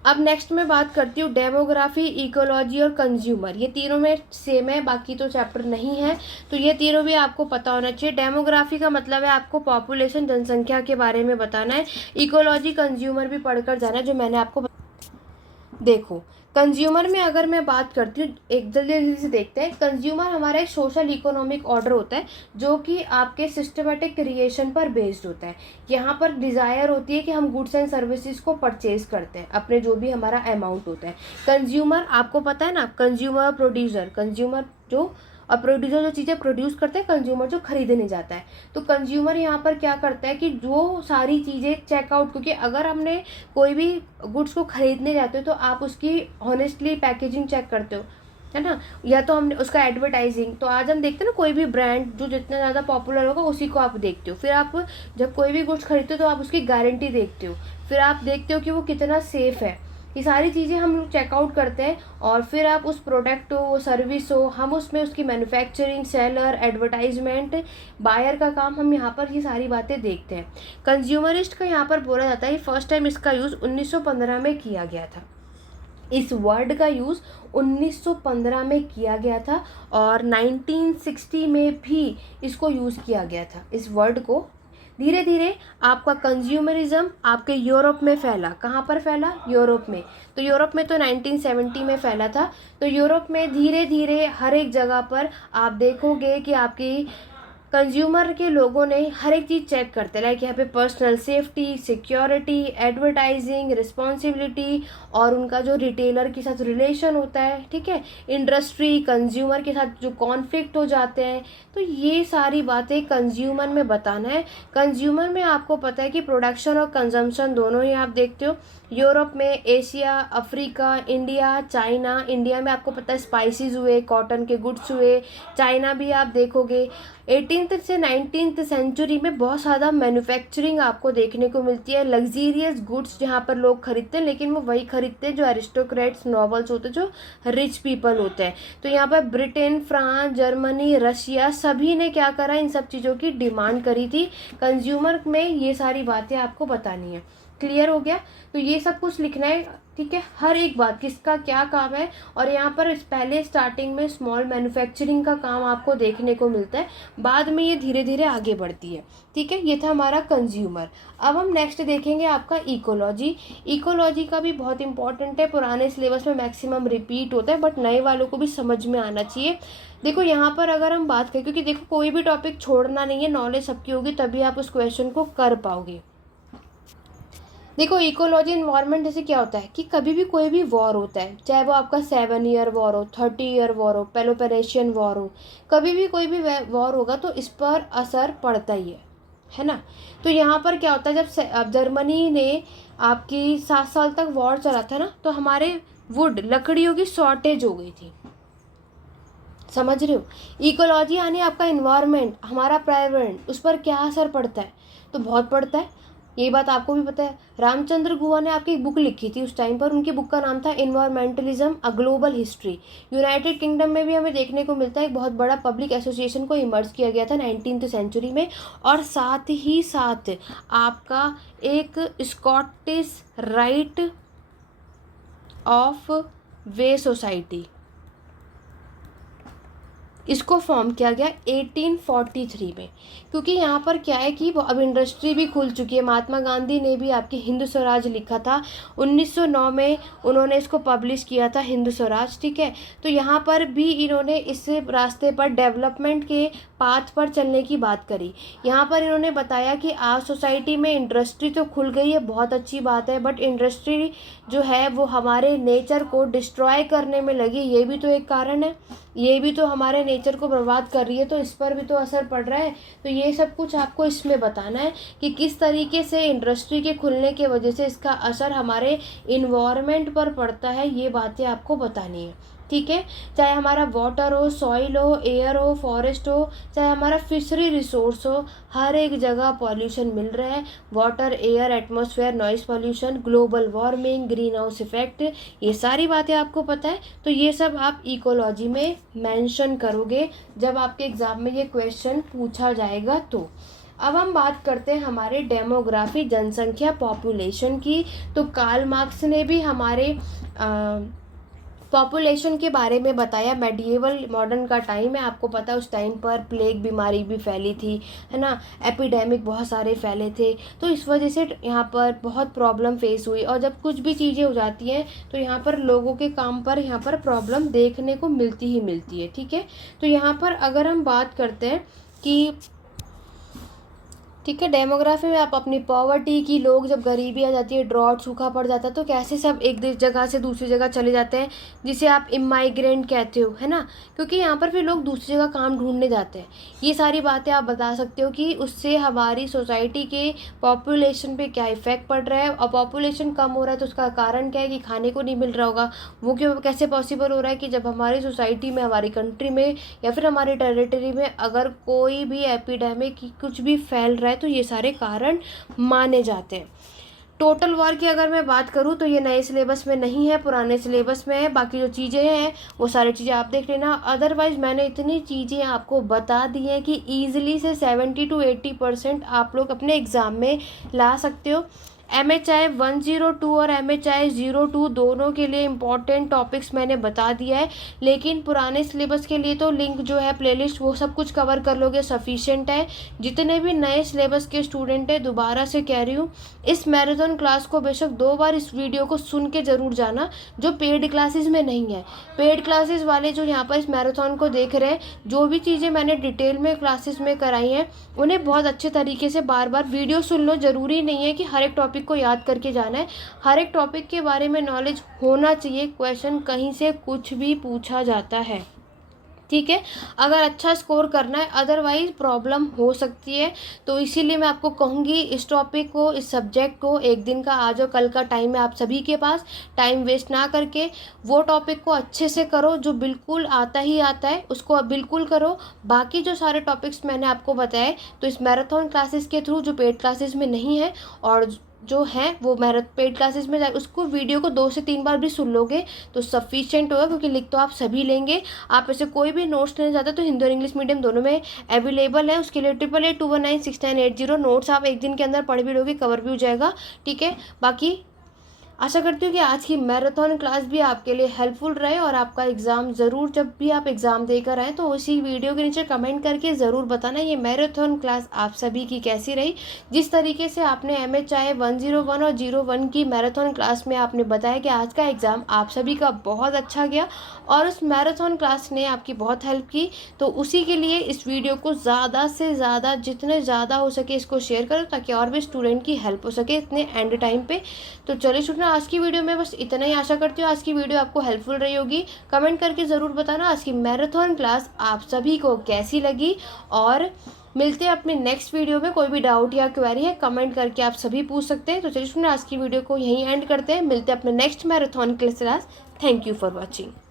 अब नेक्स्ट मैं बात करती हूँ डेमोग्राफी, इकोलॉजी और कंज्यूमर। ये तीनों में सेम है, बाकी तो चैप्टर नहीं है, तो ये तीनों भी आपको पता होना चाहिए। डेमोग्राफी का मतलब है आपको पॉपुलेशन, जनसंख्या के बारे में बताना है। इकोलॉजी, कंज्यूमर भी पढ़कर जाना है, जो मैंने आपको देखो कंज्यूमर में अगर मैं बात करती हूँ, एक जल्दी जल्दी से देखते हैं। कंज्यूमर हमारा एक सोशल इकोनॉमिक ऑर्डर होता है जो कि आपके सिस्टमेटिक क्रिएशन पर बेस्ड होता है। यहाँ पर डिज़ायर होती है कि हम गुड्स एंड सर्विसेज को परचेज करते हैं, अपने जो भी हमारा अमाउंट होता है। कंज्यूमर आपको पता है ना, कंज्यूमर प्रोड्यूसर, कंज्यूमर जो, और प्रोड्यूसर जो चीज़ें प्रोड्यूस करते हैं, कंज्यूमर जो खरीदने जाता है। तो कंज्यूमर यहाँ पर क्या करता है कि जो सारी चीज़ें चेकआउट, क्योंकि अगर हमने कोई भी गुड्स को खरीदने जाते हो तो आप उसकी ऑनेस्टली पैकेजिंग चेक करते हो, है ना, या तो हमने उसका एडवर्टाइजिंग। तो आज हम देखते हैं ना, कोई भी ब्रांड जो जितना ज़्यादा पॉपुलर होगा उसी को आप देखते हो। फिर आप जब कोई भी गुड्स खरीदते हो तो आप उसकी गारंटी देखते हो, फिर आप देखते हो कि वो कितना सेफ़ है। ये सारी चीज़ें हम लोग चेकआउट करते हैं, और फिर आप उस प्रोडक्ट हो, सर्विस हो, हम उसमें उसकी मैन्युफैक्चरिंग, सेलर, एडवर्टाइजमेंट, बायर का काम, हम यहाँ पर ये सारी बातें देखते हैं। कंज्यूमरिस्ट का यहाँ पर बोला जाता है फर्स्ट टाइम इसका यूज़ 1915 में किया गया था। इस वर्ड का यूज़ 1915 में किया गया था, और 1960 में भी इसको यूज़ किया गया था। इस वर्ड को धीरे धीरे आपका कंज्यूमरिज्म आपके यूरोप में फैला। कहाँ पर फैला? यूरोप में। तो यूरोप में तो 1970 में फैला था। तो यूरोप में धीरे धीरे हर एक जगह पर आप देखोगे कि आपकी कंज्यूमर के लोगों ने हर एक चीज़ चेक करते हैं, लाइक यहाँ पे personal safety, security, advertising, responsibility, और उनका जो रिटेलर के साथ रिलेशन होता है, ठीक है, इंडस्ट्री, कंज्यूमर के साथ जो कॉन्फ्लिक्ट हो जाते हैं। तो ये सारी बातें कंज्यूमर में बताना है। कंज्यूमर में आपको पता है कि प्रोडक्शन और कंजम्पशन दोनों ही आप देखते हो। यूरोप में, Asia, Africa, India, China. India में आपको पता है स्पाइसेस हुए, कॉटन के गुड्स हुए। चाइना भी आप देखोगे 18th 16th से 19th सेंचुरी में बहुत ज़्यादा मैन्युफैक्चरिंग आपको देखने को मिलती है, लग्जीरियस गुड्स जहाँ पर लोग खरीदते हैं, लेकिन वो वही खरीदते हैं जो एरिस्टोक्रेट्स नॉबल्स होते हैं, जो रिच पीपल होते हैं। तो यहाँ पर ब्रिटेन, फ्रांस, जर्मनी, रशिया सभी ने क्या करा, इन सब चीज़ों की डिमांड करी थी। कंज्यूमर में ये सारी बातें आपको बतानी है। क्लियर हो गया? तो ये सब कुछ लिखना है, ठीक है, हर एक बात किसका क्या काम है। और यहाँ पर पहले स्टार्टिंग में स्मॉल मैन्युफैक्चरिंग का काम आपको देखने को मिलता है, बाद में ये धीरे धीरे आगे बढ़ती है, ठीक है। ये था हमारा कंज्यूमर। अब हम नेक्स्ट देखेंगे आपका इकोलॉजी। इकोलॉजी का भी बहुत इंपॉर्टेंट है, पुराने सिलेबस में मैक्सिमम रिपीट होता है, बट नए वालों को भी समझ में आना चाहिए। देखो यहाँ पर अगर हम बात करें, क्योंकि देखो कोई भी टॉपिक छोड़ना नहीं है, नॉलेज सबकी होगी तभी आप उस क्वेश्चन को कर पाओगे। देखो इकोलॉजी इन्वायरमेंट जैसे क्या होता है कि कभी भी कोई भी वॉर होता है, चाहे वो आपका 7 ईयर वॉर हो, 30 ईयर वॉर हो, पेलोपेनेशियन वॉर हो, कभी भी कोई भी वॉर होगा तो इस पर असर पड़ता ही है ना। तो यहाँ पर क्या होता है, जब जर्मनी ने आपकी 7 साल तक वॉर चला था ना, तो हमारे वुड लकड़ियों की शॉर्टेज हो गई थी, समझ रहे हो। इकोलॉजी यानी आपका इन्वायरमेंट, हमारा पर्यावरण, उस पर क्या असर पड़ता है, तो बहुत पड़ता है, ये बात आपको भी पता है। रामचंद्र गुहा ने आपकी एक बुक लिखी थी उस टाइम पर, उनकी बुक का नाम था environmentalism a global history. United Kingdom में भी हमें देखने को मिलता है, एक बहुत बड़ा पब्लिक एसोसिएशन को इमर्ज किया गया था 19th सेंचुरी में। और साथ ही साथ आपका एक Scottish right of way society, इसको फॉर्म किया गया 1843 में। क्योंकि यहाँ पर क्या है कि अब इंडस्ट्री भी खुल चुकी है। महात्मा गांधी ने भी आपकी हिंद स्वराज लिखा था 1909 में, उन्होंने इसको पब्लिश किया था हिंद स्वराज, ठीक है। तो यहाँ पर भी इन्होंने इस रास्ते पर डेवलपमेंट के पाथ पर चलने की बात करी। यहाँ पर इन्होंने बताया कि आज सोसाइटी में इंडस्ट्री तो खुल गई है, बहुत अच्छी बात है, बट इंडस्ट्री जो है वो हमारे नेचर को डिस्ट्रॉय करने में लगी, ये भी तो एक कारण है, ये भी तो हमारे नेचर को बर्बाद कर रही है, तो इस पर भी तो असर पड़ रहा है। तो ये सब कुछ आपको इसमें बताना है कि किस तरीके से इंडस्ट्री के खुलने के वजह से इसका असर हमारे इन्वायरमेंट पर पड़ता है, ये बातें आपको बतानी है, ठीक है। चाहे हमारा वाटर हो, सॉइल हो, एयर हो, फॉरेस्ट हो, चाहे हमारा फिशरी रिसोर्स हो, हर एक जगह पॉल्यूशन मिल रहा है। Water, air, atmosphere, noise pollution, global warming, green house effect, ये सारी बातें आपको पता है। तो ये सब आप इकोलॉजी में मेंशन करोगे जब आपके एग्जाम में ये क्वेश्चन पूछा जाएगा। तो अब हम बात करते हैं हमारे डेमोग्राफी, जनसंख्या, पॉपुलेशन की। तो कार्ल मार्क्स ने भी हमारे पॉपुलेशन के बारे में बताया। मेडिएवल मॉडर्न का टाइम है, आपको पता है उस टाइम पर प्लेग बीमारी भी फैली थी, है ना, एपिडेमिक बहुत सारे फैले थे। तो इस वजह से यहाँ पर बहुत प्रॉब्लम फेस हुई, और जब कुछ भी चीज़ें हो जाती हैं तो यहाँ पर लोगों के काम पर यहाँ पर प्रॉब्लम देखने को मिलती ही मिलती है, ठीक है। तो यहाँ पर अगर हम बात करते हैं कि ठीक है, डेमोग्राफी में आप अपनी पॉवर्टी की, लोग जब गरीबी आ जाती है, ड्रॉट, सूखा पड़ जाता है, तो कैसे सब एक जगह से दूसरी जगह चले जाते हैं, जिसे आप इमाइग्रेंट कहते हो, है ना। क्योंकि यहाँ पर फिर लोग दूसरी जगह काम ढूंढने जाते हैं। ये सारी बातें आप बता सकते हो कि उससे हमारी सोसाइटी के पॉपुलेशन पे क्या इफेक्ट पड़ रहा है, और पॉपुलेशन कम हो रहा है तो उसका कारण क्या है कि खाने को नहीं मिल रहा होगा। वो क्यों, कैसे पॉसिबल हो रहा है कि जब हमारी सोसाइटी में, हमारी कंट्री में या फिर हमारी टेरिटरी में अगर कोई भी एपिडेमिक कुछ भी फैल रहा है, तो ये सारे कारण माने जाते हैं। टोटल वॉर की अगर मैं बात करूं तो ये नए सिलेबस में नहीं है, पुराने सिलेबस में है। बाकी जो चीज़ें हैं वो सारी चीज़ें आप देख लेना। अदरवाइज मैंने इतनी चीज़ें आपको बता दी हैं कि ईजिली से 70 to 80% आप लोग अपने एग्ज़ाम में ला सकते हो। MHI 102 और MHI 02 दोनों के लिए इम्पॉर्टेंट टॉपिक्स मैंने बता दिया है, लेकिन पुराने सिलेबस के लिए तो लिंक जो है प्लेलिस्ट वो सब कुछ कवर कर लोगे, सफिशिएंट है। जितने भी नए सिलेबस के स्टूडेंट हैं, दोबारा से कह रही हूँ, इस मैराथन क्लास को बेशक 2 बार इस वीडियो को सुन के ज़रूर जाना, जो पेड क्लासेस में नहीं है। पेड क्लासेस वाले जो यहाँ पर इस मैराथन को देख रहे हैं, जो भी चीज़ें मैंने डिटेल में क्लासेस में कराई हैं, उन्हें बहुत अच्छे तरीके से बार बार वीडियो सुन लो। ज़रूरी नहीं है कि हर एक टॉपिक को याद करके जाना है, हर एक टॉपिक के बारे में नॉलेज होना चाहिए। क्वेश्चन कहीं से कुछ भी पूछा जाता है, ठीक है, अगर अच्छा स्कोर करना है, अदरवाइज़ प्रॉब्लम हो सकती है। तो इसीलिए मैं आपको कहूँगी इस टॉपिक को, इस सब्जेक्ट को एक दिन का आज और कल का टाइम है आप सभी के पास, टाइम वेस्ट ना करके वो टॉपिक को अच्छे से करो जो बिल्कुल आता ही आता है, उसको अब बिल्कुल करो। बाकी जो सारे टॉपिक्स मैंने आपको बताए तो इस मैराथन क्लासेस के थ्रू, जो पेड क्लासेस में नहीं है और जो है वो पेड क्लासेस में उसको वीडियो को 2 से 3 बार भी सुन लोगे तो सफिशिएंट होगा, क्योंकि लिख तो आप सभी लेंगे। आप ऐसे कोई भी नोट्स लेना चाहते हो तो हिंदी और इंग्लिश मीडियम दोनों में अवेलेबल है। उसके लिए 88819690 नोट्स आप एक दिन के अंदर पढ़ भी लोगे, कवर भी हो जाएगा। ठीक है, बाकी आशा करती हूँ कि आज की मैराथन क्लास भी आपके लिए हेल्पफुल रहे और आपका एग्ज़ाम ज़रूर, जब भी आप एग्ज़ाम देकर आएँ तो उसी वीडियो के नीचे कमेंट करके ज़रूर बताना ये मैराथन क्लास आप सभी की कैसी रही। जिस तरीके से आपने MHI 101 और 01 की मैराथन क्लास में आपने बताया कि आज का एग्ज़ाम आप सभी का बहुत अच्छा गया और उस मैराथन क्लास ने आपकी बहुत हेल्प की, तो उसी के लिए इस वीडियो को ज़्यादा से ज़्यादा, जितने ज़्यादा हो सके इसको शेयर करो ताकि और भी स्टूडेंट की हेल्प हो सके इतने एंड टाइम पे। तो चलिए स्टूडेंट, आज की वीडियो में बस इतना ही। आशा करती हूँ आज की वीडियो आपको हेल्पफुल रही होगी। कमेंट करके ज़रूर बताना आज की मैराथन क्लास आप सभी को कैसी लगी, और मिलते हैं अपने नेक्स्ट वीडियो में। कोई भी डाउट या क्वेरी है कमेंट करके आप सभी पूछ सकते हैं। तो चलिए स्टूडेंट, आज की वीडियो को यहीं एंड करते हैं, मिलते हैं अपने next marathon class. Thank you for watching.